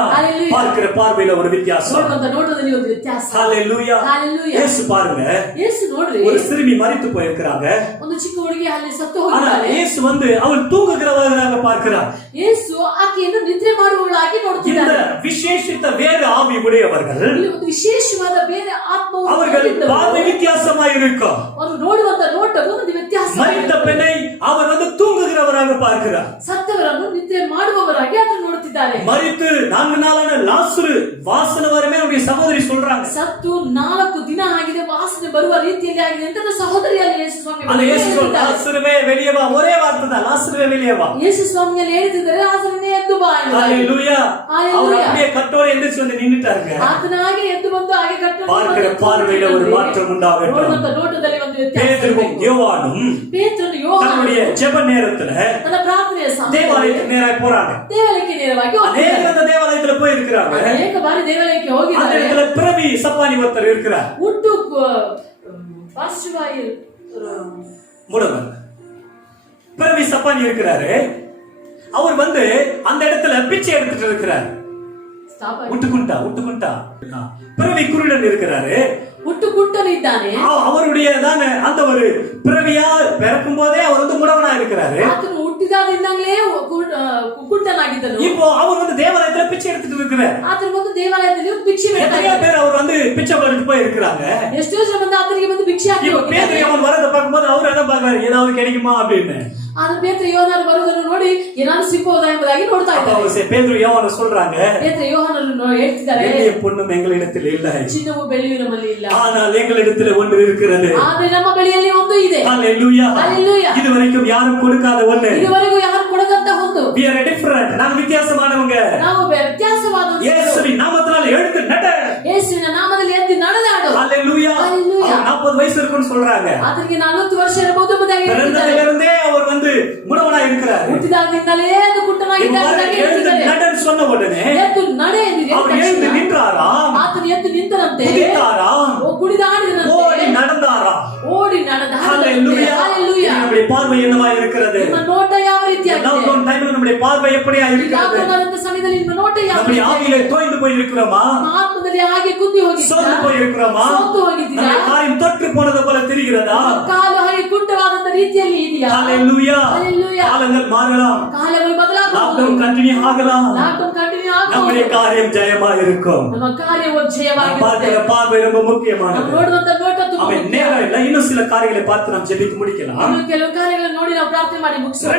பார்க்கிற பார்வையில ஒரு வித்தியாசம். ನೋಡುವಂತ ನೋಟದಲ್ಲಿ ಒಂದು ವ್ಯತ್ಯಾಸ. ஹல்லேலூயா. ஹல்லேலூயா. இயேசு பாருங்க, ಯೇಸು ನೋಡ್ರಿ, ஒரு சிறுமி மரித்து போயிருக்கிறாங்க. ಒಂದು ಚಿಕ್ಕ ಹುಡುಗಿ ಅಲ್ಲಿ ಸತ್ತು ஆனா ಹೋಗಿದ್ದಾಳೆ. இயேசு வந்து அவள் தூங்குகிறவராக பார்க்கிறார். ಯೇಸು ಆಕೆಯನ್ನು ನಿದ್ರೆ ಮಾಡುವವಳಾಗಿ இந்த ನೋಡುತ್ತಿದ್ದಾನೆ. விசேஷித்த வேறு ஆவி உடையவர்கள், ಇಲ್ಲಿ ಒಂದು ವಿಶೇಷವಾದ ಬೇರೆ ಆತ್ಮವು அவர்கள் பார்வை வித்தியாசமாய் இருக்கும். ಅವರು ನೋಡುವಂತ ನೋಟವು ಒಂದು ವ್ಯತ್ಯಾಸ. மரித்த பெண்ணை அவர் வந்து தூங்குகிறவராக பார்க்கிறார். ಸತ್ತವರನ್ನು ನಿದ್ರೆ ಮಾಡುವವರಾಗಿ ಅದನ್ನು ನೋಡುತ್ತಿದ್ದಾರೆ. மரித்து 4 நாளான லாசரு வாசனை வரமே அவருடைய சகோதரி சொல்றாங்க. ಸತ್ತು 4 ದಿನ ಆಗಿದೆ, ವಾಸನೆ ಬರುವ ರೀತಿಯಲ್ಲಿ ಆಗಿದೆ ಅಂತ ಸಹೋದರಿಯಲ್ಲಿ ಯೇಸು ಸ್ವಾಮಿ அந்த இயேசு சொல்றார், லாசருவே வெளியே வா. ஒரே வார்த்தை தான், லாசருவே வெளியே வா. ಯೇಸು ಸ್ವಾಮಿಯಲ್ಲಿ ಹೇಳ್ತಿದ್ದಾರೆ, ಲಾಸರನೇ ಎದ್ದು ಬಾ ಎಂದು. ஹல்லேலூயா. அவர் அப்படியே கட்டோட எந்திரிச்சு வந்து நின்னுட்டாருங்க. ಆತನ ಹಾಗೆ ಎದ್ದು ಬಂದು ಹಾಗೆ ಕಟ್ಟನ್ನು பார்க்கிற பார்வையில ஒரு மாற்றம் உண்டாகட்டும். ನೋಡುವಂತ ನೋಟದಲ್ಲಿ ಒಂದು ವ್ಯತ್ಯಾಸ. பேதுருவும் யோவானும் ಪೇತ್ರನು ಯೋಹಾನನು தன்னுடைய ஜெப நேரத்துல ತನ್ನ ಪ್ರಾರ್ಥನೆಯ ಸಮಯದಲ್ಲಿ தேவாலயத்துக்கு நேரா போறாங்க. ದೇವಾಲಯಕ್ಕೆ ನೇರವಾಗಿ அநேக ಹೋಗ್ತಾರೆ. அந்த தேவாலயத்துல போய் இருக்கிறாங்க. ಅನೇಕ ಬಾರಿ ದೇವಾಲಯಕ್ಕೆ அந்த ಹೋಗಿದ್ದಾರೆ. இடத்துல பிரவி சப்பானி ஒருத்தர் இருக்கிறார். ಹುಟ್ಟು ಪಾರ್ಶ್ವವಾಯು முடவர் பிரவி சப்பானி இருக்கிறாரு. அவர் வந்து அந்த இடத்துல பிச்சை எடுத்துட்டு இருக்கிறார். உட்டுக்குண்டா பிரவி குருடன் இருக்கிறாரு. ಹುಟ್ಟು ಕುಂಟನಿದ್ದಾನೆ. அவருடைய தானே அந்த ஒரு பிறவியா பிறக்கும் போதே அவர் வந்து முடவனா இருக்கிறாரு. ಆತನು ಹುಟ್ಟಿದಾಗಿಂದಲೇ ಕುಂಟನಾಗಿದ್ದನು. இப்போ அவர் வந்து தேவாலயத்துல பிச்சை எடுத்துட்டு இருக்கிறார். ಆತನು ಬಂದು ದೇವಾಲಯದಲ್ಲಿ ಒಂದು ಭಿಕ್ಷೆ எத்தனை ಬೇಡ್ತಾನೆ. பேர் அவர் வந்து பிச்சை போட்டுட்டு போய் இருக்கிறாங்க. ಎಷ್ಟೋ ಜನ ಬಂದು ಆತನಿಗೆ ಬಂದು ಭಿಕ್ಷೆ ಹಾಕಿ இப்போ பேதுரு ಹೋಗಿದ್ದಾರೆ. அவன் வரத பார்க்கும்போது அவர் என்ன பார்க்கறாரு, ஏதாவது கிடைக்குமா அப்படின்னு. ಆದ್ರೆ ಪೇತ್ರ ಯೋಹಾನರು ಬರುವುದನ್ನು ನೋಡಿ ಏನಾದ್ರು ಸಿಗಬಹುದಾ ಎಂಬುದಾಗಿ ನೋಡ್ತಾ ಇದ್ದಾರೆ. அப்ப பேதுரு யோவான சொல்றாங்க, ಪೇತ್ರ ಯೋಹಾನರು ಹೇಳ್ತಿದ್ದಾರೆ, வெள்ளிய பொண்ணும் எங்களிடத்தில் இல்லை, ಚಿನ್ನವು ಬೆಳ್ಳಿಯು ನಮ್ಮಲ್ಲಿ ಇಲ್ಲ, ஆனால் எங்களிடத்தில் ஒன்று இருக்கிறது. ಆದ್ರೆ ನಮ್ಮ ಬಳಿಯಲ್ಲಿ ಒಂದು ಇದೆ. ஹல்லேலூயா. ஹல்லேலூயா. இதுவரைக்கும் யாரும் கொடுக்காத ஒன்று. ಇದುವರೆಗೂ ಯಾರು ಕೊಡದಂತ ಒಂದು. We are different. ನಾವು ವಿತ್ಯಾಸಮಾನವங்க. ನಾವು ವ್ಯತ್ಯಾಸವಾದ இயேசுவின் நாமத்தினால எழுந்து நட. ಯೇಸುವಿನ ನಾಮದಲ್ಲಿ ಎದ್ದು ನಡೆದಾಡು. ஹல்லேலூயா. ஹல்லேலூயா. 40 வயசு இருக்குன்னு சொல்றாங்க. ಆತನಿಗೆ 40 ವರ್ಷ ಇರಬಹುದು ಎಂಬುದಾಗಿ ಹೇಳ್ತಿದ್ದಾರೆ. பிறந்ததிலிருந்தே அவர் வந்து முடவனா இருக்கிறார். ಹುಟ್ಟಿದಾಗಿನಿಂದಲೇ ಅದು ಕುಂಟನಾಗಿದ್ದಾನೆ எழுந்து நடன்னு சொன்ன உடனே ಎದ್ದು ನಡೆ ಎಂದು அவர் எழுந்து நின்றாராம். ಆತನು ಎದ್ದು ನಿಂತರಂತೆ, குதித்தாராம், ಕುಡಿದಾಡಿದರಂತೆ, ஓடி நடந்தாராம். ಓಡಿ ನಡೆದ. ஹல்லேலூயா. ஹல்லேலூயா. நம்முடைய பார்வை என்னவா இருக்கிறது? ನಿಮ್ಮ ನೋಟ ಯಾವ ರೀತಿಯಾಗಿದೆ? லாக்டவுன் டைம்ல நம்முடைய பார்வை எப்படியா இருக்கிறது? ಲಾಕ್ಡೌನ್ ಸಮಯದಲ್ಲಿ ನಿಮ್ಮ ನೋಟ ಯಾವ நம்முடைய ஆவியிலே தோய்ந்து போய் இருக்கிறோமா? ಆತ್ಮದಲ್ಲಿ ಹಾಗೆ ಕುಂದಿ ಹೋಗಿದ್ದೀರಾ? சோர்ந்து போய் இருக்கிறோமா? ಸೋತು ಹೋಗಿದ್ದೀರಾ? நம்முடைய காரியம் தொற்று போனது போல தெரிகிறதா? ಕಾಲು ಹಾಗೆ ಕುಂಟವಾದಂತ ರೀತಿಯಲ್ಲಿ ಇದೆಯಾ? ஹல்லேலூயா. ஹல்லேலூயா. காலங்கள் மாறலாம், ಕಾಲಗಳು ಬದಲಾಗಬಹುದು, லாக்டவுன் கண்டினியூ ஆகலாம், ಲಾಕ್ಡೌನ್ ಕಂಟಿನ್ಯೂ நம்முடைய ಆಗಬಹುದು, காரியம் ஜெயமா இருக்கும். ನಮ್ಮ ಕಾರ್ಯವು ಜಯವಾಗಿರುತ್ತೆ. பார்க்கிற பார்வை ரொம்ப முக்கியமானது. ನಾವು ನೋಡುವಂತ ನೋಟ ತುಂಬಾ அவன் ಮುಖ್ಯ. நேரம் இல்ல, இன்னும் சில காரியங்களை பார்த்து நாம் ஜெபித்து முடிக்கலாம். ಇನ್ನು ಕೆಲವು ಕಾರ್ಯಗಳನ್ನು ನೋಡಿ ನಾವು ಪ್ರಾರ್ಥನೆ ಮಾಡಿ ಮುಗಿಸೋಣ.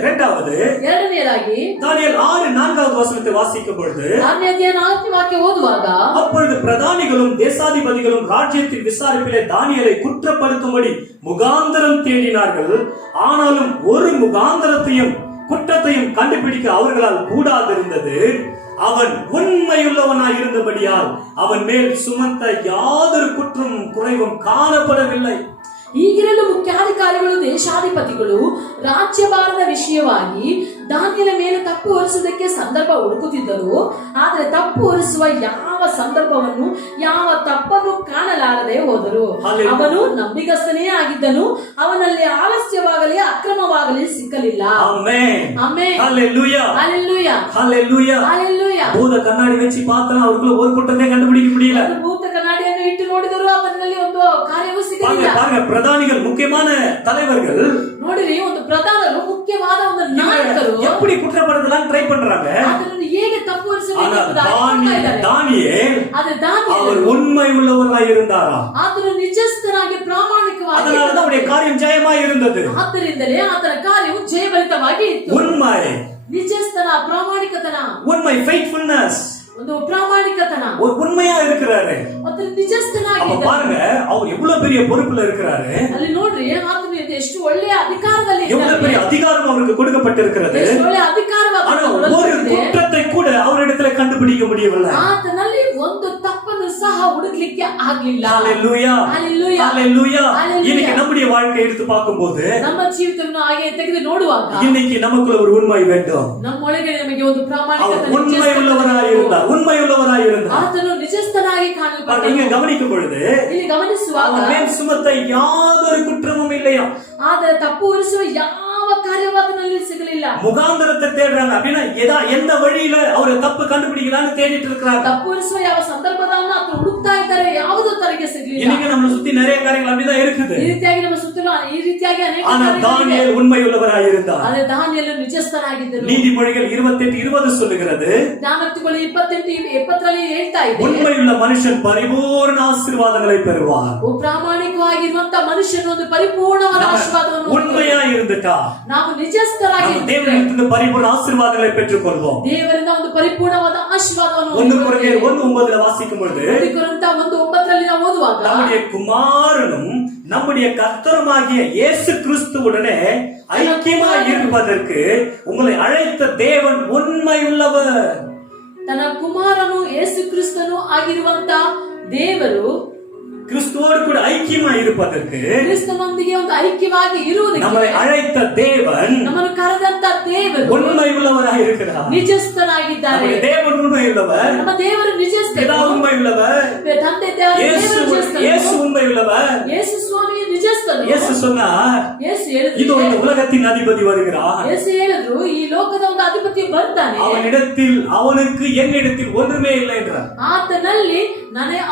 இரண்டாவது ಎರಡನೆಯದಾಗಿ தானியேல் 6:4 வசனத்தை வாசிக்கும் பொழுது, 4ನೇ ವಾಕ್ಯ ಓದುವಾಗ, அப்பொழுது பிரதானிகளும் தேசாதிபதிகளும் ராஜ்யத்தின் விசாரிப்பிலே தானியேலை குற்றப்படுத்தும்படி முகாந்தரம் தேடினார்கள். ஆனாலும் ஒரு முகாந்தரத்தையும் குற்றத்தையும் கண்டுபிடிக்க அவர்களால் கூடாதிருந்தது. அவன் உண்மையுள்ளவனாய் இருந்தபடியால் அவன் மேல் சுமத்த யாதொரு குற்றமும் குறைவும் காணப்படவில்லை. ಈಗಿರಲು ಮುಖ್ಯಾಧಿಕಾರಿಗಳು ದೇಶಾಧಿಪತಿಗಳು ರಾಜ್ಯಭಾರದ ವಿಷಯವಾಗಿ ದಾನಿಯೇಲನ ಮೇಲೆ ತಪ್ಪು ಹೊರಿಸುವುದಕ್ಕೆ ಸಂದರ್ಭ ಹುಡುಕುತ್ತಿದ್ದರು. ಆದರೆ ತಪ್ಪು ಹೊರಿಸುವ ಯಾವ ಸಂದರ್ಭವನ್ನು ಯಾವ ತಪ್ಪನ್ನು ಕಾಣಲಾರದೆ ಹೋದರು. ಅವನು ನಂಬಿಗಸ್ತನೇ ಆಗಿದ್ದನು, ಅವನಲ್ಲಿ ಆಲಸ್ಯವಾಗಲಿ ಅಕ್ರಮವಾಗಲಿ ಸಿಕ್ಕಲಿಲ್ಲ. ஆமென். ಆಮೆನ್. ஹல்லேலூயா. ஹalleluya. ஹல்லேலூயா. ஹalleluya. பூத கண்ணாடி வச்சு பார்த்தா அவருக்குள்ள ஒரு குற்றத்தை கண்டுபிடிக்க முடியல. ಅದು ಭೂತ ಕನ್ನಡಿಯನ್ನು ಇಟ್ಟು ನೋಡಿದರು, ಅವನಲ್ಲಿ ಒಂದು ಕಾರ್ಯವೂ ಸಿಗಲಿಲ್ಲ. பாருங்க பிரதானிகள், முக்கியமான தலைவர்கள் ನೋಡಿರಿ, ಒಂದು ಪ್ರಧಾನರು, ಮುಖ್ಯವಾದ ಒಂದು ನಾಯಕರು எப்படி குற்றப்படுத்தலாம் ட்ரை பண்றாங்க. ಅದನ್ನು ಹೇಗೆ ತಪ್ಪು ಹೊರಿಸಬೇಕು தானியேல் ಆದರೆ ದಾನಿಯೇಲನು அவர் உண்மை உள்ளவராய் இருந்தாரா. ಆತನು ನಿಜಸ್ಥನಾಗಿ ಪ್ರಾಮಾಣಿಕವಾಗಿ, அதனால அவருடைய காரியம் ஜெயமாய் இருந்தது. ಆದ್ದರಿಂದಲೇ ಆತನ ಕಾರ್ಯವು ಜಯಭರಿತವಾಗಿ ಇತ್ತು. உண்மை, ನಿಜಸ್ಥನ, ಪ್ರಾಮಾಣಿಕತನ, உண்மை, ஃபெய்த்ஃபுல்னஸ், ಒಂದು ಪ್ರಾಮಾಣಿಕತನ, ஒரு உண்மையா இருக்கிறாரு. ಮತ್ತು ನಿಜಸ್ಥನಾಗಿ அப்ப பாருங்க அவர் எவ்வளவு பெரிய பொறுப்புல இருக்கிறாரு. ಅಲ್ಲಿ ನೋಡ್ರಿ, ಆತನು ಎಷ್ಟು ಒಳ್ಳೆಯ ಅಧಿಕಾರದಲ್ಲಿ எவ்வளவு பெரிய அதிகாரம் அவருக்கு கொடுக்கப்பட்டிருக்கிறது. ಎಷ್ಟು ಒಳ್ಳೆಯ ಅಧಿಕಾರವಾದ ஆனா ஒரு குற்றத்தை கூட அவரிடத்துல கண்டுபிடிக்க முடியவில்லை. ಆತನಲ್ಲಿ ಒಂದು ತಪ್ಪನ್ನು ಸಹ ಹುಡುಕ್ಲಿಕ್ಕೆ ಆಗ್ಲಿಲ್ಲ. ஹல்லேலூயா. ஹalleluya. ஹல்லேலூயா. ஹalleluya. இன்னைக்கு நம்முடைய வாழ்க்கையை எடுத்து பார்க்கும்போது ನಮ್ಮ ಜೀವಿತವನ್ನು ಹಾಗೆ ತೆಗೆದು ನೋಡುವಾಗ இன்னைக்கு நமக்குள்ள ஒரு உண்மை வேண்டும். ನಮ್ಮೊಳಗೆ ನಮಗೆ ಒಂದು ಪ್ರಾಮಾಣಿಕತೆ, அவர் உண்மை உள்ளவராய் இருந்தார். உண்மை உள்ளவராய் இருந்தார். ಆತನು ನಿಜಸ್ಥನಾಗಿ நீங்க ಕಾಣಲ್ಪಟ್ಟನು. கவனிக்கும் பொழுது ಇಲ್ಲಿ ಗಮನಿಸುವಾಗ அவர் மேல் சுமத்த யாதொரு குற்றமும் இல்லையா. ಆದರೆ ತಪ್ಪು ಹೊರಿಸುವ ಯಾವ ಕಾರ್ಯವಾದನಲ್ಲಿ ಸಿಗಲಿಲ್ಲ. முகாந்திரத்தை தேடுறாங்க அப்படின்னா எந்த வழியில அவரை தப்பு கண்டுபிடிக்கலாம்னு தேடிட்டு இருக்கிறாங்க. ತಪ್ಪು ಹೊರಿಸುವ ಯಾವ ಸಂದರ್ಭದನ್ನ ಆತನು ಹುಡುಕ್ತಾ ಇದ್ದಾರೆ, ಯಾವುದೋ ತನಗೆ ಸಿಗಲಿಲ್ಲ. இன்னைக்கு நம்மள சுத்தி நிறைய காரியங்கள் அப்படிதான் இருக்குது. ಈ ರೀತಿಯಾಗಿ ನಮ್ಮ ಸುತ್ತಲೂ ಈ ರೀತಿಯಾಗಿ ಅನೇಕ ஆனா தானியேல் உண்மை உள்ளவராய் இருந்தார். ಆದರೆ ದಾನಿಯೇಲನು ನಿಜಸ್ಥನಾಗಿದ್ದನು. நீதிமொழிகள் 28:20 சொல்லுகிறது, ಜ್ಞಾನೋಕ್ತಿಗಳು 28:20 ಹೇಳ್ತಾ ಇದೆ, உண்மையுள்ள மனுஷன் பரிபூர்ண ஆசீர்வாதங்களை பெறுவார். ಪ್ರಾಮಾಣಿಕವಾಗಿರುವಂತ ಮನುಷ್ಯನು ಒಂದು ಪರಿಪೂರ್ಣವಾದ ಆಶೀರ್ವಾದವನ್ನು உண்மையா இருந்துட்டா ನಾವು ನಿಜಸ್ಥರಾಗಿ நம்ம தேவனிடத்திலிருந்து பரிபூர்ண ஆசீர்வாதங்களை பெற்றுக் கொள்வோம். ದೇವರಿಂದ ಒಂದು ಪರಿಪೂರ್ಣವಾದ ಆಶೀರ್ವಾದವನ್ನು 1 கொரிந்தியர் 1:9 வாசிக்கும் பொழுது 1:9 ನಾವು ಓದುವಾಗ நம்முடைய குமாரனும் நம்முடைய கர்த்தருமாகிய இயேசு கிறிஸ்துவுடனே ஐக்கியமாய் இருப்பதற்கு உங்களை அழைத்த தேவன் உண்மையுள்ளவர். ತನ್ನ ಕುಮಾರನು ಯೇಸು ಕ್ರಿಸ್ತನು ಆಗಿರುವಂತ ದೇವರು கிறிஸ்துவோடு கூட ஐக்கியமாய் இருப்பதற்கு ಕ್ರಿಸ್ತನೊಂದಿಗೆ ಒಂದು ಐಕ್ಯವಾಗಿ ಇರುವುದಕ್ಕೆ நம்மை அழைத்த தேவன் ನಮ್ಮನ್ನು ಕರೆದಂತ ದೇವರು உண்மையுள்ளவராய் இருக்கிறார். ನಿಜಸ್ಥನಾಗಿದ್ದಾರೆ. நம்முடைய தேவன் உண்மையுள்ளவர். ನಮ್ಮ ದೇವರು ನಿಜಸ್ಥ, பிதா உண்மையுள்ளவர். ತಂದೆ ದೇವರು இயேசு உண்மையுள்ளவர். ಯೇಸು ಸ್ವಾಮಿ ನಿಜಸ್ಥನು. இயேசு சொன்னார், ಯೇಸು ಹೇಳಿದ್ರು, இதோ இந்த உலகத்தின் அதிபதி வருகிறார். ಯೇಸು ಹೇಳಿದ್ರು, ಈ ಲೋಕದ ಒಂದು ಅಧಿಪತಿ ಬರ್ತಾನೆ, அவனிடத்தில் அவனுக்கு என்னிடத்தில் ஒன்றுமே இல்லை என்றார். ಆತನಲ್ಲಿ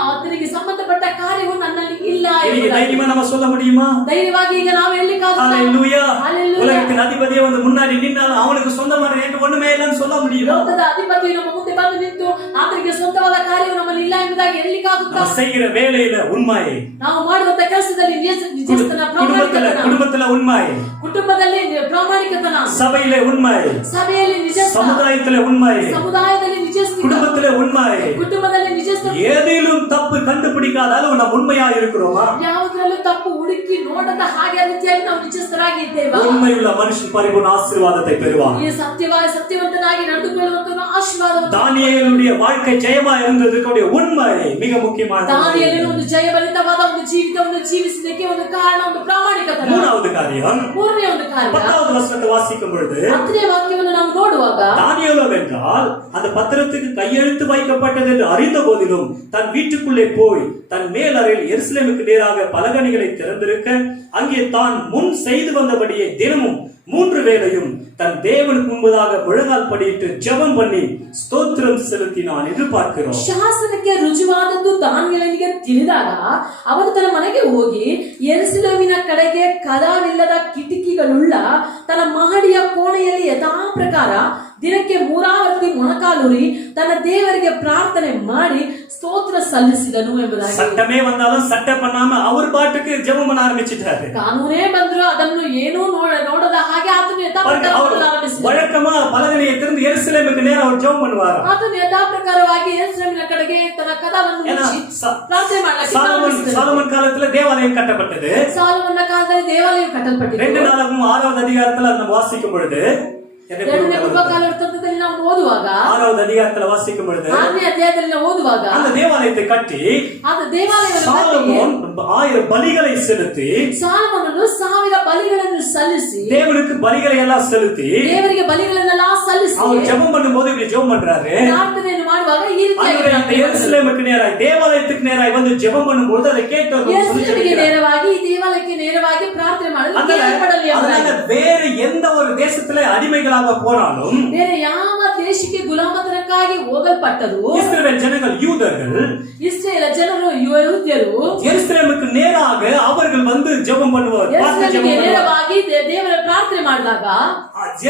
ಆತನಿಗೆ ಸಂಬಂಧಪಟ್ಟ ಕಾರ್ಯವು ನನ್ನಲ್ಲಿ ಇಲ್ಲ. தைரியமா நம்ம சொல்ல முடியுமா? ಧೈರ್ಯವಾಗಿ ಈಗ ನಾವು ಹೇಳಲಿಕ್ಕಾಗುತ್ತಾ? ஹல்லேலூயா. ஹல்லேலூயா. உலகத்தின் அதிபதியே வந்து முன்னாடி நின்னாலும் அவனுக்கு சொந்தமான எனக்கு ஒண்ணுமே இல்லைன்னு சொல்ல முடியுமா? ಲೋಕದ ಅಧಿಪತಿ ನಮ್ಮ ಮುಂದೆ ಬಂದು ನಿಂತು ಆತನಿಗೆ ಸ್ವಂತವಾದ ಕಾರ್ಯವು ನಮ್ಮಲ್ಲಿ ಇಲ್ಲ ಎಂಬುದಾಗಿ ಹೇಳಲಿಕ್ಕಾಗುತ್ತಾ? நம்ம செய்கிற வேலையில உண்மை, ನಾವು ಮಾಡುವಂತ ಕೆಲಸದಲ್ಲಿ ನಿಜಸ್ಥನ, ಪ್ರಾಮಾಣಿಕತನ, குடும்பத்துல உண்மை, ಕುಟುಂಬದಲ್ಲಿ ಪ್ರಾಮಾಣಿಕತನ, சபையில உண்மை, ಸಭೆಯಲ್ಲಿ ನಿಜಸ್ಥ, சமுதாயத்துல உண்மை, ಸಮುದಾಯದಲ್ಲಿ ನಿಜಸ್ಥ, குடும்பத்துல உண்மை, ಕುಟುಂಬದಲ್ಲಿ ನಿಜಸ್ಥ. ஏதிலும் தப்பு கண்டுபிடிக்காத அளவு நம்ம உண்மையா இருக்கிறோமா? ಯಾವುದರಲ್ಲೂ ತಪ್ಪು ಹುಡುಕಿ ನೋಡದ ಹಾಗೆ ರೀತಿಯಾಗಿ ನಾವು ನಿಜಸ್ಥರಾಗಿ ಇದ್ದೇವಾ? உண்மையுள்ள மனுஷன் பரிபூர்ண ஆசீர்வாதத்தை பெறுவான். ಈ ಸತ್ಯವಂತನಾಗಿ ನಡೆದುಕೊಳ್ಳುವಂತ ಆಶೀರ್ವಾದವನ್ನು தானியேலுடைய வாழ்க்கை ஜெயமா இருந்ததுக்கு அவருடைய உண்மை மிக முக்கியமானது. ದಾನಿಯೇಲನು ಒಂದು ಜಯಭರಿತವಾದ ಒಂದು ಜೀವಿತವನ್ನು ಜೀವಿಸಿದಕ್ಕೆ ಒಂದು ಕಾರಣ, ಒಂದು ಪ್ರಾಮಾಣಿಕತನ. மூணாவது காரியம், ಮೂರನೇ ಒಂದು ಕಾರ್ಯ, 10வது வசனத்தை வாசிக்கும் பொழுது 10ನೇ ವಾಕ್ಯವನ್ನು ನಾವು ನೋಡುವಾಗ தானியேலோ என்றால் அந்த பத்திரத்துக்கு கையெழுத்து வைக்கப்பட்டது என்று அறிந்த போதிலும் தன் வீட்டுக்குள்ளே போய் தன் மேல் அறையில் எருசலேமுக்கு நேராக பலகணிகளை திறந்திருக்க அங்கே தான் முன் செய்து வந்தபடியே தினமும் 3 வேளையும் தன் தேவனுக்கு முன்பதாக முழங்கால் படியிட்டு ஜெபம் பண்ணி ಸ್ತೋತ್ರಂ செலுத்தினான் என்று பார்க்கிறோம். ಶಾಸನಕ್ಕೆ ರುಜುವಾದದ್ದು ದಾನಿಯೇಲನಿಗೆ ತಿಳಿದಾಗ ಅವನು ತನ್ನ ಮನೆಗೆ ಹೋಗಿ ಯೆರೂಸಲೇಮಿನ ಕಡೆಗೆ ಕದವಿಲ್ಲದ ಕಿಟಕಿಗಳುಳ್ಳ ತನ್ನ ಮಹಡಿಯ ಕೋಣೆಯಲ್ಲಿ ಯಥಾ ಪ್ರಕಾರ ದಿನಕ್ಕೆ 3 ಆವರ್ತಿ ಮೊಣಕಾಲೂರಿ ತನ್ನ ದೇವರಿಗೆ ಪ್ರಾರ್ಥನೆ ಮಾಡಿ ಸ್ತೋತ್ರ ಸಲ್ಲಿಸಿದನು ಎಂಬುದಾಗಿ. சட்டமே வந்தாலும் சட்டை பண்ணாம அவர் பாட்டுக்கு ஜெபம் பண்ண ஆரம்பிச்சிட்டாரு. ಕಾನೂನೇ ಬಂದ್ರು ಅದನ್ನು ಏನೂ ನೋಡದ ಹಾಗೆ ಆತನು ಯಥಾ ಪ್ರಕಾರ ಆರಂಭಿಸಿದ. வழக்கமா பலகணியை திறந்து எருசலேமுக்கு நேரா அவர் ஜெபம் பண்ணுவார். ಆತನು ಯಥಾ ಪ್ರಕಾರವಾಗಿ ಯೆರೂಸಲೇಮಿನ ಕಡೆಗೆ ತನ್ನ ಕದವನ್ನು ಮುಚ್ಚಿ ಪ್ರಾರ್ಥನೆ ಮಾಡಲಿಕ್ಕೆ சாலமன் காலத்துல தேவாலயம் கட்டப்பட்டது. ಸಾಲೋಮನ ಕಾಲದಲ್ಲಿ ದೇವಾಲಯ ಕಟ್ಟಲ್ಪಟ್ಟಿತು. 2 நாளாகவும் 6வது அதிகாரத்துல நம்ம வாசிக்கும் பொழுது 2ನೇ ಪೂರ್ವಕಾಲದಲ್ಲಿ ನಾವು ಓದುವಾಗ 6வது அதிகாரத்துல வாசிக்கும் பொழுது 6ನೇ ಅಧ್ಯಾಯದಲ್ಲಿ ನಾವು ಓದುವಾಗ அந்த தேவாலயத்தை கட்டி ಅದು ದೇವಾಲಯವನ್ನು சாலமோன் 1000 பலிகளை செலுத்தி ಸಾಲಮೋನನು 1000 ಬಲಿಗಳನ್ನು ಸಲ್ಲಿಸಿ தேவனுக்கு பலிகளை எல்லாம் செலுத்தி ದೇವರಿಗೆ ಬಲಿಗಳನ್ನೆಲ್ಲ ಸಲ್ಲಿಸಿ அவர் ஜெபம் பண்ணும்போது இப்படி ஜெபம் பண்றாரு. ಪ್ರಾರ್ಥನೆಯನ್ನು ಮಾಡುವಾಗ ಈ ರೀತಿಯಾಗಿ ஆண்டவரே, இந்த எருசலேமுக்கு நேராய் தேவாலயத்துக்கு நேராய் வந்து ஜெபம் பண்ணும்போது அதை கேட்டவர்கள் ಯೇಸುವಿಗೆ ನೇರವಾಗಿ ಈ ದೇವಾಲಯಕ್ಕೆ ನೇರವಾಗಿ ಪ್ರಾರ್ಥನೆ ಮಾಡಲು ಕೇಳಲ್ಪಡಲಿ அதனால வேற எந்த ஒரு தேசத்துல அடிமைகளாக போனாலும் ಬೇರೆ ಯಾವ ದೇಶಕ್ಕೆ ಗುಲಾಮತನಕ್ಕಾಗಿ ಹೋಗಲ್ಪಟ್ಟರು இஸ்ரவேல் ஜனங்கள் யூதர்கள் ಇಸ್ರೇಲ ಜನರು ಯಹೂದ್ಯರು எருசலேமுக்கு நேராக அவர்கள் வந்து ஜெபம் பண்ணுவார். ಯೆರೂಸಲೇಮಿಗೆ ನೇರವಾಗಿ ದೇವರ ಪ್ರಾರ್ಥನೆ ಮಾಡಿದಾಗ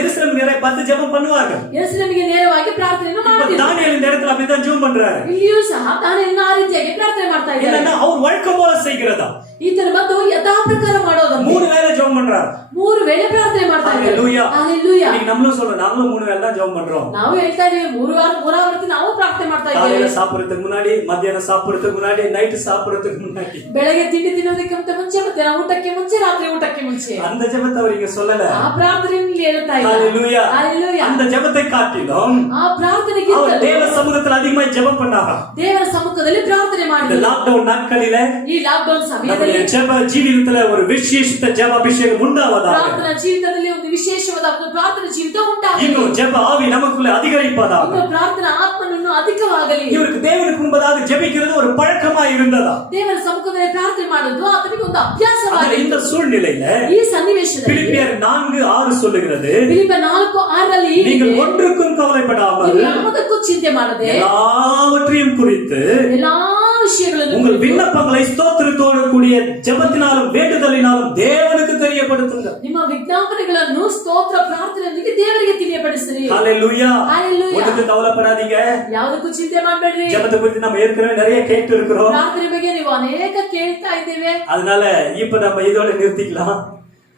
எருசலேம் நேராக பார்த்து ஜெபம் பண்ணுவார்கள். ಯೆರೂಸಲೇಮಿಗೆ ನೇರವಾಗಿ ಪ್ರಾರ್ಥನೆಯನ್ನು ಮಾಡ್ತಿದ್ರು. தானியேல் இந்த இடத்துல அப்படிதான் ஜெபம் பண்றாரு. ಇಲ್ಲಿಯೂ ಸಹ ದಾನಿಯೇಲನ ಆ ರೀತಿಯಾಗಿ ಪ್ರಾರ್ಥನೆ ಮಾಡ್ತಾ ಇದ್ದಾರೆ. என்னன்னா அவர் வழக்கம் போல செய்கிறதா ಈತನ ಬಂದು ಯಥಾ ಪ್ರಕಾರ ಮಾಡೋದು 3 வேளை ஜெபம் பண்றாரு. 3 ವೇಳೆ ಪ್ರಾರ್ಥನೆ ಮಾಡ್ತಾ ಇದ್ದಾರೆ. ஹalleluya. ஹalleluya. நீங்க நம்மளும் சொல்றோம், நாங்களும் 3 வேளை தான் ஜெபம் பண்றோம். ನಾವು ಹೇಳ್ತಾ ಇದೀವಿ ಮೂರಾವರ್ತಿ ನಾವು ಪ್ರಾರ್ಥನೆ ಮಾಡ್ತಾ ಇದ್ದೇವೆ. காலையில சாப்பிடுறதுக்கு முன்னாடி, மத்தியானம் சாப்பிடுறதுக்கு முன்னாடி, நைட் சாப்பிடுறதுக்கு முன்னாடி, ಬೆಳಗ್ಗೆ ತಿಂಡಿ ತಿನ್ನೋದಕ್ಕಿಂತ ಮುಂಚೆ, ಮಧ್ಯಾಹ್ನ ಊಟಕ್ಕೆ ಮುಂಚೆ, ರಾತ್ರಿ ಊಟಕ್ಕೆ ಮುಂಚೆ. அந்த ஜெபத்தை அவர் இங்க சொல்லல. ಆ ಪ್ರಾರ್ಥನೆಯನ್ನು ಹೇಳ್ತಾ ಇಲ್ಲ. ஹalleluya. ஹalleluya. அந்த ஜெபத்தை காட்டிலும் ಆ ಪ್ರಾರ್ಥನೆಗಿಂತ அவர் தேவ சமூகத்துல அதிகமா ஜெபம் பண்ணாங்க. ದೇವರ ಸಮ್ಮುಖದಲ್ಲಿ ಪ್ರಾರ್ಥನೆ இந்த ಮಾಡಿದ್ರು. லாக்டவுன் நாட்களில ಈ ಲಾಕ್ಡೌನ್ ಸಮಯದಲ್ಲಿ நம்முடைய ஜெப ஜீவிதத்துல ஒரு விசேஷித்த ஜெப அபிஷேகம் உண்டாவதாக. ಪ್ರಾರ್ಥನಾ ಜೀವಿತದಲ್ಲಿ ಒಂದು ವಿಶೇಷವಾದ ಪ್ರಾರ್ಥನಾ ಜೀವಿತ ಉಂಟಾಗಲಿ. இன்னும் ஜெப ஆவி நமக்குள்ள அதிகரிப்பதாக. ಇನ್ನು ಪ್ರಾರ್ಥನಾ ಆತ್ಮನನ್ನು ಅಧಿಕವಾಗಲಿ. இவருக்கு தேவனுக்கு முன்பதாக ஜெபிக்கிறது ஒரு பழக்கமா இருந்ததா. ದೇವರ ಸಮ್ಮುಖದಲ್ಲಿ ಪ್ರಾರ್ಥನೆ ಮಾಡೋದು ಆತನಿಗೆ ಒಂದು ஆனா ಅಭ್ಯಾಸವಾಗಿದೆ. இந்த சூழ்நிலையில ಈ ಸನ್ನಿವೇಶದಲ್ಲಿ பிலிப்பியர் 4:6 சொல்லுகிறது, ಫಿಲಿಪ್ಪ 4:6 நீங்கள் ஒன்றுக்கும் கவலைப்படாமல் ಯಾವುದಕ್ಕೂ ಚಿಂತೆ ಮಾಡದೆ எல்லாவற்றையும் குறித்து ಎಲ್ಲಾ ವಿಷಯಗಳನ್ನು உங்கள் விண்ணப்பங்களை ஸ்தோத்திரத்தோடு கூடிய ஜெபத்தினாலும் வேண்டுதலினாலும் தேவனுக்கு தெரியப்படுத்துங்கள். ನಿಮ್ಮ ವಿಜ್ಞಾಪನೆಗಳನ್ನು ಸ್ತೋತ್ರ ಪ್ರಾರ್ಥನೆಯೊಂದಿಗೆ ದೇವರಿಗೆ ತಿಳಿಯಪಡಿಸಿರಿ. ஹalleluya. ஹalleluya. ஒன்றுக்கு கவலைப்படாதீங்க. ಯಾವುದಕ್ಕೂ ಚಿಂತೆ ಮಾಡಬೇಡ್ರಿ. ஜெபத்தை குறித்து நம்ம ஏற்கனவே நிறைய கேட்டு இருக்கிறோம். ಪ್ರಾರ್ಥನೆ ಬಗ್ಗೆ ನೀವು ಅನೇಕ ಕೇಳ್ತಾ ಇದ್ದೇವೆ. அதனால இப்ப நம்ம இதோட நிறுத்திக்கலாம்.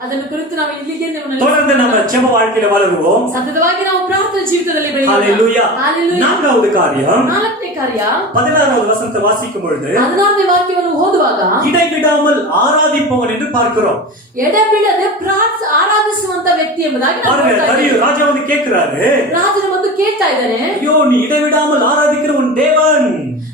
ಅದನ್ನು ಕುರಿತು ನಾವು ಇಲ್ಲಿಗೆ தொடர்ந்து நம்ம ஜெப வாழ்க்கையில வளருவோம். ಸತತವಾಗಿ ನಾವು ಪ್ರಾರ್ಥನಾ ಜೀವಿತದಲ್ಲಿ ಬೆಳೆಯೋಣ. ஹalleluya. ஹalleluya. நான்காவது காரியம், 4ನೇ ಕಾರ್ಯ 16வது வசனத்தை வாசிக்கும் பொழுது 16ನೇ ವಾಕ್ಯವನ್ನು ಓದುವಾಗ இடைவிடாமல் ஆராதிப்பவன் என்று பார்க்கிறோம். ಎಡೆಬಿಡದೆ ಆರಾಧಿಸುವಂತ ವ್ಯಕ್ತಿ ಎಂಬುದಾಗಿ ನಾವು பாருங்க, ನೋಡ್ತಾ தாவீது ಇದ್ದೇವೆ. ராஜா வந்து கேட்கிறாரு, ರಾಜನು ಬಂದು ಕೇಳ್ತಾ ಇದ್ದಾನೆ, ஐயோ நீ இடைவிடாமல் ஆராதிக்கிற உன் தேவன்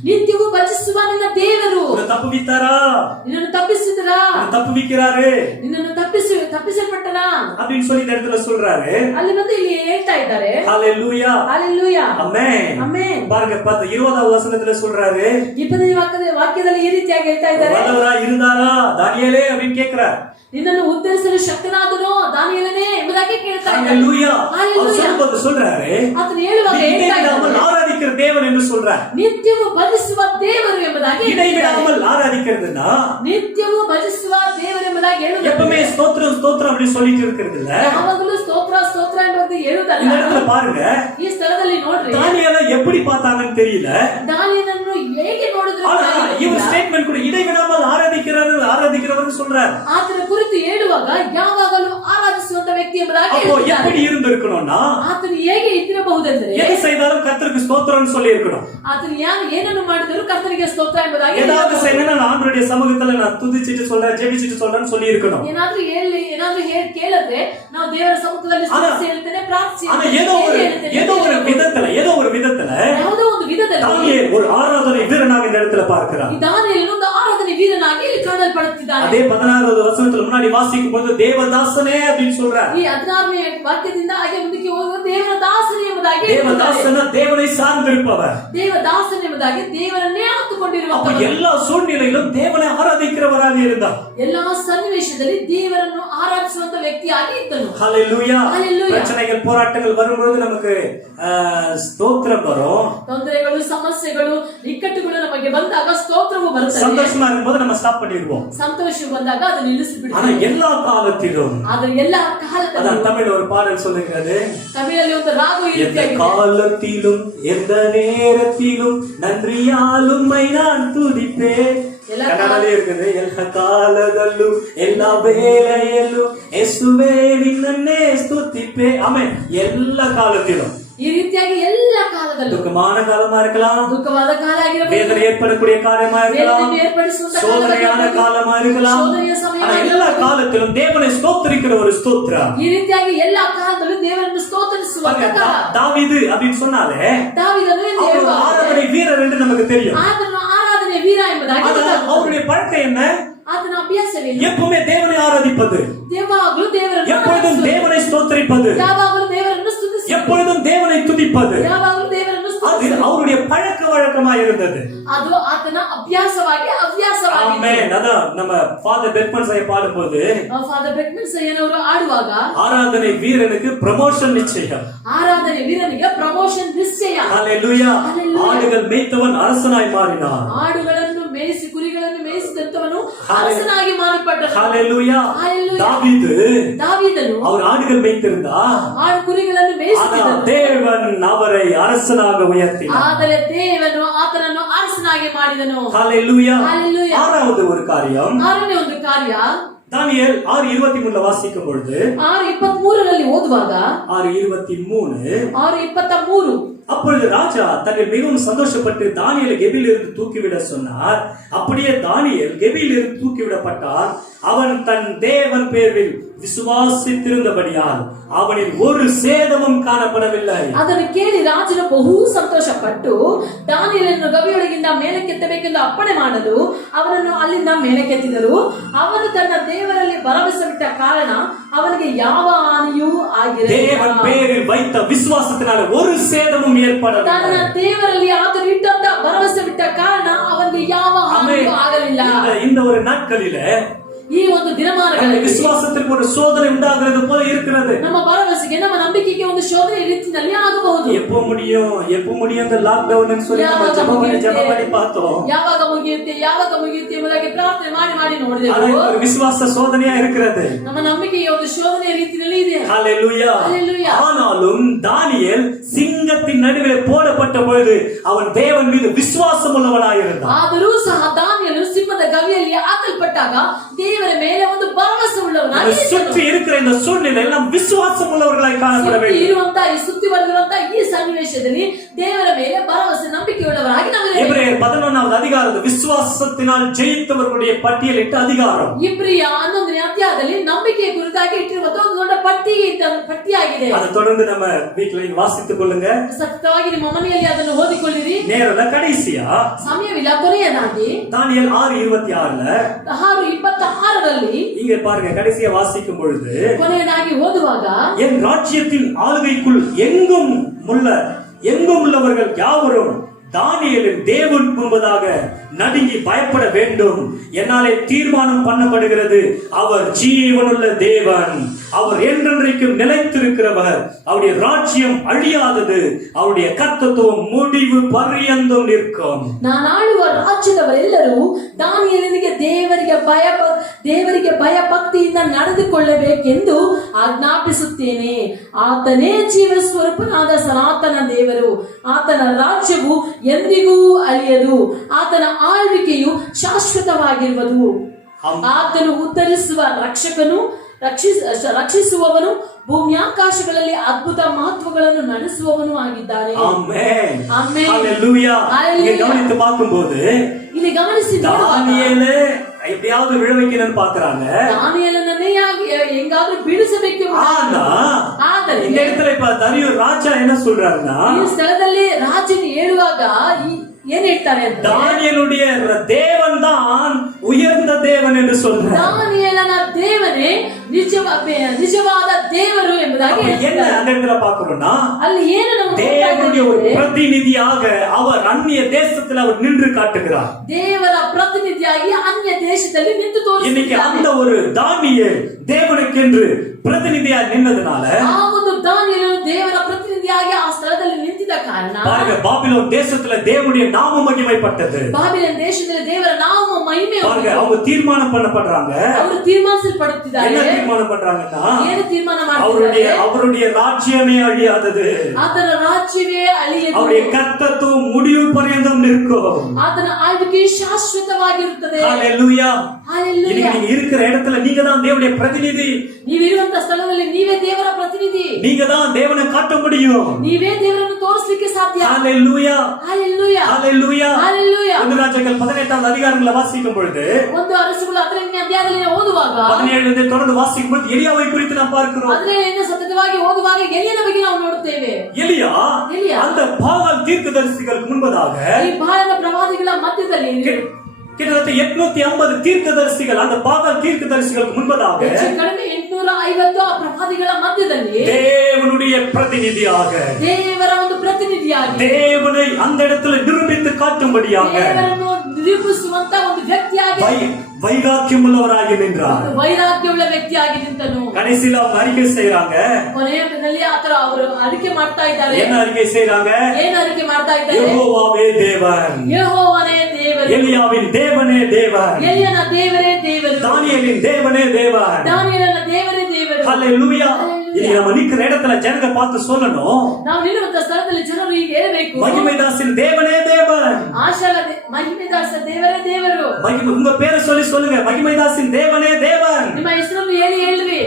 ನಿತ್ಯವೂ ಭಜಿಸುವ ನಿನ್ನ ದೇವರು உன்னை தப்புவித்தாரா, ನಿನ್ನನ್ನು ತಪ್ಪಿಸಿದರಾ, உன்னை தப்புவிக்கிறாரு ನಿನ್ನನ್ನು ತಪ್ಪಿಸಲ್ಪಟ್ಟನಾ அப்படின்னு சொல்லி இந்த இடத்துல சொல்றாரு. ಅಲ್ಲಿ ಬಂದು ಇಲ್ಲಿ ಹೇಳ್ತಾ ಇದ್ದಾರೆ. ஹalleluya. ಹalleluya. ஆமென். ಆಮೆನ್. பாருங்க 20வது வசனத்துல சொல்றாரு, 20ನೇ ವಾಕ್ಯದಲ್ಲಿ ಈ ರೀತಿಯಾಗಿ ಹೇಳ್ತಾ ಇದ್ದಾರೆ, வல்லவரா இருந்தாரா தானியேலே அப்படின்னு கேக்குறார். ನಿನ್ನನ್ನು ಉದ್ಧರಿಸಲು ಶಕ್ತನಾದನೋ ದಾನಿಯೇಲನೇ ಎಂಬುದಾಗಿ ಕೇಳ್ತಾ ಇದ್ದಾರೆ. ஹalleluya. ஹalleluya. அவர் சொல்லும்போது சொல்றாரு, ಆತನು ಹೇಳುವಾಗ ಹೇಳ್ತಾ இடைவிடாமல் ಇದ್ದಾನೆ, ஆராதிக்கிற தேவன் என்று சொல்றார். ನಿತ್ಯವೂ ಭಜಿಸುವ ದೇವರು ಎಂಬುದಾಗಿ இடைவிடாமல் ஆராதிக்கிறதுனா ನಿತ್ಯವೂ ಭಜಿಸುವ ದೇವರು ಎಂಬುದಾಗಿ எப்பவுமே ಹೇಳುವುದು. ஸ்தோத்திரம் ஸ்தோத்திரம் அப்படி சொல்லிட்டு இருக்கிறது இல்ல. ಯಾವಾಗಲೂ ಸ್ತೋತ್ರ ಸ್ತೋತ್ರ ಎಂಬುದು இந்த ಹೇಳುವುದಲ್ಲ. இடத்துல பாருங்க, ಈ ಸ್ಥಳದಲ್ಲಿ ನೋಡ್ರಿ, தானியேலை எப்படி பார்த்தாங்கன்னு தெரியல. ದಾನಿಯೇಲನನ್ನು ಹೇಗೆ ನೋಡಿದ್ರು ஆனா இவர் ஸ்டேட்மெண்ட் கூட இடைவிடாமல் ஆராதிக்கிறவர் சொல்றார். ಆತನ ಕುರಿತು ಹೇಳುವಾಗ ಯಾವಾಗಲೂ ಆರಾಧಿಸುವಂತ ವ್ಯಕ್ತಿ ಎಂಬುದಾಗಿ அப்போ ಹೇಳ್ತಿದ್ದಾರೆ. எப்படி இருந்திருக்கணும்னா, ಆತನು ಹೇಗೆ ಇದ್ದಿರಬಹುದೆಂದರೆ எது செய்தாலும் கர்த்தருக்கு ஸ்தோத்திரம்னு சொல்லி இருக்கணும். ಆತನು ಏನನ್ನು ಮಾಡಿದರೂ ಕರ್ತನಿಗೆ ಸ್ತೋತ್ರ ಎಂಬುದಾಗಿ ஏதாவது செய்யணும்னா நான் ஆண்டவருடைய சமூகத்துல நான் துதிச்சிட்டு சொல்றேன், ஜெபிச்சிட்டு சொல்றேன்னு சொல்லி இருக்கணும். ಏನಾದ್ರೂ ಕೇಳಿದ್ರೆ ನಾವು ದೇವರ ಸಮ್ಮುಖದಲ್ಲಿ ಸ್ತುತಿಸಿ ಹೇಳ್ತೇನೆ, ಪ್ರಾರ್ಥಿಸಿ ஆனா ஏதோ ஒரு விதத்துல ಯಾವುದೋ ಒಂದು ವಿಧದಲ್ಲಿ தானியேல் ஒரு ஆராதனை வீரனாக இந்த இடத்துல பார்க்கிறார். ಈ ದಾನಿಯೇಲನು ಒಂದು ಆರಾಧನೆ ವೀರನಾಗಿ ಇಲ್ಲಿ ಕಾಣಲ್ಪಡುತ್ತಿದ್ದಾನೆ. அதே 16வது வசனத்துல முன்னாடி வாசிக்கும் போது தேவதாசனே அப்படின்னு சொல்றார். ಈ 16ನೇ ವಾಕ್ಯದಿಂದ ಹಾಗೆ ಮುಂದಕ್ಕೆ ಹೋಗುವ ದೇವರ ದಾಸನ ಎಂಬುದಾಗಿ தேவதாசன தேவனை சார்ந்திருப்பவர். ದೇವದಾಸನ ಎಂಬುದಾಗಿ ದೇವರನ್ನೇ அப்ப ಹತ್ತುಕೊಂಡಿರುವಂತವನು. எல்லா சூழ்நிலையிலும் தேவனை ஆராதிக்கிறவராக இருந்தார். ಎಲ್ಲಾ ಸನ್ನಿವೇಶದಲ್ಲಿ ದೇವರನ್ನು ಆರಾಧಿಸುವಂತ ವ್ಯಕ್ತಿಯಾಗಿ ಇದ್ದನು. ஹalleluya. ஹalleluya. பிரச்சனைகள் போராட்டங்கள் வரும்போது நமக்கு ஸ்தோத்திரம் வரும். ತೊಂದರೆಗಳು, ಸಮಸ್ಯೆಗಳು, ಇಕ್ಕಟ್ಟುಗಳು ನಮಗೆ ಬಂದಾಗ ಸ್ತೋತ್ರವು ಬರುತ್ತದೆ. சந்தோஷமா இருக்கும்போது நம்ம ஸ்டாப் பண்ணிடுவோம். ಸಂತೋಷವು ಬಂದಾಗ ಅದನ್ನು ஆனா ನಿಲ್ಲಿಸಿಬಿಡುತ್ತೇವೆ. எல்லா காலத்திலும், ಆದ್ರೆ ಎಲ್ಲಾ ಕಾಲದಲ್ಲೂ, அதான் தமிழ்ல ஒரு பாடல் சொல்லுகிறது, ತಮಿಳಲ್ಲಿ ಒಂದು ರಾಗ ಈ எந்த ರೀತಿಯಾಗಿದೆ. காலத்திலும் எந்த நேரத்திலும் நன்றியால் உம்மை நான் துதிப்பேன். ಕನ್ನಡದಲ್ಲಿ இருக்குது, ಎಲ್ಲ ಕಾಲದಲ್ಲೂ ಎಲ್ಲ ವೇಳೆಯಲ್ಲೂ ಯೇಸುವೇ ನಿನ್ನನ್ನೇ ಸ್ತುತಿப்பே. ஆமென். எல்லா காலத்திலும், ಈ ರೀತಿಯಾಗಿ ಎಲ್ಲ ಕಾಲದಲ್ಲೂ, துக்கமான காலமா இருக்கலாம், ದುಃಖವಾದ ಕಾಲ ಆಗಿರಬಹುದು, வேதனை ஏற்படக்கூடிய காலமா இருக்கலாம், வேதனை ஏற்படுத்துವಂತ சோதனையான காலமா இருக்கலாம், சோதனைಯ ಸಮಯ ஆனா எல்லா காலத்திலும் தேவனை ஸ்தோத்திரிக்கிற ஒரு ஸ்தோத்திரம். ಈ ರೀತಿಯಾಗಿ ಎಲ್ಲಾ ಕಾಲದಲ್ಲೂ ದೇವರನ್ನು ಸ್ತೋತ್ರಿಸುವಂತ ಕಾಲ. தாவீது அப்படின்னு சொன்னாலே ದಾವೀದನು ಎಂದು அவர் ಹೇಳುವಾಗ ஆராதனை வீரர் என்று நமக்கு தெரியும். ಆತನು ಆರಾಧನೆ ವೀರ ಎಂಬುದಾಗಿ ஆனா அவருடைய பழக்கம் என்ன? ಆತನ ಏನು? எப்பவுமே தேவனை ஆராதிப்பது, ಯಾವಾಗಲೂ ದೇವರನ್ನು எப்பொழுதும் ಆರಾಧಿಸುವುದು, தேவனை ஸ்தோத்திரிப்பது, ಯಾವಾಗಲೂ ದೇವರನ್ನು ಸ್ತುತಿಸುವುದು, எப்பொழுதும் தேவனை துதிப்பது, ಯಾವಾಗಲೂ ದೇವರನ್ನು அது ಸ್ತುತಿಸುವುದು. அவருடைய பழக்க வழக்கமாக இருந்தது. ಅದು ಆತನ ಹವ್ಯಾಸವಾಗಿದೆ. ஆமென். அதான் நம்ம ஃபாதர் பெர்க்மன்ஸ் ஐயா பாடும்போது, ಫಾದರ್ ಬೆಕ್ಮನ್ ಸಯ್ಯನವರು ಆಡುವಾಗ ஆராதனை வீரனுக்கு ப்ரமோஷன் நிச்சயம். ಆರಾಧನೆ ವೀರನಿಗೆ ಪ್ರಮೋಷನ್ ನಿಶ್ಚಯ. ஹalleluya. Hallelujah. ஆடுகள் மேய்த்தவன் அரசனாய் மாறினான். ಆಡುಗಳನ್ನು ಮೇಯಿಸಿ ಕುರಿಗಳನ್ನು ಮೇಯಿಸಿದಂತವನು ಅರಸನಾಗಿ ಮಾರ್ಪಟ್ಟನು. ஹalleluya. Hallelujah. தாவீதನು அவர் ஆடுகள் மேய்த்திருந்தா, ಆಡು ಕುರಿಗಳನ್ನು ஆனா ಮೇಯಿಸುತ್ತಿದ್ದನು. தேவன் அவரை அரசனாக உயர்த்தினார். ಆದರೆ ದೇವನು ಆತನನ್ನು ಅರಸನಾಗಿ ಮಾಡಿದನು. ஹalleluya. Hallelujah. ஆறாவது ஒரு காரியம், ಆರನೇ ಒಂದು ಕಾರ್ಯ தானியேல் 6:23 வாசிக்கும் பொழுது, 6:23 ಓದುವಾಗ 6:23, 6:23 அப்பொழுது ராஜா தன்னில் மிகவும் சந்தோஷப்பட்டு தானியேலை கெபியிலிருந்து தூக்கிவிட சொன்னார். அப்படியே தானியேல் கெபியிலிருந்து தூக்கிவிடப்பட்டார். அவன் தன் தேவன் பேரில் விசுவாசித்திருந்தபடியால் அவனில் ஒரு சேதமும் காணப்படவில்லை. ಅದನ್ನು ಕೇಳಿ ರಾಜನು ಬಹು ಸಂತೋಷಪಟ್ಟು ದಾನಿಯೇಲನನ್ನು ಗವಿಯೊಳಗಿಂದ ಮೇಲಕ್ಕೆತ್ತಬೇಕೆಂದು ಅಪ್ಪಣೆ ಮಾಡಲು ಅವನನ್ನು ಅಲ್ಲಿಂದ ಮೇಲಕ್ಕೆತ್ತಿದರು. ಅವನು ತನ್ನ ದೇವರಲ್ಲಿ ಭರವಸೆ ಬಿಟ್ಟ ಕಾರಣ ಅವನಿಗೆ ಯಾವ ಹಾನಿಯೂ ಆಗಿರಲಿಲ್ಲ. தேவன் பேரில் வைத்த விசுவாசத்தினால ஒரு சேதமும் ತನ್ನ ஏற்படவில்லை. ದೇವರಲ್ಲಿ ಆತನು ಇಟ್ಟಂತ ಭರವಸೆ ಬಿಟ್ಟ ಕಾರಣ ಅವನಿಗೆ ಯಾವ ಹಾನಿಯೂ ಆಗಲಿಲ್ಲ. இந்த ஒரு நாட்களில ಈ ಒಂದು ದಿನಮಾನಗಳಲ್ಲಿ விசுவாசத்திற்கு ஒரு சோதனை உண்டாகிறது போல இருக்கிறது. ನಮ್ಮ ಭರವಸೆಗೆ ನಮ್ಮ ನಂಬಿಕೆಗೆ ಒಂದು ಶೋಧನೆ ರೀತಿಯಲ್ಲಿ ಆಗಬಹುದು. எப்போ முடியும் இந்த லாக்டவுன் சொல்லி நம்ம ஜெபம் பண்ணி பார்த்தோம். ಯಾವಾಗ ಮುಗಿಯುತ್ತೆ ಎಂಬುದಾಗಿ ಪ್ರಾರ್ಥನೆ ಮಾಡಿ அது ನೋಡಿದೆವು. ஒரு விசுவாச சோதனையா இருக்கிறது. ನಮ್ಮ ನಂಬಿಕೆಗೆ ಒಂದು ಶೋಧನೆ ರೀತಿಯಲ್ಲಿ ಇದೆ. ஹalleluya. Hallelujah. ஆனாலும் தானியேல் சிங்கத்தின் நடுவே போடப்பட்ட பொழுது அவன் தேவன் மீது விசுவாசம் உள்ளவனாய் இருந்தான். ಆದರೂ ಸಹ ದಾನಿಯೇಲನು ಸಿಂಹದ ಗವಿಯಲ್ಲಿ ಹಾಕಲ್ಪಟ್ಟಾಗ ದೇವರ ಮೇಲೆ ಒಂದು ಭರವಸೆ ಉಳ್ಳವನಾಗಿ சுற்றி இருக்கிற இந்த சூழ்நிலை எல்லாம் விசுவாசம் உள்ளவர்களாய் காணப்பட வேண்டும். ಈ ಸುತ್ತಿವರೆದಿರುವಂತ ಈ ಸನ್ನಿವೇಶದಲ್ಲಿ ದೇವರ ಮೇಲೆ ಭರವಸೆ ನಂಬಿಕೆ ಉಳ್ಳವರಾಗಿ ನಾವು எபிரேயர் 11வது அதிகாரம் விசுவாசத்தினால் ஜெயித்தவர்களுடைய பட்டியலிட்ட அதிகாரம். ಇಬ್ರಿಯ 11ನೇ ಅಧ್ಯಾಯದಲ್ಲಿ ನಂಬಿಕೆಯ ಕುರಿತಾಗಿ ಇಟ್ಟಿರುವಂತ ಒಂದು ದೊಡ್ಡ ಪಟ್ಟಿಯಾಗಿದೆ. அதை தொடர்ந்து நம்ம வீட்ல நீங்க வாசித்துக் கொள்ளுங்க. ಸತತವಾಗಿ ನಿಮ್ಮ ಮನೆಯಲ್ಲಿ ಅದನ್ನು ಓದಿಕೊಳ್ಳಿರಿ. நேரல கடைசியா ಸಮಯವಿಲ್ಲ, ಕೊನೆಯದಾಗಿ தானியேல் 6:26ல 6:26 இங்க பாருங்க, கடைசியா வாசிக்கும் பொழுது, ಕೊನೆಯದಾಗಿ ಓದುವಾಗ என் ராஜ்யத்தின் ஆளுகைக்குள் எங்கும் உள்ளவர்கள் யாவரும் தானியேலின் தேவன் முன்பதாக நடுங்கி பயப்பட வேண்டும். என்னாலே தீர்மானம் பண்ணப்படுகிறது, அவர் ஜீவனுள்ள தேவன், அவர் என்றென்றைக்கும் நிலைத்திருக்கிறவர், அவருடைய ராஜ்யம் அழியாதது, அவருடைய கர்த்தத்துவம் முடிவு பரியந்தம் நிற்கும். ನಾನು ಆಳುವ ರಾಜ್ಯದವರೆಲ್ಲರೂ ದಾನಿಯೇಲನಿಗೆ ದೇವರಿಗೆ ಭಯ ಭಕ್ತಿಯಿಂದ ನಡೆದುಕೊಳ್ಳಬೇಕೆಂದು ಆಜ್ಞಾಪಿಸುತ್ತೇನೆ. ಆತನೇ ಜೀವ ಸ್ವರೂಪನಾದ ಸನಾತನ ದೇವರು. ಆತನ ರಾಜ್ಯವು ಎಂದಿಗೂ ಅಳಿಯದು. ಆತನ ಆಳ್ವಿಕೆಯು ಶಾಶ್ವತವಾಗಿರುವುದು. ಆತನು ಉತ್ತರಿಸುವ ರಕ್ಷಿಸುವವನು, ಭೂಮ್ಯಾಕಾಶಗಳಲ್ಲಿ ಅದ್ಭುತ ಮಹತ್ವಗಳನ್ನು ನಡೆಸುವವನು ಆಗಿದ್ದಾನೆ. ಆಮೆನ್. ಆಮೆನ್. ஹalleluya. இங்க கவனித்து பார்க்கும்போது ಇಲ್ಲಿ ಗಮನಿಸಿ தானியேலை எப்படியாவது விழ வைக்கணும்னு பாக்குறாங்க. ದಾನಿಯೇಲನನ್ನೇ எங்காவது ಬಿಡಿಸಬೇಕು. ಆದರೆ இந்த இடத்துல இப்ப தானியேல் ராஜா என்ன சொல்றாருன்னா, ಈ ಸ್ಥಳದಲ್ಲಿ ರಾಜನು ಹೇಳುವಾಗ ಏನ್ ಹೇಳ್ತಾರೆ ಅಂತ, தானியேலுடைய தேவன் தான் உயர்ந்த தேவன் என்று சொல்றார். ದಾನಿಯೇಲನ ದೇವನೇ ನಿಜವಾದ ದೇವರು ಎಂಬುದಾಗಿ என்ன அந்த இடத்துல பாக்குறோம்னா, ಅಲ್ಲಿ ಏನು ನಾವು தேவனுடைய ஒரு பிரதிநிதியாக அவர் அந்நிய தேசத்தில் அவர் நின்று காட்டுகிறார். ದೇವರ ಪ್ರತಿನಿಧಿಯಾಗಿ ಅನ್ಯ ದೇಶದಲ್ಲಿ ನಿಂತು இன்னைக்கு ತೋರಿಸಿದ್ದಾನೆ. அந்த ஒரு தானியேல் தேவனுக்கென்று பிரதிநிதியா நின்னதுனால ಆ ಒಂದು ದಾನಿಯೇಲನು ದೇವರ ಪ್ರತಿನಿಧಿಯಾಗಿ ಆ ಸ್ಥಳದಲ್ಲಿ ನಿಂತಿದ್ದ ಕಾರಣ பாருங்க, பாபிலோன் தேசத்துல தேவனுடைய நாம மகிமைப்பட்டது. ಬಾಬಿಲೋನ್ ದೇಶದಲ್ಲಿ ದೇವರ ನಾಮ ಮಹಿಮೆ பாருங்க, அவங்க தீர்மானம் பண்ணப்படுறாங்க. ಅವರು ತೀರ್ಮಾನಿಸಲ್ಪಡುತ್ತಿದ್ದಾರೆ. என்ன தீர்மானம் பண்றாங்கன்னா, ಏನು ತೀರ್ಮಾನ ಮಾಡ್ತಿದ್ದಾರೆ? அவருடைய ராஜ்யமே அழியாதது, ಆತನ ರಾಜ್ಯವೇ ಅಳಿಯದು, அவருடைய கர்த்தத்துவம் முடிவு பரியந்தம் நிற்கும். ಆತನ ಆಳ್ವಿಕೆ ಶಾಶ್ವತವಾಗಿರುತ್ತದೆ. ஹalleluya. Hallelujah. இன்னைக்கு நீங்க இருக்கிற இடத்துல நீங்க தான் தேவனுடைய பிரதிநிதி. ನೀವಿರುವಂತ ಸ್ಥಳದಲ್ಲಿ ನೀವೇ ದೇವರ ಪ್ರತಿನಿಧಿ. நீங்க தான் தேவனை காட்ட முடியும். ನೀವೇ ದೇವರನ್ನು ತೋರಿಸಲಿಕ್ಕೆ ಸಾಧ್ಯ. ஹalleluya. Hallelujah. ஹalleluya. Hallelujah. ಒಂದು ರಾಜಕಲ್ 18வது அதிகாரங்களை வாசிக்கும் பொழுது, ಒಂದು ಅರಸುಗಳು 18ನೇ ಅಧ್ಯಾಯದಲ್ಲಿ ಓದುವಾಗ 17 தொடர்ந்து வாசிக்கும் பொழுது எலியாவை குறித்து நாம் பார்க்கிறோம். 17 ಸತತವಾಗಿ ಓದುವಾಗ ಎಲಿಯನ ಬಗ್ಗೆ ನಾವು ನೋಡುತ್ತೇವೆ. எலியா அந்த பாகால் தீர்க்கதரிசிகளுக்கு முன்பதாக ಈ ಬಾಯನ ಪ್ರವಾದಿಗಳ ಮಧ್ಯದಲ್ಲಿ கிட்டத்தட்ட 850 தீர்க்கதரிசிகள் அந்த பாகால் தீர்க்கதரிசிகளுக்கு முன்பதாக ಹೆಚ್ಚು ಕಡಿಮೆ 850 ಆ ಪ್ರವಾದಿಗಳ ಮಧ್ಯದಲ್ಲಿ தேவனுடைய பிரதிநிதியாக ದೇವರ ಒಂದು ಪ್ರತಿನಿಧಿಯಾಗಿ தேவனை அந்த இடத்துல நிரூபித்து காட்டும்படியாக ದೇವರನ್ನು ನಿರೂಪಿಸುವಂತ ಒಂದು ವ್ಯಕ್ತಿಯಾಗಿ வைராக்கியம் உள்ளவராಗಿ நின்றார். ವೈರಾಗ್ಯವುಳ್ಳ ವ್ಯಕ್ತಿಯಾಗಿ ನಿಂತನು. கடைசியில அவங்க அறிக்கை செய்யறாங்க. ಕೊನೆಯ ಹಂತದಲ್ಲಿ ಆತರ ಅವರು அறிக்கை ಮಾಡ್ತಾ ಇದ್ದಾರೆ. என்ன அறிக்கை செய்யறாங்க? ಏನು அறிக்கை ಮಾಡ್ತಾ ಇದ್ದಾರೆ? ಯೆಹೋವನೇ ದೇವன், ಯೆಹೋವನೇ ದೇವರು, எலியாவின் தேவனே தேவன், ಎಲಿಯನ ದೇವರೇ ದೇವರು, தானியேலின் தேவனே தேவன், தாನಿಯೇಲನ ದೇವರೇ ದೇವರು. ஹalleluya. இது நம்ம நிக்கிற இடத்துல ஜனங்க பார்த்து சொல்லணும். ನಾವು ನಿಲ್ಲುವಂತ ಸ್ಥಳದಲ್ಲಿ ಜನರು ಹೀಗೆ ಹೇಳಬೇಕು, மகிமைதாசன் தேவனே தேவன், ಮಹಿಮೆದಾಸ ದೇವರೇ ದೇವರು. உங்க பேரை சொல்லி சொல்லுங்க, மகிமைதாசன் தேவனே தேவன். ನಿಮ್ಮ ಹೆಸರನ್ನು ಹೇಳ್ರಿ,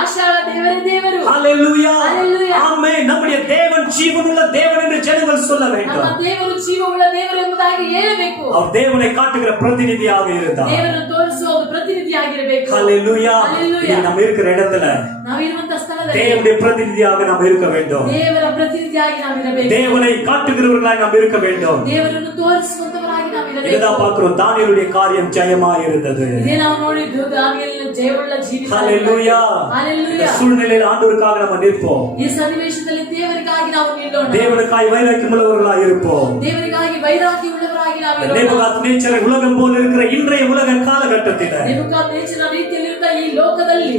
ஆஷால தேவரே தேவரு. ஹalleluya, ஹalleluya, ஆமென். நம்முடைய தேவன் ஜீவனுள்ள தேவன் என்று ஜனங்கள் சொல்ல வேண்டும். ನಮ್ಮ ದೇವರು ಜೀವವುಳ್ಳ ದೇವರು ಎಂಬುದಾಗಿ ಹೇಳಬೇಕು. அவர் தேவனை காட்டுகிற பிரதிநிதியாக இருந்தார். ದೇವರನ್ನು ತೋರಿಸುವ ಒಂದು ಪ್ರತಿನಿಧಿಯಾಗಿರಬೇಕು. ஹalleluya. ஹalleluya. நம்ம இருக்கிற இடத்துல ನಾವು ಇರುವಂತ ಸ್ಥಳದಲ್ಲಿ தேவனுடைய பிரதிநிதியாக நாம் இருக்க வேண்டும். ದೇವರ ಪ್ರತಿನಿಧಿಯಾಗಿ ನಾವು ಇರಬೇಕು. தேவனை காட்டுகிறவர்களாய் நாம் இருக்க வேண்டும். ದೇವರನ್ನು ತೋರಿಸುವಂತವರಾಗಿ ನಾವು ಇರಬೇಕು. இதுதான் பார்க்கிறோம். தானியேலுடைய காரியம் ஜெயமாய் இருந்தது. ಇದೇ ನಾವು ನೋಡಿದ್ದು ದಾನಿಯೇಲನ ಜಯವುಳ್ಳ ಜೀವಿತ. ஹalleluya. ஹalleluya. சூழ்நிலையில் ஆண்டவருக்காக நம்ம நிற்போம். ಈ ಸನ್ನಿವೇಶದಲ್ಲಿ ದೇವರಿಗಾಗಿ ನಾವು ನಿಲ್ಲೋಣ. தேவனுக்காய் வைராக்கியம் உள்ளவர்களாய் இருப்போம். ದೇವರಿಗಾಗಿ ವೈರಾಗ್ಯವುಳ್ಳವರಾಗಿ ನಾವು ಇರೋಣ. நேபுகாத்நேச்சர் உலகம் போல இருக்கிற இன்றைய உலக காலகட்டத்தில், ನೆಬೂಕದ್ನೆಚ್ಚರನ ರೀತಿಯಲ್ಲಿರುವ ಈ ಲೋಕದಲ್ಲಿ,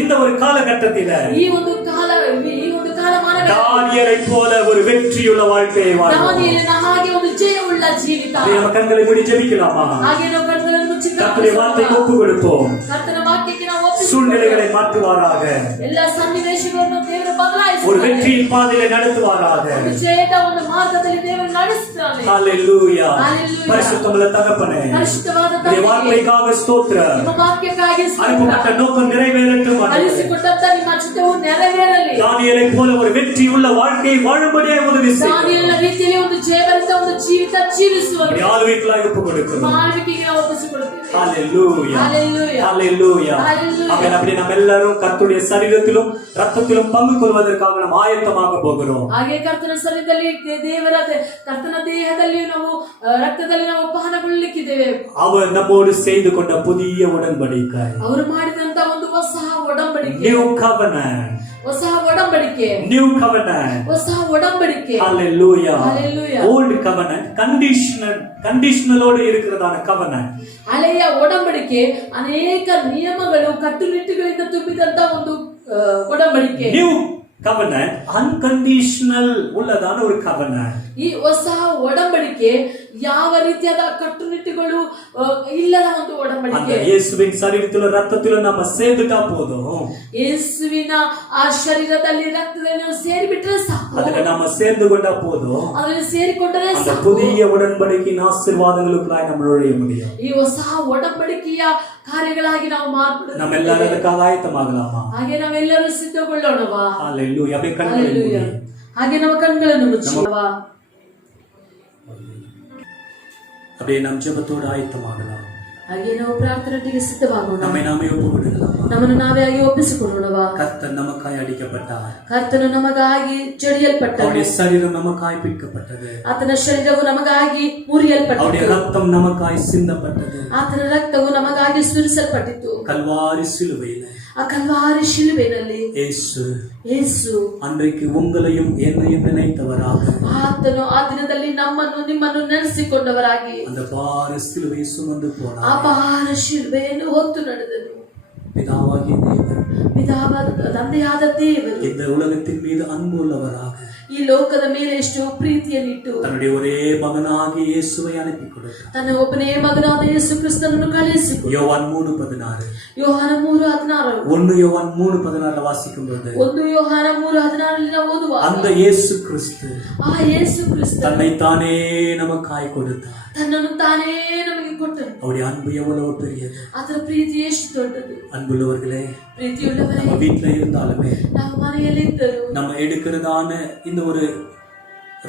இந்த ஒரு காலகட்டத்தில் ಈ ಒಂದು ಕಾಲಮಾನದಲ್ಲಿ தானியேலை போல ஒரு வெற்றியுள்ள வாழ்க்கையை வாழ்வோம். ದಾನಿಯೇಲನ ಹಾಗೆ ಒಂದು ಜಯವುಳ್ಳ ಜೀವಿತ. நம்ம கண்களை மூடி ஜெபிக்கலாமா? ಹಾಗೆ ನಾವು ಕಣ್ಣುಗಳನ್ನು ಮುಚ್ಚಿ கர்த்தருடைய வார்த்தைக்கு ஒப்பு கொடுப்போம். ಕರ್ತನ ವಾಕ್ಯಕ್ಕೆ ನಾವು ಒಪ್ಪಿಸಿ சூழ்நிலைகளை மாற்றுவாராக. ಎಲ್ಲ ಸನ್ನಿವೇಶಗಳನ್ನು ದೇವರು ಬದಲಾಯಿಸುತ್ತಾರೆ. ஒரு வெற்றியின் பாதையிலே நடத்துவாராக. ಒಂದು ಜಯದ ಒಂದು ಮಾರ್ಗದಲ್ಲಿ ದೇವರು ನಡೆಸುತ್ತಾನೆ. ஹalleluya. ஹalleluya. பரிசுத்தமுள்ள தகப்பனே, ಪರಿಶುದ್ಧವಾದ உம்முடைய ತಂದೆಯೇ, வார்த்தைக்காக ஸ்தோத்திரம். ನಿಮ್ಮ ವಾಕ್ಯಕ್ಕಾಗಿ அனுப்பப்பட்ட ಸ್ತೋತ್ರ. நோக்கம் நிறைவேறட்டும். ಅಳಿಸಿಕೊಟ್ಟಂತ ನಿಮ್ಮ ಚಿತ್ತವು ನೆರವೇರಲಿ. தானியேலை போல ஒரு வெற்றியுள்ள வாழ்க்கையை வாழும்படியாய் உதவி செய்யும். ದಾನಿಯೇಲನ ರೀತಿಯಲ್ಲಿ ಒಂದು ಜಯಭರಿತ ಒಂದು ಜೀವಿತ ಜೀವಿಸುವಂತೆ உம்முடைய ஆளுகைக்குள்ளாய் ஒப்பு கொடுக்கிறோம். ಆಳ್ವಿಕೆಗೆ ನಾವು ಒಪ್ಪಿಸಿಕೊಡುತ್ತೇವೆ. ஹalleluya. ஹalleluya. ஹalleluya. ஹalleluya. ஆமென். அப்படி நம்ம எல்லாரும் கர்த்தருடைய சரீரத்திலும் ரத்தத்திலும் பங்கு கொள்வதற்காக நாம் ஆயத்தமாக போகிறோம். ಹಾಗೆ ಕರ್ತನ ಸನ್ನಿಧಿಯಲ್ಲಿ ದೇವರ ಕರ್ತನ ದೇಹದಲ್ಲಿ ನಾವು ರಕ್ತದಲ್ಲಿ ನಾವು ಪಾನಗೊಳ್ಳಲಿಕ್ಕಿದ್ದೇವೆ. அவர் நம்மோடு செய்து கொண்ட புதிய உடன்படிக்கை, ಅವರು ಮಾಡಿದಂತ ಒಂದು ಹೊಸ ಒಡಂಬಡಿಕೆ, நியூ கவெனன்ட், ಹೊಸ ಒಡಂಬಡಿಕೆ, நியூ கவெனன்ட். ಹೊಸ ಒಡಂಬಡಿಕೆ. ஹalleluya. ஹalleluya. ஓல்ட் கவெனன்ட் கண்டிஷனலோடு இருக்கிறதான கவெனன்ட். ಹಳೆಯ ಒಡಂಬಡಿಕೆ ಅನೇಕ ನಿಯಮಗಳು ಕಟ್ಟುನಿಟ್ಟುಗಳಿಂದ ತುಂಬಿದಂತ ಒಂದು ಒಡಂಬಡಿಕೆ. நியூ கவெனன்ட் அன்கண்டிஷனல் உள்ளதான ஒரு கவெனன்ட். ಈ ಹೊಸ ಒಡಂಬಡಿಕೆ ಯಾವ ರೀತಿಯಾದ ಕಟ್ಟುನಿಟ್ಟುಗಳು ಇಲ್ಲದ ಒಂದು அந்த ಒಡಂಬಡಿಕೆ. இயேசுவின் சரீரத்திலும் ரத்தத்திலும் நம்ம சேர்ந்துட்டா போதும். ಯೇಸುವಿನ ಆ ಶರೀರದಲ್ಲಿ ರಕ್ತದಲ್ಲಿ ನಾವು ಸೇರಿಬಿಟ್ರೆ ಸಾಕು. அதுல நம்ம சேர்ந்து கொண்டா போதும். ಅದರಲ್ಲಿ ಸೇರಿಕೊಂಡರೆ அந்த ಸಾಕು. புதிய உடன்படிக்கையின் ஆசீர்வாதங்களுக்குள்ளாய் நம்ம நுழைய முடியும். ಈ ಹೊಸ ಒಡಂಬಡಿಕೆಯ ಕಾರ್ಯಗಳಾಗಿ ನಾವು ಮಾರ್ಪಡುತ್ತೇವೆ. நம்ம எல்லாரும் அதுக்காக ஆயத்தமாகலாமா? ಹಾಗೆ ನಾವೆಲ್ಲರೂ ಸಿದ್ಧಗೊಳ್ಳೋಣವಾ? ஹalleluya. அப்படியே கண்களை மூடி. ಹಾಗೆ ನಾವು ಕಣ್ಗಳನ್ನು ಮುಚ್ಚೋಣವಾ? அப்படியே நம் ஜெபத்தோடு ஆயத்தமாகலாம். ಹಾಗೆ ನಾವು ಪ್ರಾರ್ಥನೆಗೆ ಸಿದ್ಧವಾಗೋಣ. நம்மை நாமே ஒப்புக்கொடுக்கலாமா? ನಮ್ಮನ್ನು ನಾವೇ ಆಗಿ ಒಪ್ಪಿಸಿಕೊಳ್ಳೋಣವಾ? கர்த்தர் நமக்காய் அடிக்கப்பட்டார். ಕರ್ತನು ನಮಗಾಗಿ ಜಡಿಯಲ್ಪಟ್ಟನು. அவருடைய சரீரம் நமக்காய் பிற்கப்பட்டது. ಆತನ ಶರೀರವು ನಮಗಾಗಿ ಮುರಿಯಲ್ಪಟ್ಟது. அவருடைய ரத்தம் நமக்காய் சிந்தப்பட்டது. ಆತನ ರಕ್ತವು ನಮಗಾಗಿ ಸುರಿಸಲ್ಪಟ್ಟಿತು. கல்வாரி சிலுவையில ಆ ಕಲ್ವಾರಿ ಶಿಲುಬೆಯಲ್ಲಿ ಯೇಸು அன்றைக்கு உங்களையும் என்னையும் நினைத்தவராக, ಆತನು ಆ ದಿನದಲ್ಲಿ ನಮ್ಮನ್ನು ನಿಮ್ಮನ್ನು ನೆನೆಸಿಕೊಂಡವರಾಗಿ அந்த பார சிலுவை சுமந்து ಆ போனார். ಭಾರ ಶಿಲುಬೆಯನ್ನು ಹೊತ್ತು ನಡೆದನು. பிதாவாகிய தேவன் ತಂದೆಯಾದ ದೇವರು இந்த உலகத்தின் மீது அன்பு உள்ளவராக ಈ ಲೋಕದ ಮೇಲೆ ಎಷ್ಟೋ ಪ್ರೀತಿಯನ್ನಿಟ್ಟು தன்னுடைய ஒரே மகனாகிய இயேசுவை அனுப்பி கொடுத்தார். ತನ್ನ ಒಬ್ಬನೇ ಮಗನಾದ ಯೇಸು ಕ್ರಿಸ್ತನನ್ನು ಕಳುಹಿಸಿಕೊಟ್ಟನು. யோவான் 3:16. ಯೋಹಾನ 3:16. 1 யோவான் 3:16 வாசிக்கும் போது 1 ಯೋಹಾನ 3:16 ನಾವು ಓದುವಾಗ அந்த இயேசு கிறிஸ்து ಆ ಯೇಸು ಕ್ರಿಸ್ತ தன்னை தானே நமக்காய் கொடுத்தார். ತನ್ನನ್ನು ತಾನೇ ನಮಗೆ ಕೊಟ್ಟನು. அவருடைய அன்பு எவ்வளவு பெரியது. ಅದರ ಪ್ರೀತಿ ಎಷ್ಟು ದೊಡ್ಡದು. அன்புள்ளவர்களே, ಪ್ರೀತಿಯುಳ್ಳವರೇ, நம்ம வீட்டுல இருந்தாலுமே ನಾವು ಮನೆಯಲ್ಲಿದ್ದರು நம்ம எடுக்கிறதான இந்த ஒரு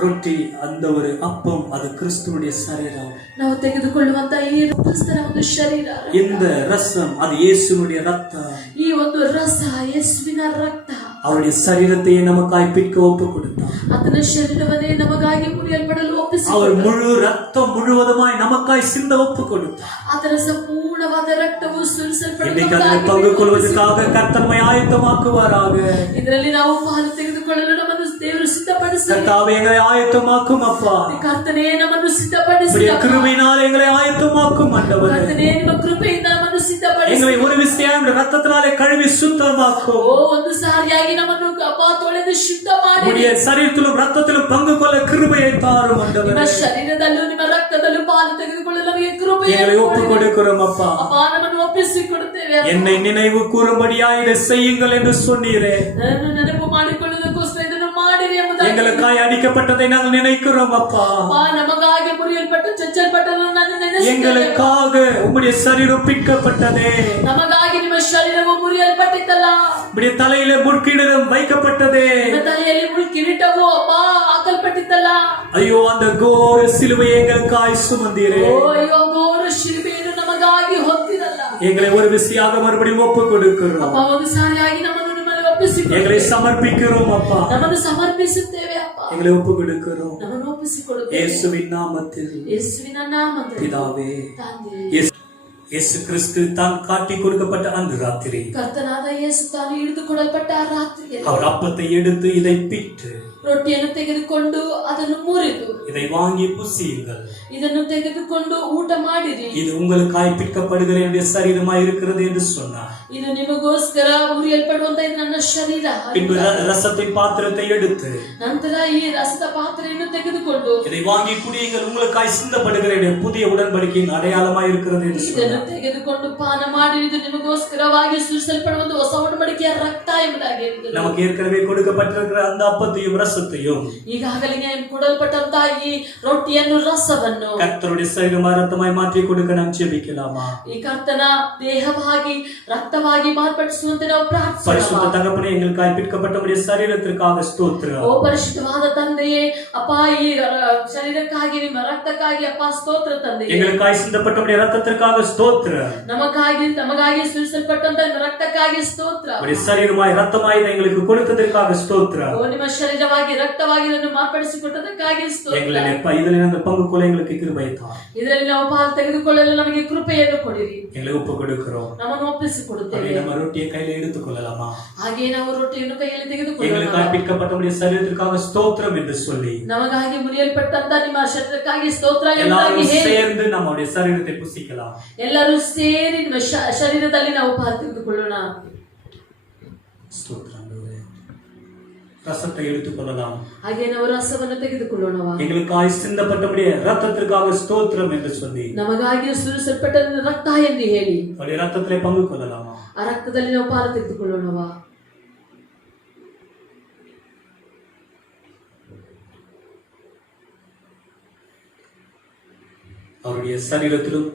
ரொட்டி, அந்த ஒரு அப்பம், அது கிறிஸ்துவுடைய சரீரம். ನಾವು ತೆಗೆದುಕೊಳ್ಳುವಂತ ಈ ಕ್ರಿಸ್ತನ ಒಂದು ಶರೀರ, இந்த ரசம் அது இயேசுனுடைய ரத்தம். ಈ ಒಂದು ರಸ ಯೇಸುವಿನ ರಕ್ತ. அவருடைய சரீரத்தையே நமக்காய் பிற்க ஒப்பு கொடுத்தார். ಆತನ ಶರೀರವನ್ನೇ ನಮಗಾಗಿ ಮುರಿಯಲ್ಪಡಲು அவர் ಒಪ್ಪಿಸಿಕೊಟ್ಟನು. முழு ரத்தம் முழுவதுமாய் நமக்காய் சிந்த ஒப்பு கொடுத்தார். ಆತನ ಸಂಪೂರ್ಣವಾದ ರಕ್ತವು இன்னைக்கு அதில் பங்கு கொள்வதற்காக கர்த்தரை ஆயத்தமாக்குவாராக. ಇದರಲ್ಲಿ ನಾವು ಪಾಲು ತೆಗೆದುಕೊಳ್ಳಲು ನಮ್ಮನ್ನು ದೇವರು ಸಿದ್ಧಪಡಿಸಲಿ. கர்த்தாவே எங்களை ஆயத்தமாக்கும் அப்பா. ಕರ್ತನೇ ನಮ್ಮನ್ನು ಸಿದ್ಧಪಡಿಸಿ. உம்முடைய கிருபையினால் எங்களை ஆயத்தமாக்கும் ஆண்டவரே. ಕರ್ತನೇ ನಿಮ್ಮ ಕೃಪೆಯಿಂದ ನಮ್ಮನ್ನು ಸಿದ್ಧಪಡಿಸಿ. எங்களை ஒரு விசையாய் ரத்தத்தினாலே கழுவி சுத்தமாக்கும். ಒಂದು ಸಾರಿಯಾಗಿ ನಮ್ಮನ್ನು ಅಪ್ಪ ತೊಳೆದು ಶುದ್ಧ ಮಾಡಿ. உம்முடைய சரீரத்திலும் ரத்தத்திலும் பங்கு கொள்ள கிருபையை தாரும் ஆண்டவரே. ನಿಮ್ಮ ಶರೀರದಲ್ಲೂ ನಿಮ್ಮ ರಕ್ತದಲ್ಲೂ ಪಾಲು ತೆಗೆದುಕೊಳ್ಳಲು ನಮಗೆ ಕೃಪೆಯನ್ನು எங்களை ஒப்பு கொடுக்கிறோம் அப்பா. ಅಪ್ಪ ನಮ್ಮನ್ನು ಒಪ್ಪಿಸಿಕೊಡುತ್ತೇವೆ. என்னை நினைவு கூறும்படியா இதை செய்யுங்கள் என்று சொன்னீரே. ನನ್ನನ್ನು ನೆನಪು ಮಾಡಿಕೊಳ್ಳುವುದಕ್ಕೋಸ್ಕರ ಇದನ್ನು ಮಾಡಿರಿ ಎಂಬುದಾಗಿ எங்களுக்காய் அடிக்கப்பட்டதை நாங்கள் நினைக்கிறோம் அப்பா. ಅಪ್ಪ ನಮಗಾಗಿ ಮುರಿಯಲ್ಪಟ್ಟು ಚಚ್ಚಲ್ಪಟ್ಟದನ್ನು ನಾನು ನೆನೆಸುತ್ತೇನೆ. எங்களுக்காக உம்முடைய சரீரம் பிற்கப்பட்டதே. ನಮಗಾಗಿ ನಿಮ್ಮ ಶರೀರವು ಮುರಿಯಲ್ಪಟ್ಟಿತ್ತಲ್ಲ. உம்முடைய தலையிலே முட்கிரீடம் வைக்கப்பட்டதே. ನಿಮ್ಮ ತಲೆಯಲ್ಲಿ ಕಿರೀಟವು ಅಪ್ಪ ಹಾಕಲ್ಪಟ್ಟಿತ್ತಲ್ಲ. ஐயோ அந்த கோர சிலுவையை எங்களுக்காய் சுமந்தீரே. ಓ ಅಯ್ಯೋ ಘೋರ ಶಿಲುಬೆಯನ್ನು ನಮಗಾಗಿ ಹೊತ್ತಿರಲ್ಲ. எங்களை ஒரு விசையாக மறுபடியும் ஒப்பு கொடுக்கிறோம். ಅಪ್ಪ ಒಂದು ಸಾರಿಯಾಗಿ ನಮ್ಮನ್ನು ನಿಮ್ಮಲ್ಲಿ ಒಪ್ಪಿಸಿಕೊಡು. எங்களை சமர்ப்பிக்கிறோம் அப்பா. ನಮ್ಮನ್ನು ಸಮರ್ಪಿಸುತ್ತೇವೆ ಅಪ್ಪ. எங்களை ஒப்பு கொடுக்கிறோம். ನಮ್ಮನ್ನು ಒಪ್ಪಿಸಿಕೊಡುತ್ತೇವೆ. இயேசுவின் நாமத்தில் ಯೇಸುವಿನ ನಾಮದಲ್ಲಿ பிதாவே. ತಂದೆ. இயேசு கிறிஸ்து தான் காட்டி கொடுக்கப்பட்ட அந்த ராத்திரி ಕರ್ತನಾದ ಯೇಸು ತಾನು ಹಿಡಿದುಕೊಡಲ್ಪಟ್ಟ ಆ ರಾತ್ರಿಯಲ್ಲಿ அவர் அப்பத்தை எடுத்து இதை பிட்டு ರೊಟ್ಟಿಯನ್ನು ತೆಗೆದುಕೊಂಡು ಅದನ್ನು ಮುರಿದು இதை வாங்கி புசியுங்கள், ಇದನ್ನು ತೆಗೆದುಕೊಂಡು ಊಟ ಮಾಡಿರಿ, இது உங்களுக்காய் பிற்கப்படுகிற என்னுடைய சரீரமாய் இருக்கிறது என்று சொன்னார். ಇದು ನಿಮಗೋಸ್ಕರ ಮುರಿಯಲ್ಪಡುವಂತ ಇದು ನನ್ನ ಶರೀರ. பின்பு ரசத்தின் பாத்திரத்தை எடுத்து ನಂತರ ಈ ರಸದ ಪಾತ್ರೆಯನ್ನು ತೆಗೆದುಕೊಂಡು இதை வாங்கி குடியுங்கள், உங்களுக்காய் சிந்தப்படுகிற என்னுடைய புதிய உடன்படிக்கையின் அடையாளமாய் இருக்கிறது என்று ಇದನ್ನು சொன்னார். ತೆಗೆದುಕೊಂಡು ಪಾನ ಮಾಡಿ ಇದು ನಿಮಗೋಸ್ಕರವಾಗಿ ಸುರಿಸಲ್ಪಡುವ ಒಂದು ಹೊಸ ಉಡಂಬಡಿಕೆಯ ರಕ್ತ ಎಂಬುದಾಗಿ நமக்கு ஏற்கனவே கொடுக்கப்பட்டிருக்கிற அந்த அப்பத்தையும் ரசத்தையும் ಈಗಾಗಲೇ ಕೊಡಲ್ಪಟ್ಟಂತಹ ಈ ರೊಟ್ಟಿಯನ್ನು ರಸವನ್ನು கர்த்தருடைய சரீரமாய் ரத்தமாய் மாற்றி கொடுக்க நாம் ஜெபிக்கலாமா? ಈ ಕರ್ತನ ದೇಹವಾಗಿ ರಕ್ತವಾಗಿ ಮಾರ್ಪಡಿಸುವಂತೆ ನಾವು பரிசுத்த ಪ್ರಾರ್ಥಿಸೋಣ. தகப்பனே, எங்களுக்காய் பிற்கப்பட்டவருடைய சரீரத்திற்காக ஸ்தோத்திரம். ಓ ಪರಿಶುದ್ಧವಾದ ತಂದೆಯೇ, ಅಪ್ಪ ಈ ಶರೀರಕ್ಕಾಗಿ ನಿಮ್ಮ ರಕ್ತಕ್ಕಾಗಿ ಅಪ್ಪ ಸ್ತೋತ್ರ ತಂದೆಯೇ. எங்களுக்காய் சிந்தப்பட்டவருடைய ரத்தத்திற்காக ஸ்தோத்திரம். ನಮಗಾಗಿ ಸುರಿಸಲ್ಪಟ್ಟಂತ ರಕ್ತಕ್ಕಾಗಿ ಸ್ತೋತ್ರ. உடைய சரீரமாய் ரத்தமாய் இதை எங்களுக்கு கொடுத்ததற்காக ஸ்தோத்திரம். ಓ ನಿಮ್ಮ ಶರೀರವಾಗಿ ರಕ್ತವಾಗಿ ಇದನ್ನು ಮಾರ್ಪಡಿಸಿಕೊಟ್ಟದಕ್ಕಾಗಿ ಸ್ತೋತ್ರ. இதில் அந்த பங்கு கொள்ள எங்களுக்கு கிருபை தார். ಇದರಲ್ಲಿ ನಾವು ಪಾಲು ತೆಗೆದುಕೊಳ್ಳಲು ನಮಗೆ ಕೃಪೆಯನ್ನು ಕೊಡಿರಿ. எங்களை ஒப்பு கொடுக்கிறோம். ನಮ್ಮನ್ನು ಒಪ್ಪಿಸಿಕೊಡುತ್ತೇವೆ. நம்ம ரொட்டியை கையில எடுத்துக் கொள்ளலாமா? ಹಾಗೆ ನಾವು ರೊಟ್ಟಿಯನ್ನು ಕೈಯಲ್ಲಿ ತೆಗೆದುಕೊಳ್ಳೋಣ. எங்களுக்காய் பிற்கப்பட்டவருடைய சரீரத்திற்காக ஸ்தோத்திரம் என்று சொல்லி ನಮಗಾಗಿ ಮುರಿಯಲ್ಪಟ್ಟಂತ ನಿಮ್ಮ ಶರೀರಕ್ಕಾಗಿ ಸ್ತೋತ್ರ ಎಂಬುದಾಗಿ எல்லாரும் ಹೇಳಿ சேர்ந்து நம்முடைய சரீரத்தை புசிக்கலாம். ಎಲ್ಲರೂ ಸೇರಿ ನಿಮ್ಮ ಶರೀರದಲ್ಲಿ ನಾವು ಪಾಲು ತೆಗೆದುಕೊಳ್ಳೋಣ. ஸ்தோத்திரம். ரசத்தை எடுத்துக் கொள்ளலாம். ಹಾಗೆ ನಾವು ರಸವನ್ನು ತೆಗೆದುಕೊಳ್ಳೋಣವಾ. எங்களுக்காய் சிந்தப்பட்டவருடைய ரத்தத்திற்காக ஸ்தோத்திரம் என்று சொல்லி ನಮಗಾಗಿ ಸುರಿಸಲ್ಪಟ್ಟ ರಕ್ತ ಎಂದು ಹೇಳಿ அவருடைய ரத்தத்திலே பங்கு கொள்ளலாமா? ಆ ರಕ್ತದಲ್ಲಿ ನಾವು ಪಾಲು ತೆಗೆದುಕೊಳ್ಳೋಣವಾ. அவருடைய சரீரத்திலும்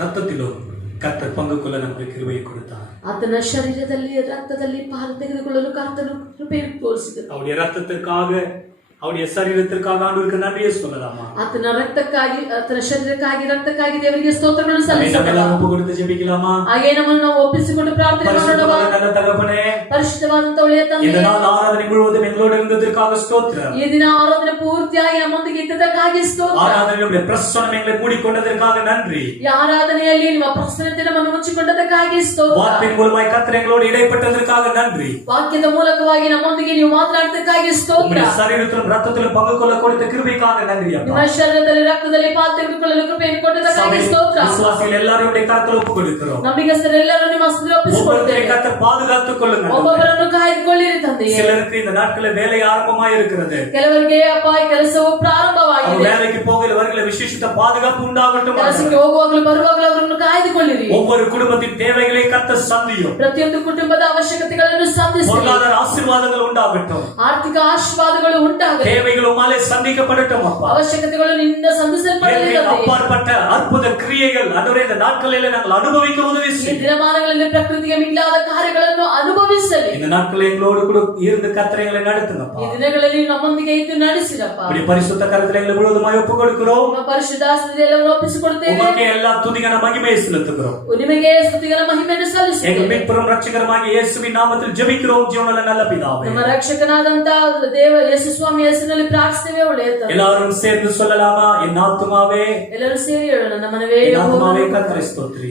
ரத்தத்திலும் கர்த்தர் பங்கு கொள்ள நமக்கு கிருபையை கொடுத்தார். ಆತನ ಶರೀರದಲ್ಲಿ ರಕ್ತದಲ್ಲಿ ಪಾಲು ತೆಗೆದುಕೊಳ್ಳಲು ಕರ್ತನು ಕೃಪೆಯನ್ನು ತೋರಿಸಿದರು. அவருடைய ரத்தத்திற்காக அவருடைய சரீரத்திற்காக ஆண்டவருக்கு நன்றியை சொல்லலாமா? ಆತನ ರಕ್ತಕ್ಕಾಗಿ ಆತನ ಶರೀರಕ್ಕಾಗಿ ರಕ್ತಕ್ಕಾಗಿ ದೇವರಿಗೆ ಸ್ತೋತ್ರಗಳನ್ನು ಸಲ್ಲಿಸೋಣ. ஒப்பு கொடுத்து ஜெபிக்கலாமா? ಹಾಗೆ ನಮ್ಮನ್ನು ನಾವು ಒಪ್ಪಿಸಿಕೊಂಡು ಪ್ರಾರ್ಥನೆ ಮಾಡೋಣ. பரிசுத்தமான நல்ல தகப்பனே, ಪರಿಶುದ್ಧವಾದಂತ ಒಳ್ಳೆಯ ತಂದೆ, இந்த நாள் ஆராதனை முழுவதும் எங்களோடு இருந்ததற்காக ஸ்தோத்திரம். ಈ ದಿನ ಆರಾಧನೆ ಪೂರ್ತಿಯಾಗಿ ನಮ್ಮೊಂದಿಗೆ ಇದ್ದದಕ್ಕಾಗಿ ಸ್ತೋತ್ರ. ஆராதனையுடைய பிரசன்னம் எங்களை மூடிக்கொண்டதற்காக நன்றி. ಈ ಆರಾಧನೆಯಲ್ಲಿ ನಿಮ್ಮ ಪ್ರಸನ್ನತೆ ನಮ್ಮನ್ನು ಮುಚ್ಚಿಕೊಂಡದಕ್ಕಾಗಿ ಸ್ತೋತ್ರ. வார்த்தையின் மூலமாய் கர்த்தர் எங்களோடு இடைப்பட்டதற்காக நன்றி. ವಾಕ್ಯದ ಮೂಲಕವಾಗಿ ನಮ್ಮೊಂದಿಗೆ ನೀವು ಮಾತನಾಡಿದ್ದಕ್ಕಾಗಿ ಸ್ತೋತ್ರ. உம்முடைய சரீரத்திலும் ரத்தத்திலும் பங்கு கொள்ள கொடுத்த கிருபைக்காக நன்றி அப்பா. ನಿಮ್ಮ ಶರೀರದಲ್ಲಿ ರಕ್ತದಲ್ಲಿ ಪಾಲು ತೆಗೆದುಕೊಳ್ಳಲು ಕೃಪೆಯನ್ನು ಕೊಟ್ಟದಕ್ಕಾಗಿ ಸ್ತೋತ್ರ. விசுவாசிகள் எல்லாரும் உடைய கரத்தில் ஒப்பு கொடுக்கிறோம். ನಂಬಿಗಸ್ತರೆಲ್ಲರೂ ನಿಮ್ಮ ಹಸ್ತದಲ್ಲಿ ಒಪ್ಪಿಸಿಕೊಡುತ್ತೇವೆ. கர்த்தர் பாதுகாத்துக் கொள்ளுங்கள். ಒಬ್ಬೊಬ್ಬರನ್ನು ಕಾಯ್ದುಕೊಳ್ಳಿರಿ ತಂದೆಯೇ. சிலருக்கு இந்த நாட்களில் வேலை ஆரம்பமாய் இருக்கிறது. ಕೆಲವರಿಗೆ ಅಪ್ಪ ಈ ಕೆಲಸವು ಪ್ರಾರಂಭವಾಗಿದೆ. வேலைக்கு போகல வருகிற விசேஷித்த பாதுகாப்பு உண்டாகட்டும். ಕೆಲಸಕ್ಕೆ ಹೋಗುವಾಗಲೂ ಬರುವಾಗಲೂ ಅವರನ್ನು ಕಾಯ್ದುಕೊಳ್ಳಿರಿ. ஒவ்வொரு குடும்பத்தின் தேவைகளை கர்த்தர் சந்தியும். ಪ್ರತಿಯೊಂದು ಕುಟುಂಬದ ಅವಶ್ಯಕತೆಗಳನ್ನು ಸಂಧಿಸಿ. பொருளாதார ஆசீர்வாதங்கள் உண்டாகட்டும். ಆರ್ಥಿಕ ಆಶೀರ್ವಾದಗಳು ಉಂಟಾಗಲಿ. ಉಂಟಾಗಲಿ. தேவைகள் உம்மாலே சந்திக்கப்படட்டும் அப்பா. ಅವಶ್ಯಕತೆಗಳು ನಿನ್ನಿಂದ ಸಂಧಿಸಲ್ಪಡಲಿ இயற்கைக்கு ತಂದೆ. அப்பாற்பட்ட அற்புத கிரியைகள் ஆண்டவரே இந்த நாட்களிலே நாங்கள் அனுபவிக்க உதவி ಈ செய்யும். ದಿನಮಾನಗಳಲ್ಲಿ ಪ್ರಕೃತಿಗೆ ಮಿಗಿಲಾದ ಕಾರ್ಯಗಳನ್ನು ಅನುಭವಿಸಲಿ. இந்த நாட்களில் எங்களோடு கூட இருந்து கர்த்தரைகளை நடத்துங்கப்பா. ಈ ದಿನಗಳಲ್ಲಿ ನಮ್ಮೊಂದಿಗೆ ಇದ್ದು ನಡೆಸಿರಪ್ಪ. இப்படி பரிசுத்த கரத்திலே எங்களை முழுவதுமாய் ஒப்புக் கொடுக்கிறோம். ನಿಮ್ಮ ಪರಿಶುದ್ಧಾತ್ಮದಲ್ಲಿ ಎಲ್ಲವನ್ನು ಒಪ್ಪಿಸಿಕೊಡುತ್ತೇವೆ. உமக்கே எல்லா துதிகன மகிமையை செலுத்துகிறோம். ನಿಮಗೆ ಸ್ತುತಿಗಳ ಮಹಿಮೆಯನ್ನು எங்கள் ಸಲ್ಲಿಸುತ್ತೇವೆ. மீட்பரும் ரட்சகருமாகிய இயேசுவின் நாமத்தில் ஜெபிக்கிறோம் ஜீவனுள்ள நல்ல பிதாவே. ನಮ್ಮ ರಕ್ಷಕನಾದಂತ ದೇವ ಯೇಸು ಸ್ವಾಮಿ ಹೆಸರಿನಲ್ಲಿ ಪ್ರಾರ್ಥಿಸುತ್ತೇವೆ. ಒಳ್ಳೆಯ ತಂದೆ. எல்லாரும் சேர்ந்து சொல்லலாமா? என் ஆத்துமாவே ಎಲ್ಲರೂ ಸೇರಿ ಹೇಳೋಣ. ನನ್ನ ಮನವೇ என் ஆத்துமாவே ಯೆಹೋವನ கர்த்தரை ஸ்தோத்திரி.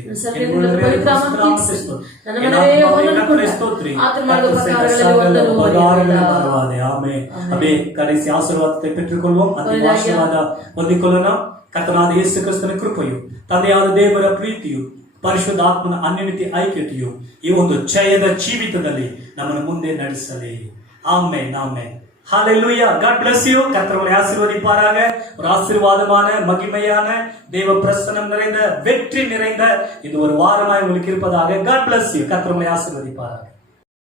ನನ್ನ ಮನವೇ ಯೆಹೋವನ ಕರ್ತரை ஸ்தோத்திரி. ஆமென். அப்படியே கடைசி ஆசீர்வாதத்தை பெற்றுக்கொள்வோம். அந்த ஆசீர்வாதம் ಹೊಂದಿಕೊಳ್ಳೋಣ. ಕರ್ತನಾದ ಯೇಸು ಕ್ರಿಸ್ತನ ಕೃಪೆಯು, ತಂದೆಯಾದ ದೇವರ ಪ್ರೀತಿಯು, ಪರಿಶುದ್ಧಾತ್ಮನ ಅನ್ಯೋನ್ಯತೆ ಐಕ್ಯತೆಯು ಈ ಒಂದು ಜಯದ ಜೀವಿತದಲ್ಲಿ ನಮ್ಮನ್ನು ಮುಂದೆ ನಡೆಸಲಿ. ஆமென் ஆமென். ஹalleluya. God bless you. கர்த்தர் உங்களை ஆசீர்வதிப்பாராக. ஒரு ஆசீர்வாதமான மகிமையான தேவ பிரசன்னம் நிறைந்த வெற்றி நிறைந்த இது ஒரு வாரமாய் உங்களுக்கு இருப்பதாக. God bless you. கர்த்தர் உங்களை ஆசீர்வதிப்பாராக.